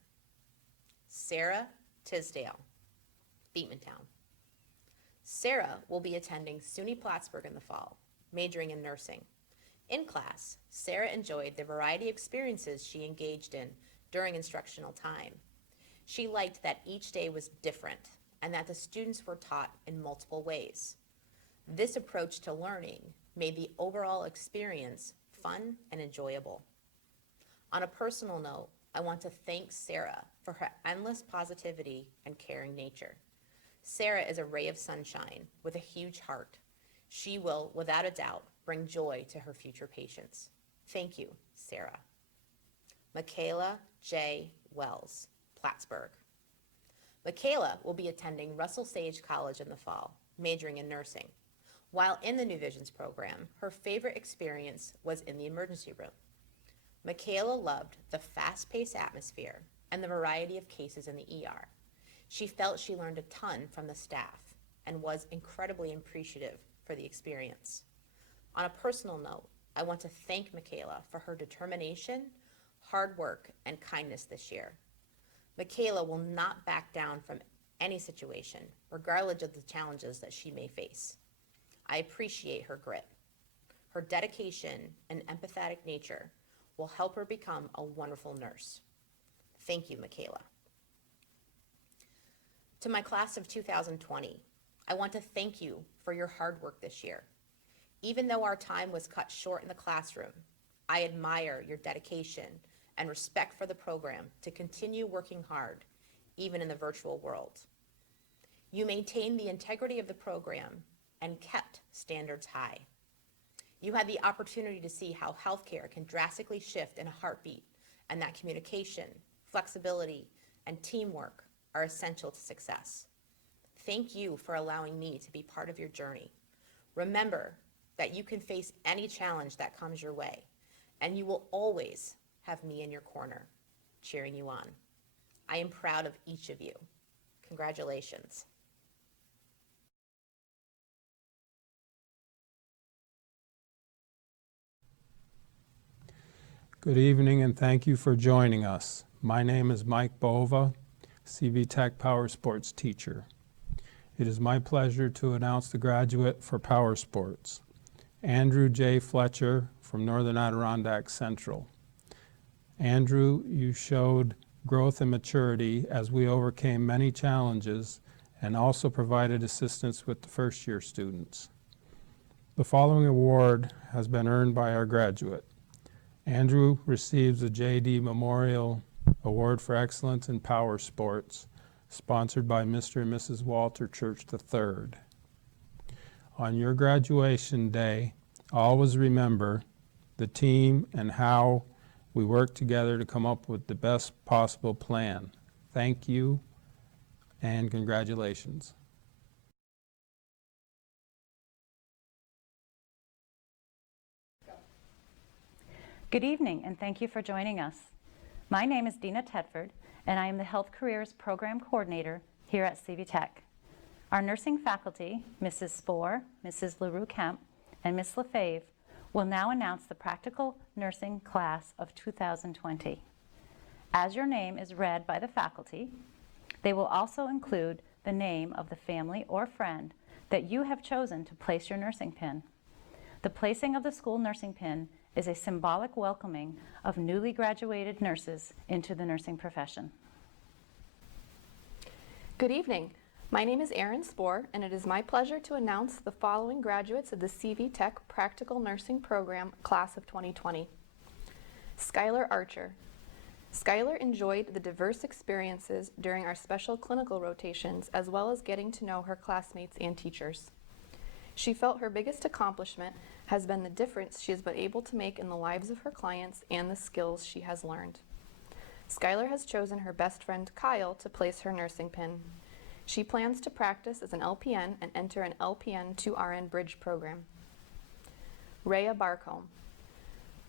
Sarah Tisdale, Beekmantown. Sarah will be attending SUNY Plattsburgh in the fall, majoring in nursing. In class, Sarah enjoyed the variety of experiences she engaged in during instructional time. She liked that each day was different and that the students were taught in multiple ways. This approach to learning made the overall experience fun and enjoyable. On a personal note, I want to thank Sarah for her endless positivity and caring nature. Sarah is a ray of sunshine with a huge heart. She will, without a doubt, bring joy to her future patients. Thank you, Sarah. Michaela J. Wells, Plattsburgh. Michaela will be attending Russell Sage College in the fall, majoring in nursing. While in the New Visions program, her favorite experience was in the emergency room. Michaela loved the fast-paced atmosphere and the variety of cases in the ER. She felt she learned a ton from the staff and was incredibly appreciative for the experience. On a personal note, I want to thank Michaela for her determination, hard work, and kindness this year. Michaela will not back down from any situation, regardless of the challenges that she may face. I appreciate her grit. Her dedication and empathetic nature will help her become a wonderful nurse. Thank you, Michaela. To my class of 2020, I want to thank you for your hard work this year. Even though our time was cut short in the classroom, I admire your dedication and respect for the program to continue working hard, even in the virtual world. You maintained the integrity of the program and kept standards high. You had the opportunity to see how healthcare can drastically shift in a heartbeat, and that communication, flexibility, and teamwork are essential to success. Thank you for allowing me to be part of your journey. Remember that you can face any challenge that comes your way, and you will always have me in your corner, cheering you on. I am proud of each of you. Congratulations. Good evening and thank you for joining us. My name is Mike Bova, CV-TEC Power Sports teacher. It is my pleasure to announce the graduate for Power Sports, Andrew J. Fletcher from Northern Adirondack Central. Andrew, you showed growth and maturity as we overcame many challenges and also provided assistance with the first-year students. The following award has been earned by our graduate. Andrew receives the J.D. Memorial Award for Excellence in Power Sports, sponsored by Mr. and Mrs. Walter Church III. On your graduation day, always remember the team and how we work together to come up with the best possible plan. Thank you and congratulations. Good evening, and thank you for joining us. My name is Dina Tedford, and I am the Health Careers Program Coordinator here at CV-TEC. Our nursing faculty, Mrs. Spohr, Mrs. LaRue Kemp, and Ms. LaFave, will now announce the Practical Nursing Class of 2020. As your name is read by the faculty, they will also include the name of the family or friend that you have chosen to place your nursing pin. The placing of the school nursing pin is a symbolic welcoming of newly graduated nurses into the nursing profession. Good evening. My name is Erin Spohr, and it is my pleasure to announce the following graduates of the CV-TEC Practical Nursing Program, Class of 2020. Skylar Archer. Skylar enjoyed the diverse experiences during our special clinical rotations, as well as getting to know her classmates and teachers. She felt her biggest accomplishment has been the difference she has been able to make in the lives of her clients and the skills she has learned. Skylar has chosen her best friend Kyle to place her nursing pin. She plans to practice as an LPN and enter an LPN to RN bridge program. Rhea Barcombe.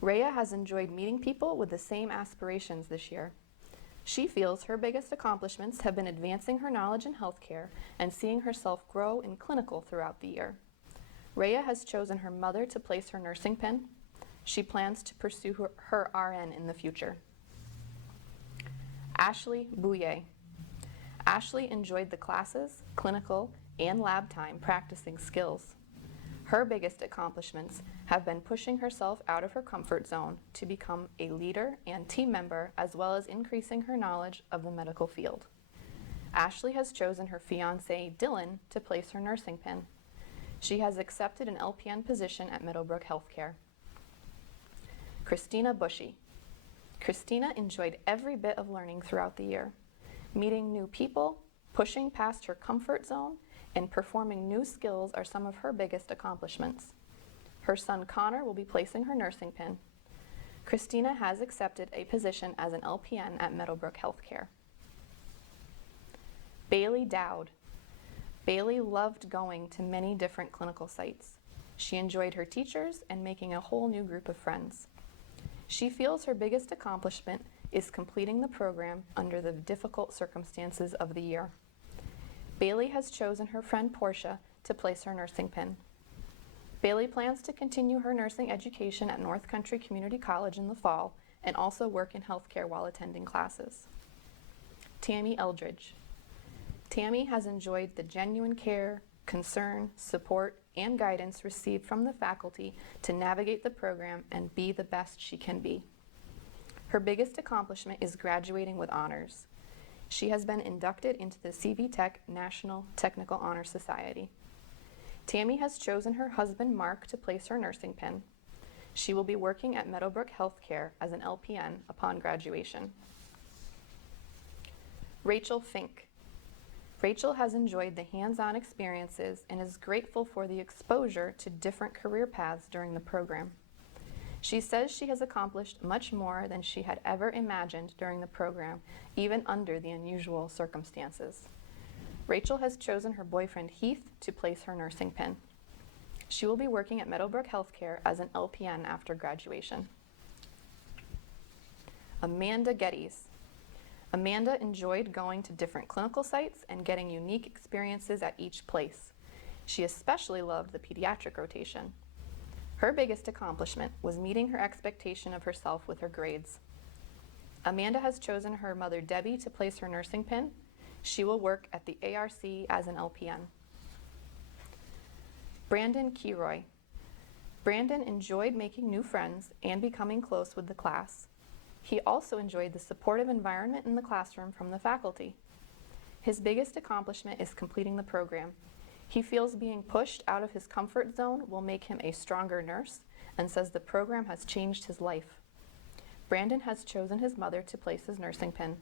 Rhea has enjoyed meeting people with the same aspirations this year. She feels her biggest accomplishments have been advancing her knowledge in healthcare and seeing herself grow in clinical throughout the year. Rhea has chosen her mother to place her nursing pin. She plans to pursue her RN in the future. Ashley Bouye. Ashley enjoyed the classes, clinical, and lab time practicing skills. Her biggest accomplishments have been pushing herself out of her comfort zone to become a leader and team member, as well as increasing her knowledge of the medical field. Ashley has chosen her fiancé, Dylan, to place her nursing pin. She has accepted an LPN position at Meadowbrook Healthcare. Christina Bushy. Christina enjoyed every bit of learning throughout the year. Meeting new people, pushing past her comfort zone, and performing new skills are some of her biggest accomplishments. Her son Connor will be placing her nursing pin. Christina has accepted a position as an LPN at Meadowbrook Healthcare. Bailey Dowd. Bailey loved going to many different clinical sites. She enjoyed her teachers and making a whole new group of friends. She feels her biggest accomplishment is completing the program under the difficult circumstances of the year. Bailey has chosen her friend Portia to place her nursing pin. Bailey plans to continue her nursing education at North Country Community College in the fall and also work in healthcare while attending classes. Tammy Eldridge. Tammy has enjoyed the genuine care, concern, support, and guidance received from the faculty to navigate the program and be the best she can be. Her biggest accomplishment is graduating with honors. She has been inducted into the CV-TEC National Technical Honor Society. Tammy has chosen her husband Mark to place her nursing pin. She will be working at Meadowbrook Healthcare as an LPN upon graduation. Rachel Fink. Rachel has enjoyed the hands-on experiences and is grateful for the exposure to different career paths during the program. She says she has accomplished much more than she had ever imagined during the program, even under the unusual circumstances. Rachel has chosen her boyfriend Heath to place her nursing pin. She will be working at Meadowbrook Healthcare as an LPN after graduation. Amanda Geddes. Amanda enjoyed going to different clinical sites and getting unique experiences at each place. She especially loved the pediatric rotation. Her biggest accomplishment was meeting her expectation of herself with her grades. Amanda has chosen her mother Debbie to place her nursing pin. She will work at the ARC as an LPN. Brandon Keroy. Brandon enjoyed making new friends and becoming close with the class. He also enjoyed the supportive environment in the classroom from the faculty. His biggest accomplishment is completing the program. He feels being pushed out of his comfort zone will make him a stronger nurse and says the program has changed his life. Brandon has chosen his mother to place his nursing pin.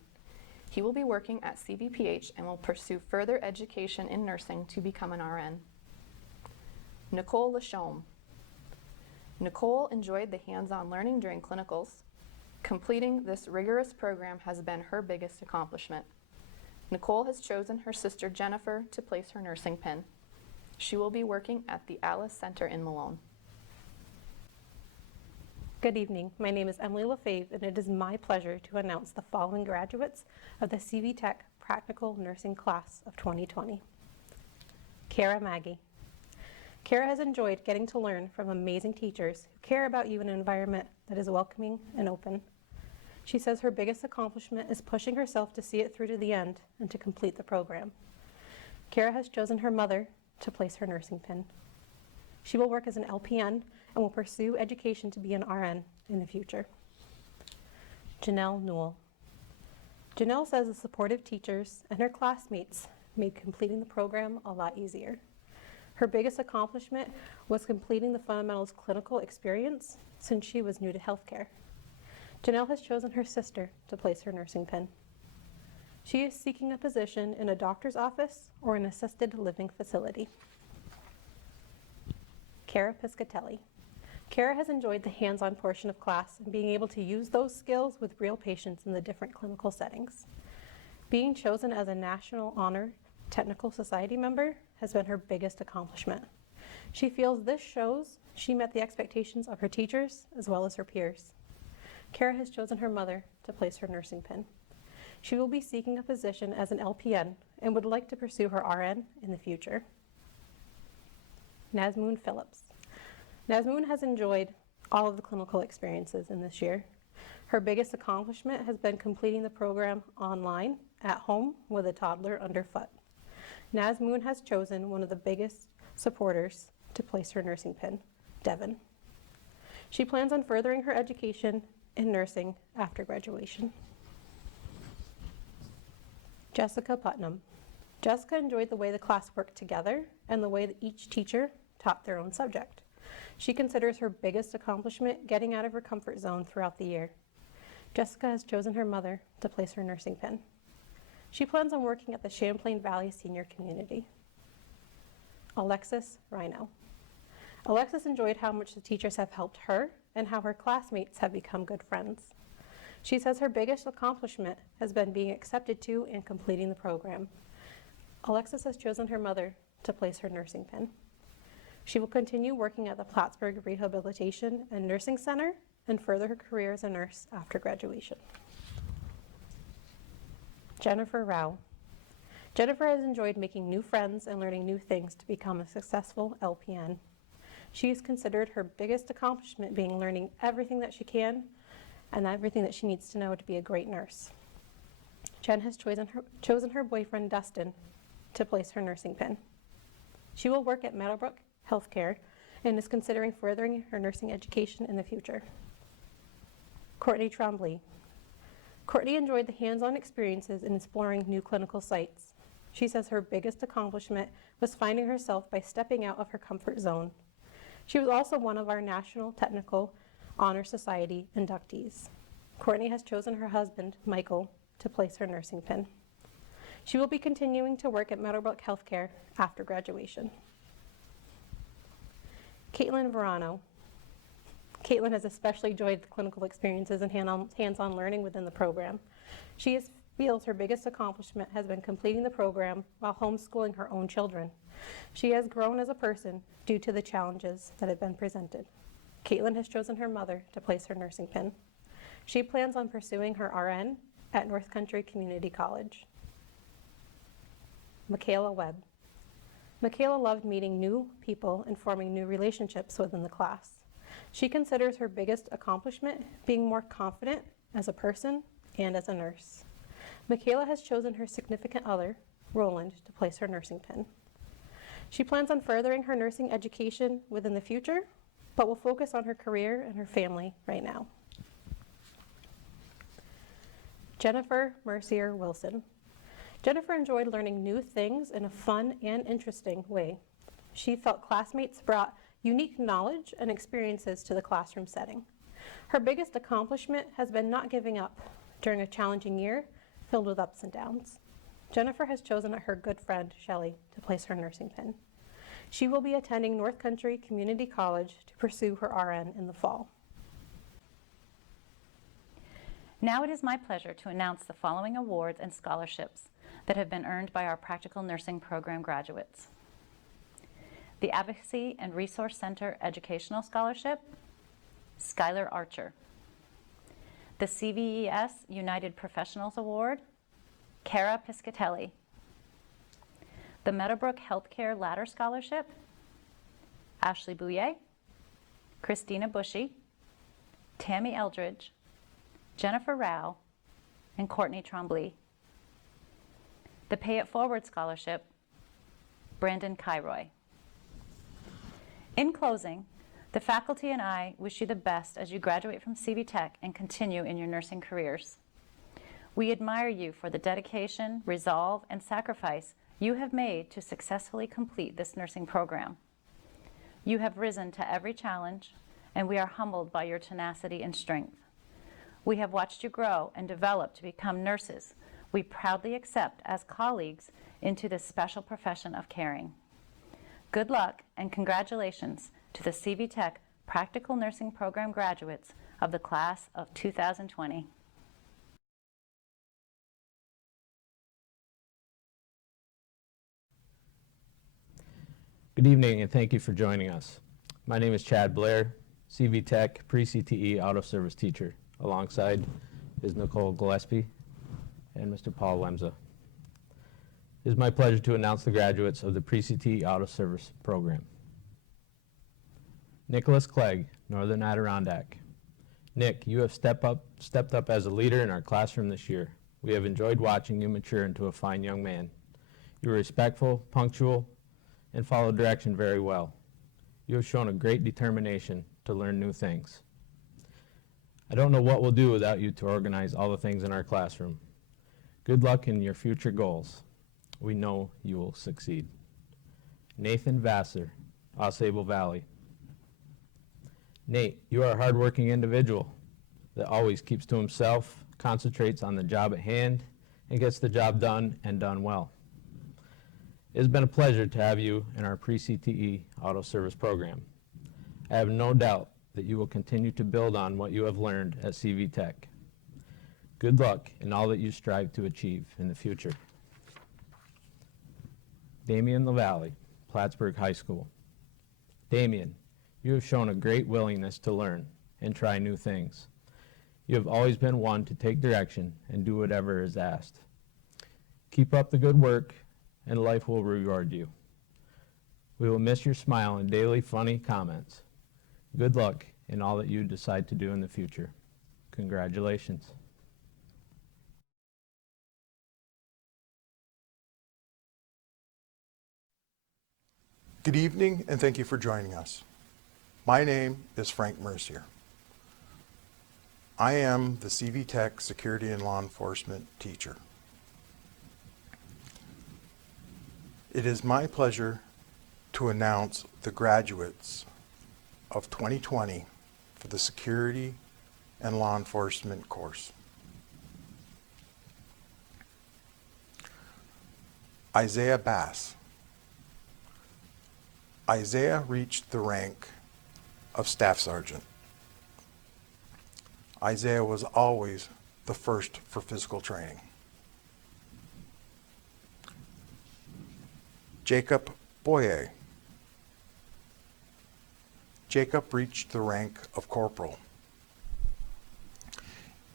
He will be working at CVPH and will pursue further education in nursing to become an RN. Nicole Lachaume. Nicole enjoyed the hands-on learning during clinicals. Completing this rigorous program has been her biggest accomplishment. Nicole has chosen her sister Jennifer to place her nursing pin. She will be working at the Alice Center in Malone. Good evening. My name is Emily Lefebvre, and it is my pleasure to announce the following graduates of the CV-TEC Practical Nursing Class of 2020. Kara Maggie. Kara has enjoyed getting to learn from amazing teachers who care about you in an environment that is welcoming and open. She says her biggest accomplishment is pushing herself to see it through to the end and to complete the program. Kara has chosen her mother to place her nursing pin. She will work as an LPN and will pursue education to be an RN in the future. Janelle Newell. Janelle says the supportive teachers and her classmates made completing the program a lot easier. Her biggest accomplishment was completing the fundamentals clinical experience since she was new to healthcare. Janelle has chosen her sister to place her nursing pin. She is seeking a position in a doctor's office or an assisted living facility. Kara Piscatelli. Kara has enjoyed the hands-on portion of class and being able to use those skills with real patients in the different clinical settings. Being chosen as a National Honor Technical Society member has been her biggest accomplishment. She feels this shows she met the expectations of her teachers as well as her peers. Kara has chosen her mother to place her nursing pin. She will be seeking a position as an LPN and would like to pursue her RN in the future. Nazmoon Phillips. Nazmoon has enjoyed all of the clinical experiences in this year. Her biggest accomplishment has been completing the program online at home with a toddler underfoot. Nazmoon has chosen one of the biggest supporters to place her nursing pin, Devin. She plans on furthering her education in nursing after graduation. Jessica Putnam. Jessica enjoyed the way the class worked together and the way that each teacher taught their own subject. She considers her biggest accomplishment getting out of her comfort zone throughout the year. Jessica has chosen her mother to place her nursing pin. She plans on working at the Champlain Valley Senior Community. Alexis Rhino. Alexis enjoyed how much the teachers have helped her and how her classmates have become good friends. She says her biggest accomplishment has been being accepted to and completing the program. Alexis has chosen her mother to place her nursing pin. She will continue working at the Plattsburgh Rehabilitation and Nursing Center and further her career as a nurse after graduation. Jennifer Rao. Jennifer has enjoyed making new friends and learning new things to become a successful LPN. She has considered her biggest accomplishment being learning everything that she can and everything that she needs to know to be a great nurse. Jen has chosen her boyfriend, Dustin, to place her nursing pin. She will work at Meadowbrook Healthcare and is considering furthering her nursing education in the future. Courtney Trombley. Courtney enjoyed the hands-on experiences in exploring new clinical sites. She says her biggest accomplishment was finding herself by stepping out of her comfort zone. She was also one of our National Technical Honor Society inductees. Courtney has chosen her husband, Michael, to place her nursing pin. She will be continuing to work at Meadowbrook Healthcare after graduation. Caitlin Verano. Caitlin has especially enjoyed the clinical experiences and hands-on learning within the program. She feels her biggest accomplishment has been completing the program while homeschooling her own children. She has grown as a person due to the challenges that have been presented. Caitlin has chosen her mother to place her nursing pin. She plans on pursuing her RN at North Country Community College. Michaela Webb. Michaela loved meeting new people and forming new relationships within the class. She considers her biggest accomplishment being more confident as a person and as a nurse. Michaela has chosen her significant other, Roland, to place her nursing pin. She plans on furthering her nursing education within the future, but will focus on her career and her family right now. Jennifer Mercier Wilson. Jennifer enjoyed learning new things in a fun and interesting way. She felt classmates brought unique knowledge and experiences to the classroom setting. Her biggest accomplishment has been not giving up during a challenging year filled with ups and downs. Jennifer has chosen her good friend, Shelley, to place her nursing pin. She will be attending North Country Community College to pursue her RN in the fall. Now it is my pleasure to announce the following awards and scholarships that have been earned by our Practical Nursing Program graduates. The Advocacy and Resource Center Educational Scholarship, Skylar Archer. The CVES United Professionals Award, Kara Piscatelli. The Meadowbrook Healthcare Ladder Scholarship, Ashley Bouye, Christina Bushy, Tammy Eldridge, Jennifer Rao, and Courtney Trombley. The Pay It Forward Scholarship, Brandon Kyroy. In closing, The faculty and I wish you the best as you graduate from CV-TEC and continue in your nursing careers. We admire you for the dedication, resolve, and sacrifice you have made to successfully complete this nursing program. You have risen to every challenge, and we are humbled by your tenacity and strength. We have watched you grow and develop to become nurses we proudly accept as colleagues into this special profession of caring. Good luck and congratulations to the CV-TEC Practical Nursing Program graduates of the class of 2020. Good evening and thank you for joining us. My name is Chad Blair, CV-TEC pre-CTE auto-service teacher. Alongside is Nicole Gillespie and Mr. Paul Lemza. It is my pleasure to announce the graduates of the pre-CTE auto-service program. Nicholas Clegg, Northern Adirondack. Nick, you have stepped up as a leader in our classroom this year. We have enjoyed watching you mature into a fine young man. You are respectful, punctual, and follow direction very well. You have shown a great determination to learn new things. I don't know what we'll do without you to organize all the things in our classroom. Good luck in your future goals. We know you will succeed. Nathan Vassar, Osable Valley. Nate, you are a hardworking individual that always keeps to himself, concentrates on the job at hand, and gets the job done and done well. It has been a pleasure to have you in our pre-CTE auto service program. I have no doubt that you will continue to build on what you have learned at CV-TEC. Good luck in all that you strive to achieve in the future. Damian LaValle, Plattsburgh High School. Damian, you have shown a great willingness to learn and try new things. You have always been one to take direction and do whatever is asked. Keep up the good work and life will reward you. We will miss your smile and daily funny comments. Good luck in all that you decide to do in the future. Congratulations. Good evening and thank you for joining us. My name is Frank Mercier. I am the CV-TEC Security and Law Enforcement teacher. It is my pleasure to announce the graduates of 2020 for the Security and Law Enforcement course. Isaiah Bass. Isaiah reached the rank of Staff Sergeant. Isaiah was always the first for physical training. Jacob Boyer. Jacob reached the rank of corporal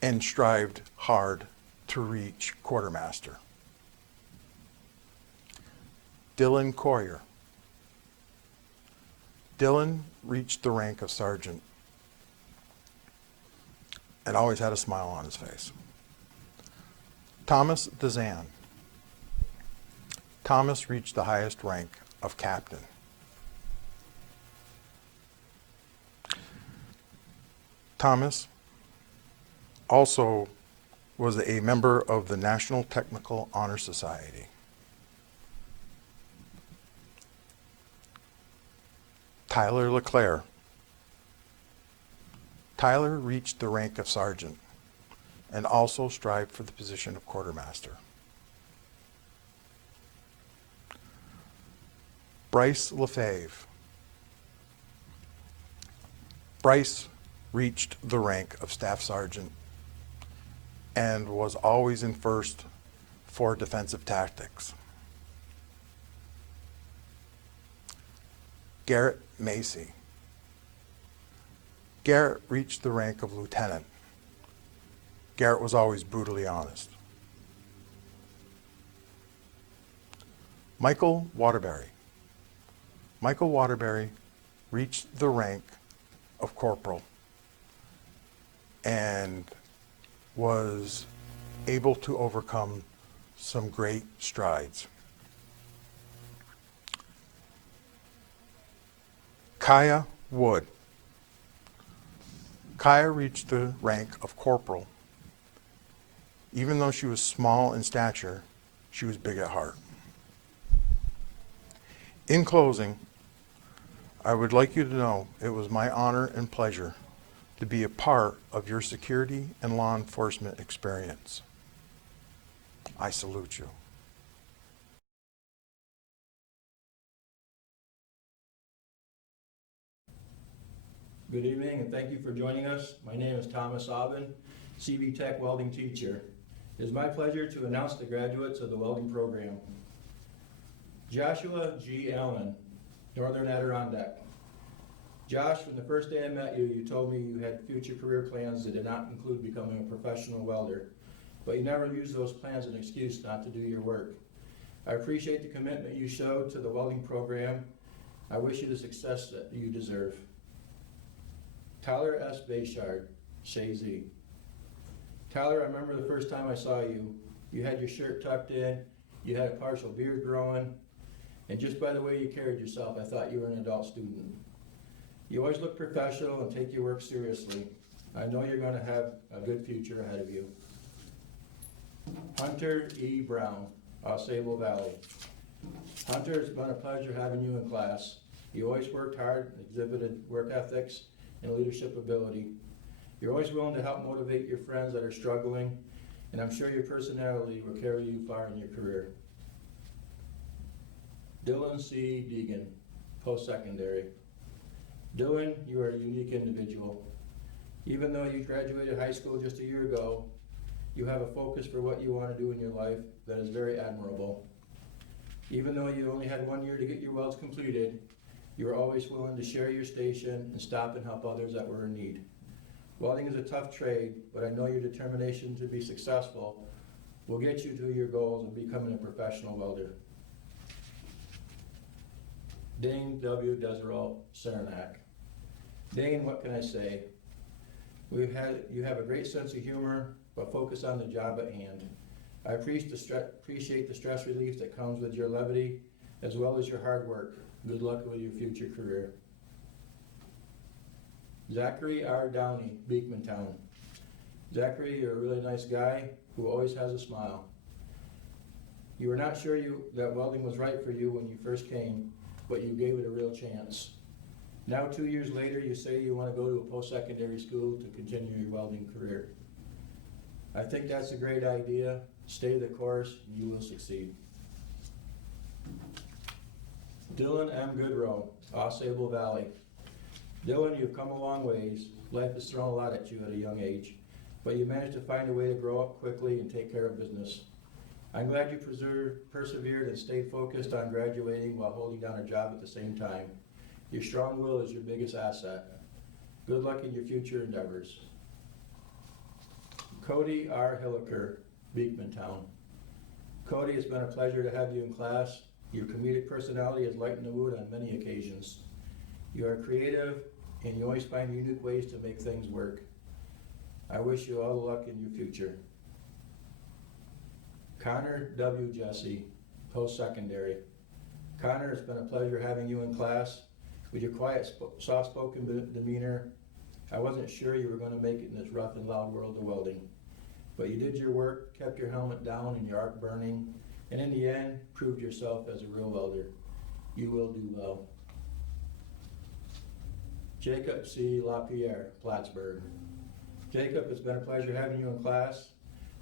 and strived hard to reach quartermaster. Dylan Coyer. Dylan reached the rank of sergeant and always had a smile on his face. Thomas Dezan. Thomas reached the highest rank of captain. Thomas also was a member of the National Technical Honor Society. Tyler LeClaire. Tyler reached the rank of sergeant and also strived for the position of quartermaster. Bryce Lefebvre. Bryce reached the rank of staff sergeant and was always in first for defensive tactics. Garrett Macy. Garrett reached the rank of lieutenant. Garrett was always brutally honest. Michael Waterbury. Michael Waterbury reached the rank of corporal and was able to overcome some great strides. Kaya Wood. Kaya reached the rank of corporal. Even though she was small in stature, she was big at heart. In closing, I would like you to know it was my honor and pleasure to be a part of your security and law enforcement experience. I salute you. Good evening and thank you for joining us. My name is Thomas Aubin, CV-TEC welding teacher. It is my pleasure to announce the graduates of the welding program. Joshua G. Allen, Northern Adirondack. Josh, from the first day I met you, you told me you had future career plans that did not include becoming a professional welder, but you never used those plans as an excuse not to do your work. I appreciate the commitment you showed to the welding program. I wish you the success that you deserve. Tyler S. Bayshard, Shazy. Tyler, I remember the first time I saw you. You had your shirt tucked in, you had a partial beard growing, and just by the way you carried yourself, I thought you were an adult student. You always look professional and take your work seriously. I know you're going to have a good future ahead of you. Hunter E. Brown, Osable Valley. Hunter, it's been a pleasure having you in class. You always worked hard, exhibited work ethics and leadership ability. You're always willing to help motivate your friends that are struggling, and I'm sure your personality will carry you far in your career. Dylan C. Deegan, post-secondary. Dylan, you are a unique individual. Even though you graduated high school just a year ago, you have a focus for what you want to do in your life that is very admirable. Even though you only had 1 year to get your welds completed, you were always willing to share your station and stop and help others that were in need. Welding is a tough trade, but I know your determination to be successful will get you to your goals of becoming a professional welder. Dane W. Desereau Saranac. Dane, what can I say? You have a great sense of humor, but focus on the job at hand. I appreciate the stress relief that comes with your levity, as well as your hard work. Good luck with your future career. Zachary R. Downey, Beekmantown. Zachary, you're a really nice guy who always has a smile. You were not sure that welding was right for you when you first came, but you gave it a real chance. Now 2 years later, you say you want to go to a post-secondary school to continue your welding career. I think that's a great idea. Stay the course, and you will succeed. Dylan M. Goodrow, Osable Valley. Dylan, you've come a long ways. Life has thrown a lot at you at a young age, but you managed to find a way to grow up quickly and take care of business. I'm glad you persevered and stayed focused on graduating while holding down a job at the same time. Your strong will is your biggest asset. Good luck in your future endeavors. Cody R. Hilliker, Beekmantown. Cody, it's been a pleasure to have you in class. Your comedic personality has lightened the mood on many occasions. You are creative and you always find unique ways to make things work. I wish you all the luck in your future. Connor W. Jesse, post-secondary. Connor, it's been a pleasure having you in class. With your quiet, soft-spoken demeanor, I wasn't sure you were going to make it in this rough and loud world of welding. But you did your work, kept your helmet down and your arc burning, and in the end, proved yourself as a real welder. You will do well. Jacob C. LaPierre, Plattsburgh. Jacob, it's been a pleasure having you in class.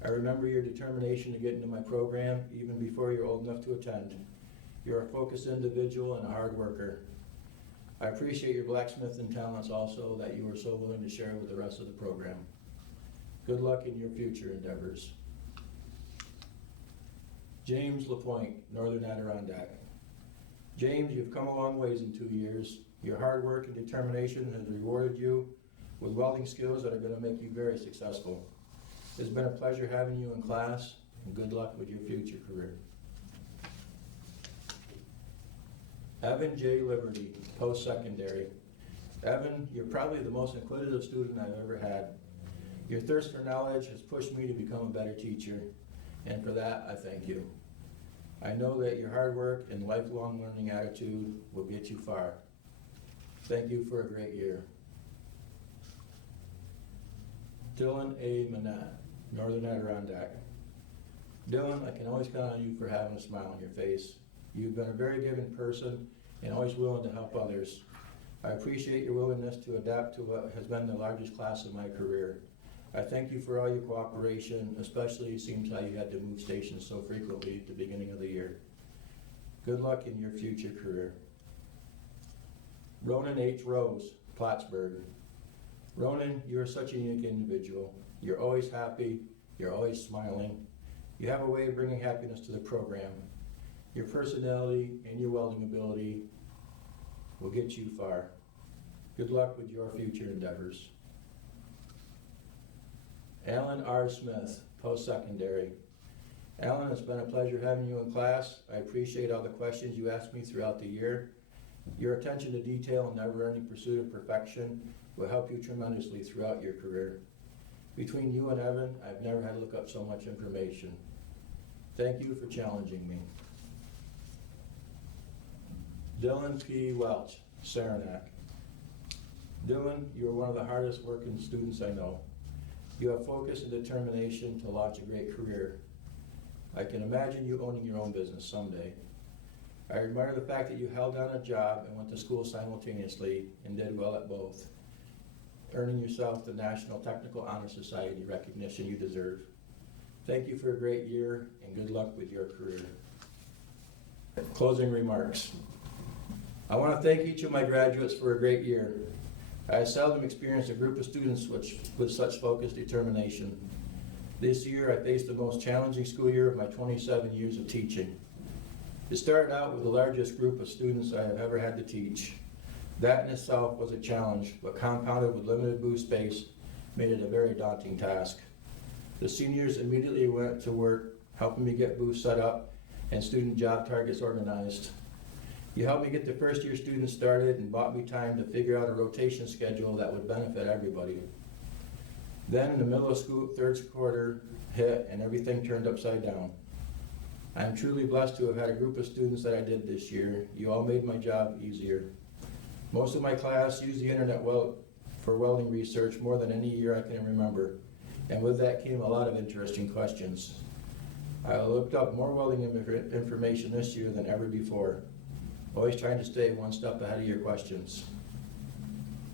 I remember your determination to get into my program even before you're old enough to attend. You're a focused individual and a hard worker. I appreciate your blacksmithing talents also that you were so willing to share with the rest of the program. Good luck in your future endeavors. James LaPointe, Northern Adirondack. James, you've come a long ways in 2 years. Your hard work and determination has rewarded you with welding skills that are going to make you very successful. It's been a pleasure having you in class, and good luck with your future career. Evan J. Liberty, post-secondary. Evan, you're probably the most inquisitive student I've ever had. Your thirst for knowledge has pushed me to become a better teacher, and for that, I thank you. I know that your hard work and lifelong learning attitude will get you far. Thank you for a great year. Dylan A. Manette, Northern Adirondack. Dylan, I can always count on you for having a smile on your face. You've been a very giving person and always willing to help others. I appreciate your willingness to adapt to what has been the largest class of my career. I thank you for all your cooperation, especially it seems how you had to move stations so frequently at the beginning of the year. Good luck in your future career. Ronan H. Rose, Plattsburgh. Ronan, you're such a unique individual. You're always happy, you're always smiling. You have a way of bringing happiness to the program. Your personality and your welding ability will get you far. Good luck with your future endeavors. Alan R. Smith, post-secondary. Alan, it's been a pleasure having you in class. I appreciate all the questions you asked me throughout the year. Your attention to detail and never-ending pursuit of perfection will help you tremendously throughout your career. Between you and Evan, I've never had to look up so much information. Thank you for challenging me. Dylan P. Welch, Saranac. Dylan, you are one of the hardest working students I know. You have focus and determination to launch a great career. I can imagine you owning your own business someday. I admire the fact that you held down a job and went to school simultaneously and did well at both, earning yourself the National Technical Honor Society recognition you deserve. Thank you for a great year and good luck with your career. Closing remarks. I want to thank each of my graduates for a great year. I have seldom experienced a group of students with such focused determination. This year I faced the most challenging school year of my 27 years of teaching. It started out with the largest group of students I have ever had to teach. That in itself was a challenge, but compounded with limited booth space made it a very daunting task. The seniors immediately went to work helping me get booths set up and student job targets organized. You helped me get the first year students started and bought me time to figure out a rotation schedule that would benefit everybody. Then in the middle of school, third quarter hit and everything turned upside down. I am truly blessed to have had a group of students that I did this year. You all made my job easier. Most of my class used the internet for welding research more than any year I can remember, and with that came a lot of interesting questions. I looked up more welding information this year than ever before, always trying to stay one step ahead of your questions.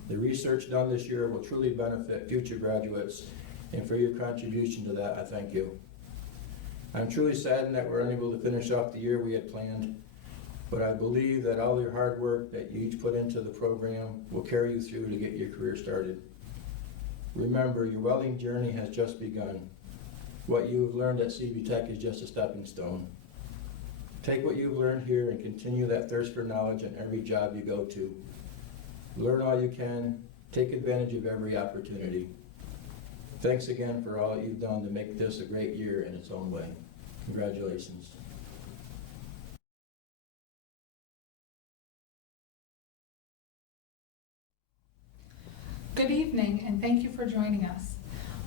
The research done this year will truly benefit future graduates, and for your contribution to that, I thank you. I'm truly saddened that we're unable to finish off the year we had planned, but I believe that all your hard work that you each put into the program will carry you through to get your career started. Remember, your welding journey has just begun. What you have learned at CV-TEC is just a stepping stone. Take what you've learned here and continue that thirst for knowledge in every job you go to. Learn all you can, take advantage of every opportunity. Thanks again for all you've done to make this a great year in its own way. Congratulations. Good evening, and thank you for joining us.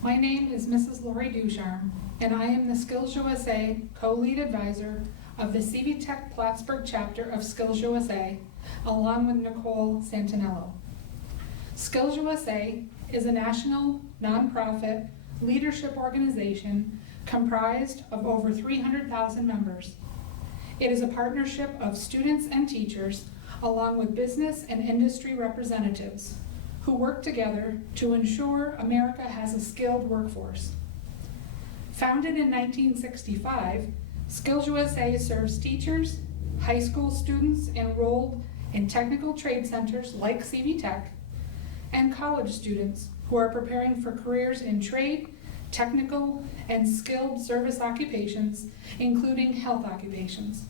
My name is Mrs. Lori Ducharme, and I am the Skills USA co-lead advisor of the CV-TEC Plattsburgh chapter of Skills USA, along with Nicole Santinello. Skills USA is a national, nonprofit leadership organization comprised of over 300,000 members. It is a partnership of students and teachers, along with business and industry representatives, who work together to ensure America has a skilled workforce. Founded in 1965, Skills USA serves teachers, high school students enrolled in technical trade centers like CV-TEC, and college students who are preparing for careers in trade, technical, and skilled service occupations, including health occupations.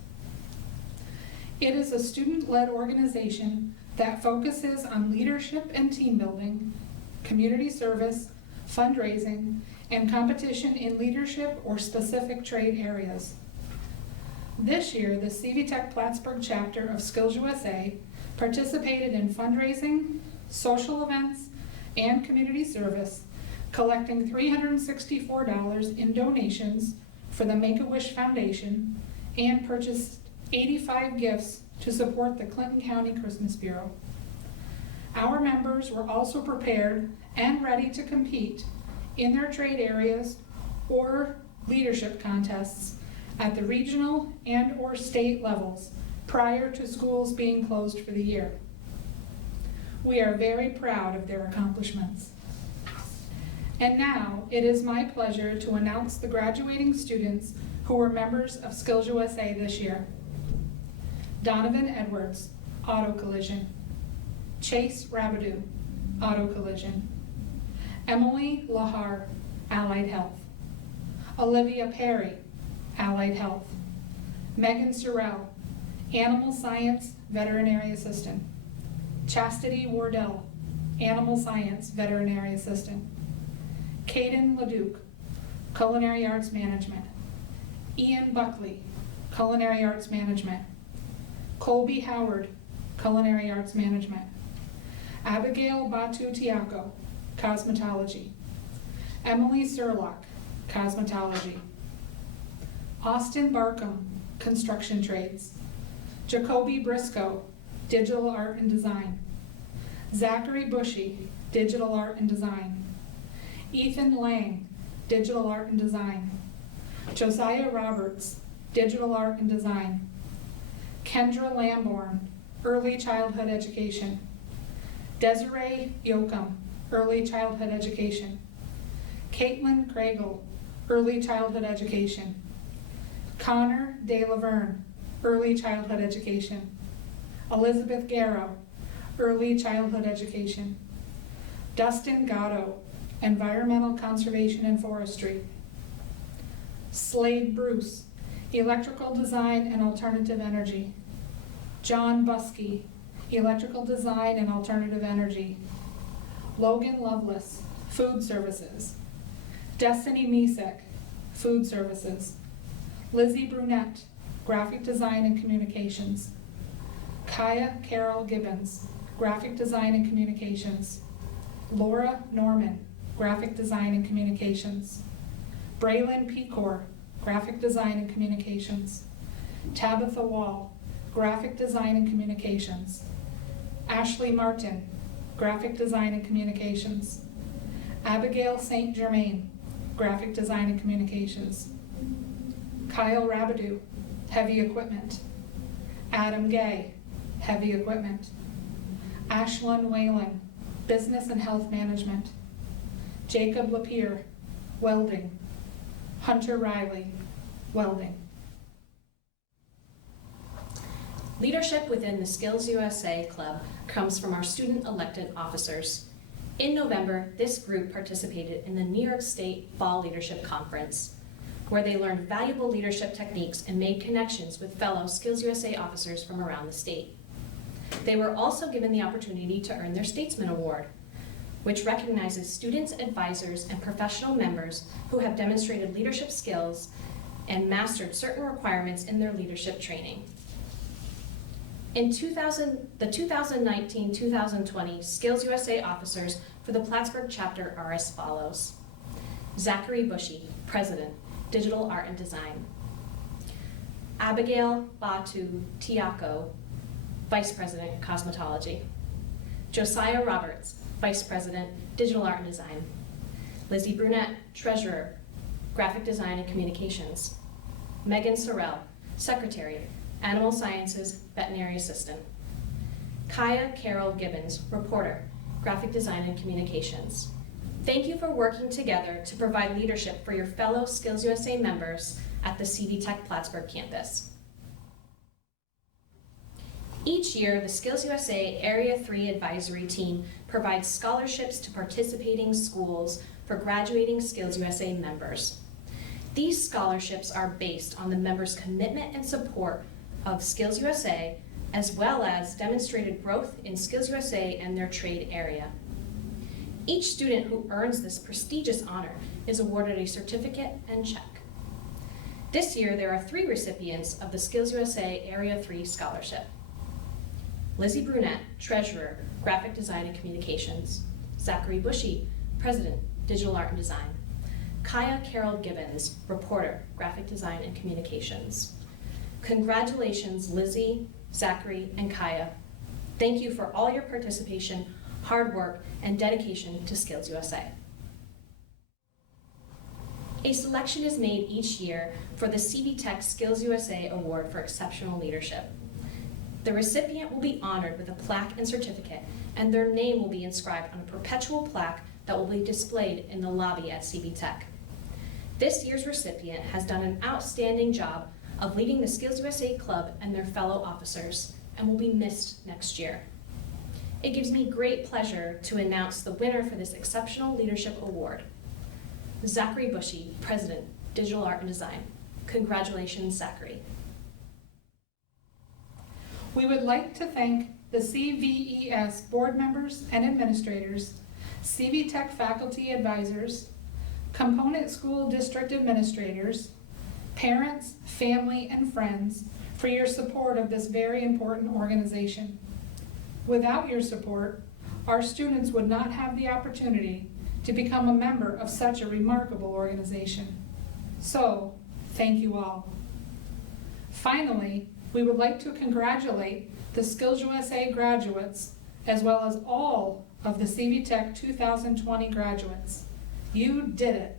It is a student-led organization that focuses on leadership and team building, community service, fundraising, and competition in leadership or specific trade areas. This year, the CV-TEC Plattsburgh chapter of Skills USA participated in fundraising, social events, and community service, collecting $364 in donations for the Make-A-Wish Foundation and purchased 85 gifts to support the Clinton County Christmas Bureau. Our members were also prepared and ready to compete in their trade areas or leadership contests at the regional and/or state levels prior to schools being closed for the year. We are very proud of their accomplishments. And now, it is my pleasure to announce the graduating students who were members of Skills USA this year. Donovan Edwards, Auto Collision. Chase Rabidou, Auto Collision. Emily Lahar, Allied Health. Olivia Perry, Allied Health. Megan Sorrell, Animal Science Veterinary Assistant. Chastity Wardell, Animal Science Veterinary Assistant. Caden Leduc, Culinary Arts Management. Ian Buckley, Culinary Arts Management. Colby Howard, Culinary Arts Management. Abigail Batu Tiaco, Cosmetology. Emily Surlock, Cosmetology. Austin Barkham, Construction Trades. Jacoby Briscoe, Digital Art and Design. Zachary Bushy, Digital Art and Design. Ethan Lang, Digital Art and Design. Josiah Roberts, Digital Art and Design. Kendra Lamborn, Early Childhood Education. Desiree Yoakum, Early Childhood Education. Caitlin Craigle, Early Childhood Education. Connor De Laverne, Early Childhood Education. Elizabeth Garrow, Early Childhood Education. Dustin Gatto, Environmental Conservation and Forestry. Slade Bruce, Electrical Design and Alternative Energy. John Buskey, Electrical Design and Alternative Energy. Logan Lovelace, Food Services. Destiny Misek, Food Services. Lizzie Brunette, Graphic Design and Communications. Kaya Carol Gibbons, Graphic Design and Communications. Laura Norman, Graphic Design and Communications. Braylon Pecor, Graphic Design and Communications. Tabitha Wall, Graphic Design and Communications. Ashley Martin, Graphic Design and Communications. Abigail St. Germain, Graphic Design and Communications. Kyle Rabidou, Heavy Equipment. Adam Gay, Heavy Equipment. Ashlyn Whalen, Business and Health Management. Jacob Lapierre, Welding. Hunter Riley, Welding. Leadership within the Skills USA Club comes from our student-elected officers. In November, this group participated in the New York State Fall Leadership Conference, where they learned valuable leadership techniques and made connections with fellow Skills USA officers from around the state. They were also given the opportunity to earn their Statesman Award, which recognizes students, advisors, and professional members who have demonstrated leadership skills and mastered certain requirements in their leadership training. In the 2019-2020 Skills USA officers for the Plattsburgh chapter are as follows. Zachary Bushy, President, Digital Art and Design. Abigail Batu Tiaco, Vice President, Cosmetology. Josiah Roberts, Vice President, Digital Art and Design. Lizzie Brunette, Treasurer, Graphic Design and Communications. Megan Sorrell, Secretary, Animal Sciences, Veterinary Assistant. Kaya Carol Gibbons, Reporter, Graphic Design and Communications. Thank you for working together to provide leadership for your fellow Skills USA members at the CV-TEC Plattsburgh campus. Each year, the Skills USA Area 3 Advisory Team provides scholarships to participating schools for graduating Skills USA members. These scholarships are based on the members' commitment and support of Skills USA, as well as demonstrated growth in Skills USA and their trade area. Each student who earns this prestigious honor is awarded a certificate and check. This year, there are 3 recipients of the Skills USA Area 3 Scholarship. Lizzie Brunette, Treasurer, Graphic Design and Communications. Zachary Bushy, President, Digital Art and Design. Kaya Carol Gibbons, Reporter, Graphic Design and Communications. Congratulations, Lizzie, Zachary, and Kaya. Thank you for all your participation, hard work, and dedication to Skills USA. A selection is made each year for the CV-TEC Skills USA Award for Exceptional Leadership. The recipient will be honored with a plaque and certificate, and their name will be inscribed on a perpetual plaque that will be displayed in the lobby at CV-TEC. This year's recipient has done an outstanding job of leading the Skills USA Club and their fellow officers, and will be missed next year. It gives me great pleasure to announce the winner for this Exceptional Leadership Award. Zachary Bushy, President, Digital Art and Design. Congratulations, Zachary. We would like to thank the CVES board members and administrators, CV-TEC faculty advisors, component school district administrators, parents, family, and friends for your support of this very important organization. Without your support, our students would not have the opportunity to become a member of such a remarkable organization. So, thank you all. Finally, we would like to congratulate the Skills USA graduates, as well as all of the CV-TEC 2020 graduates. You did it.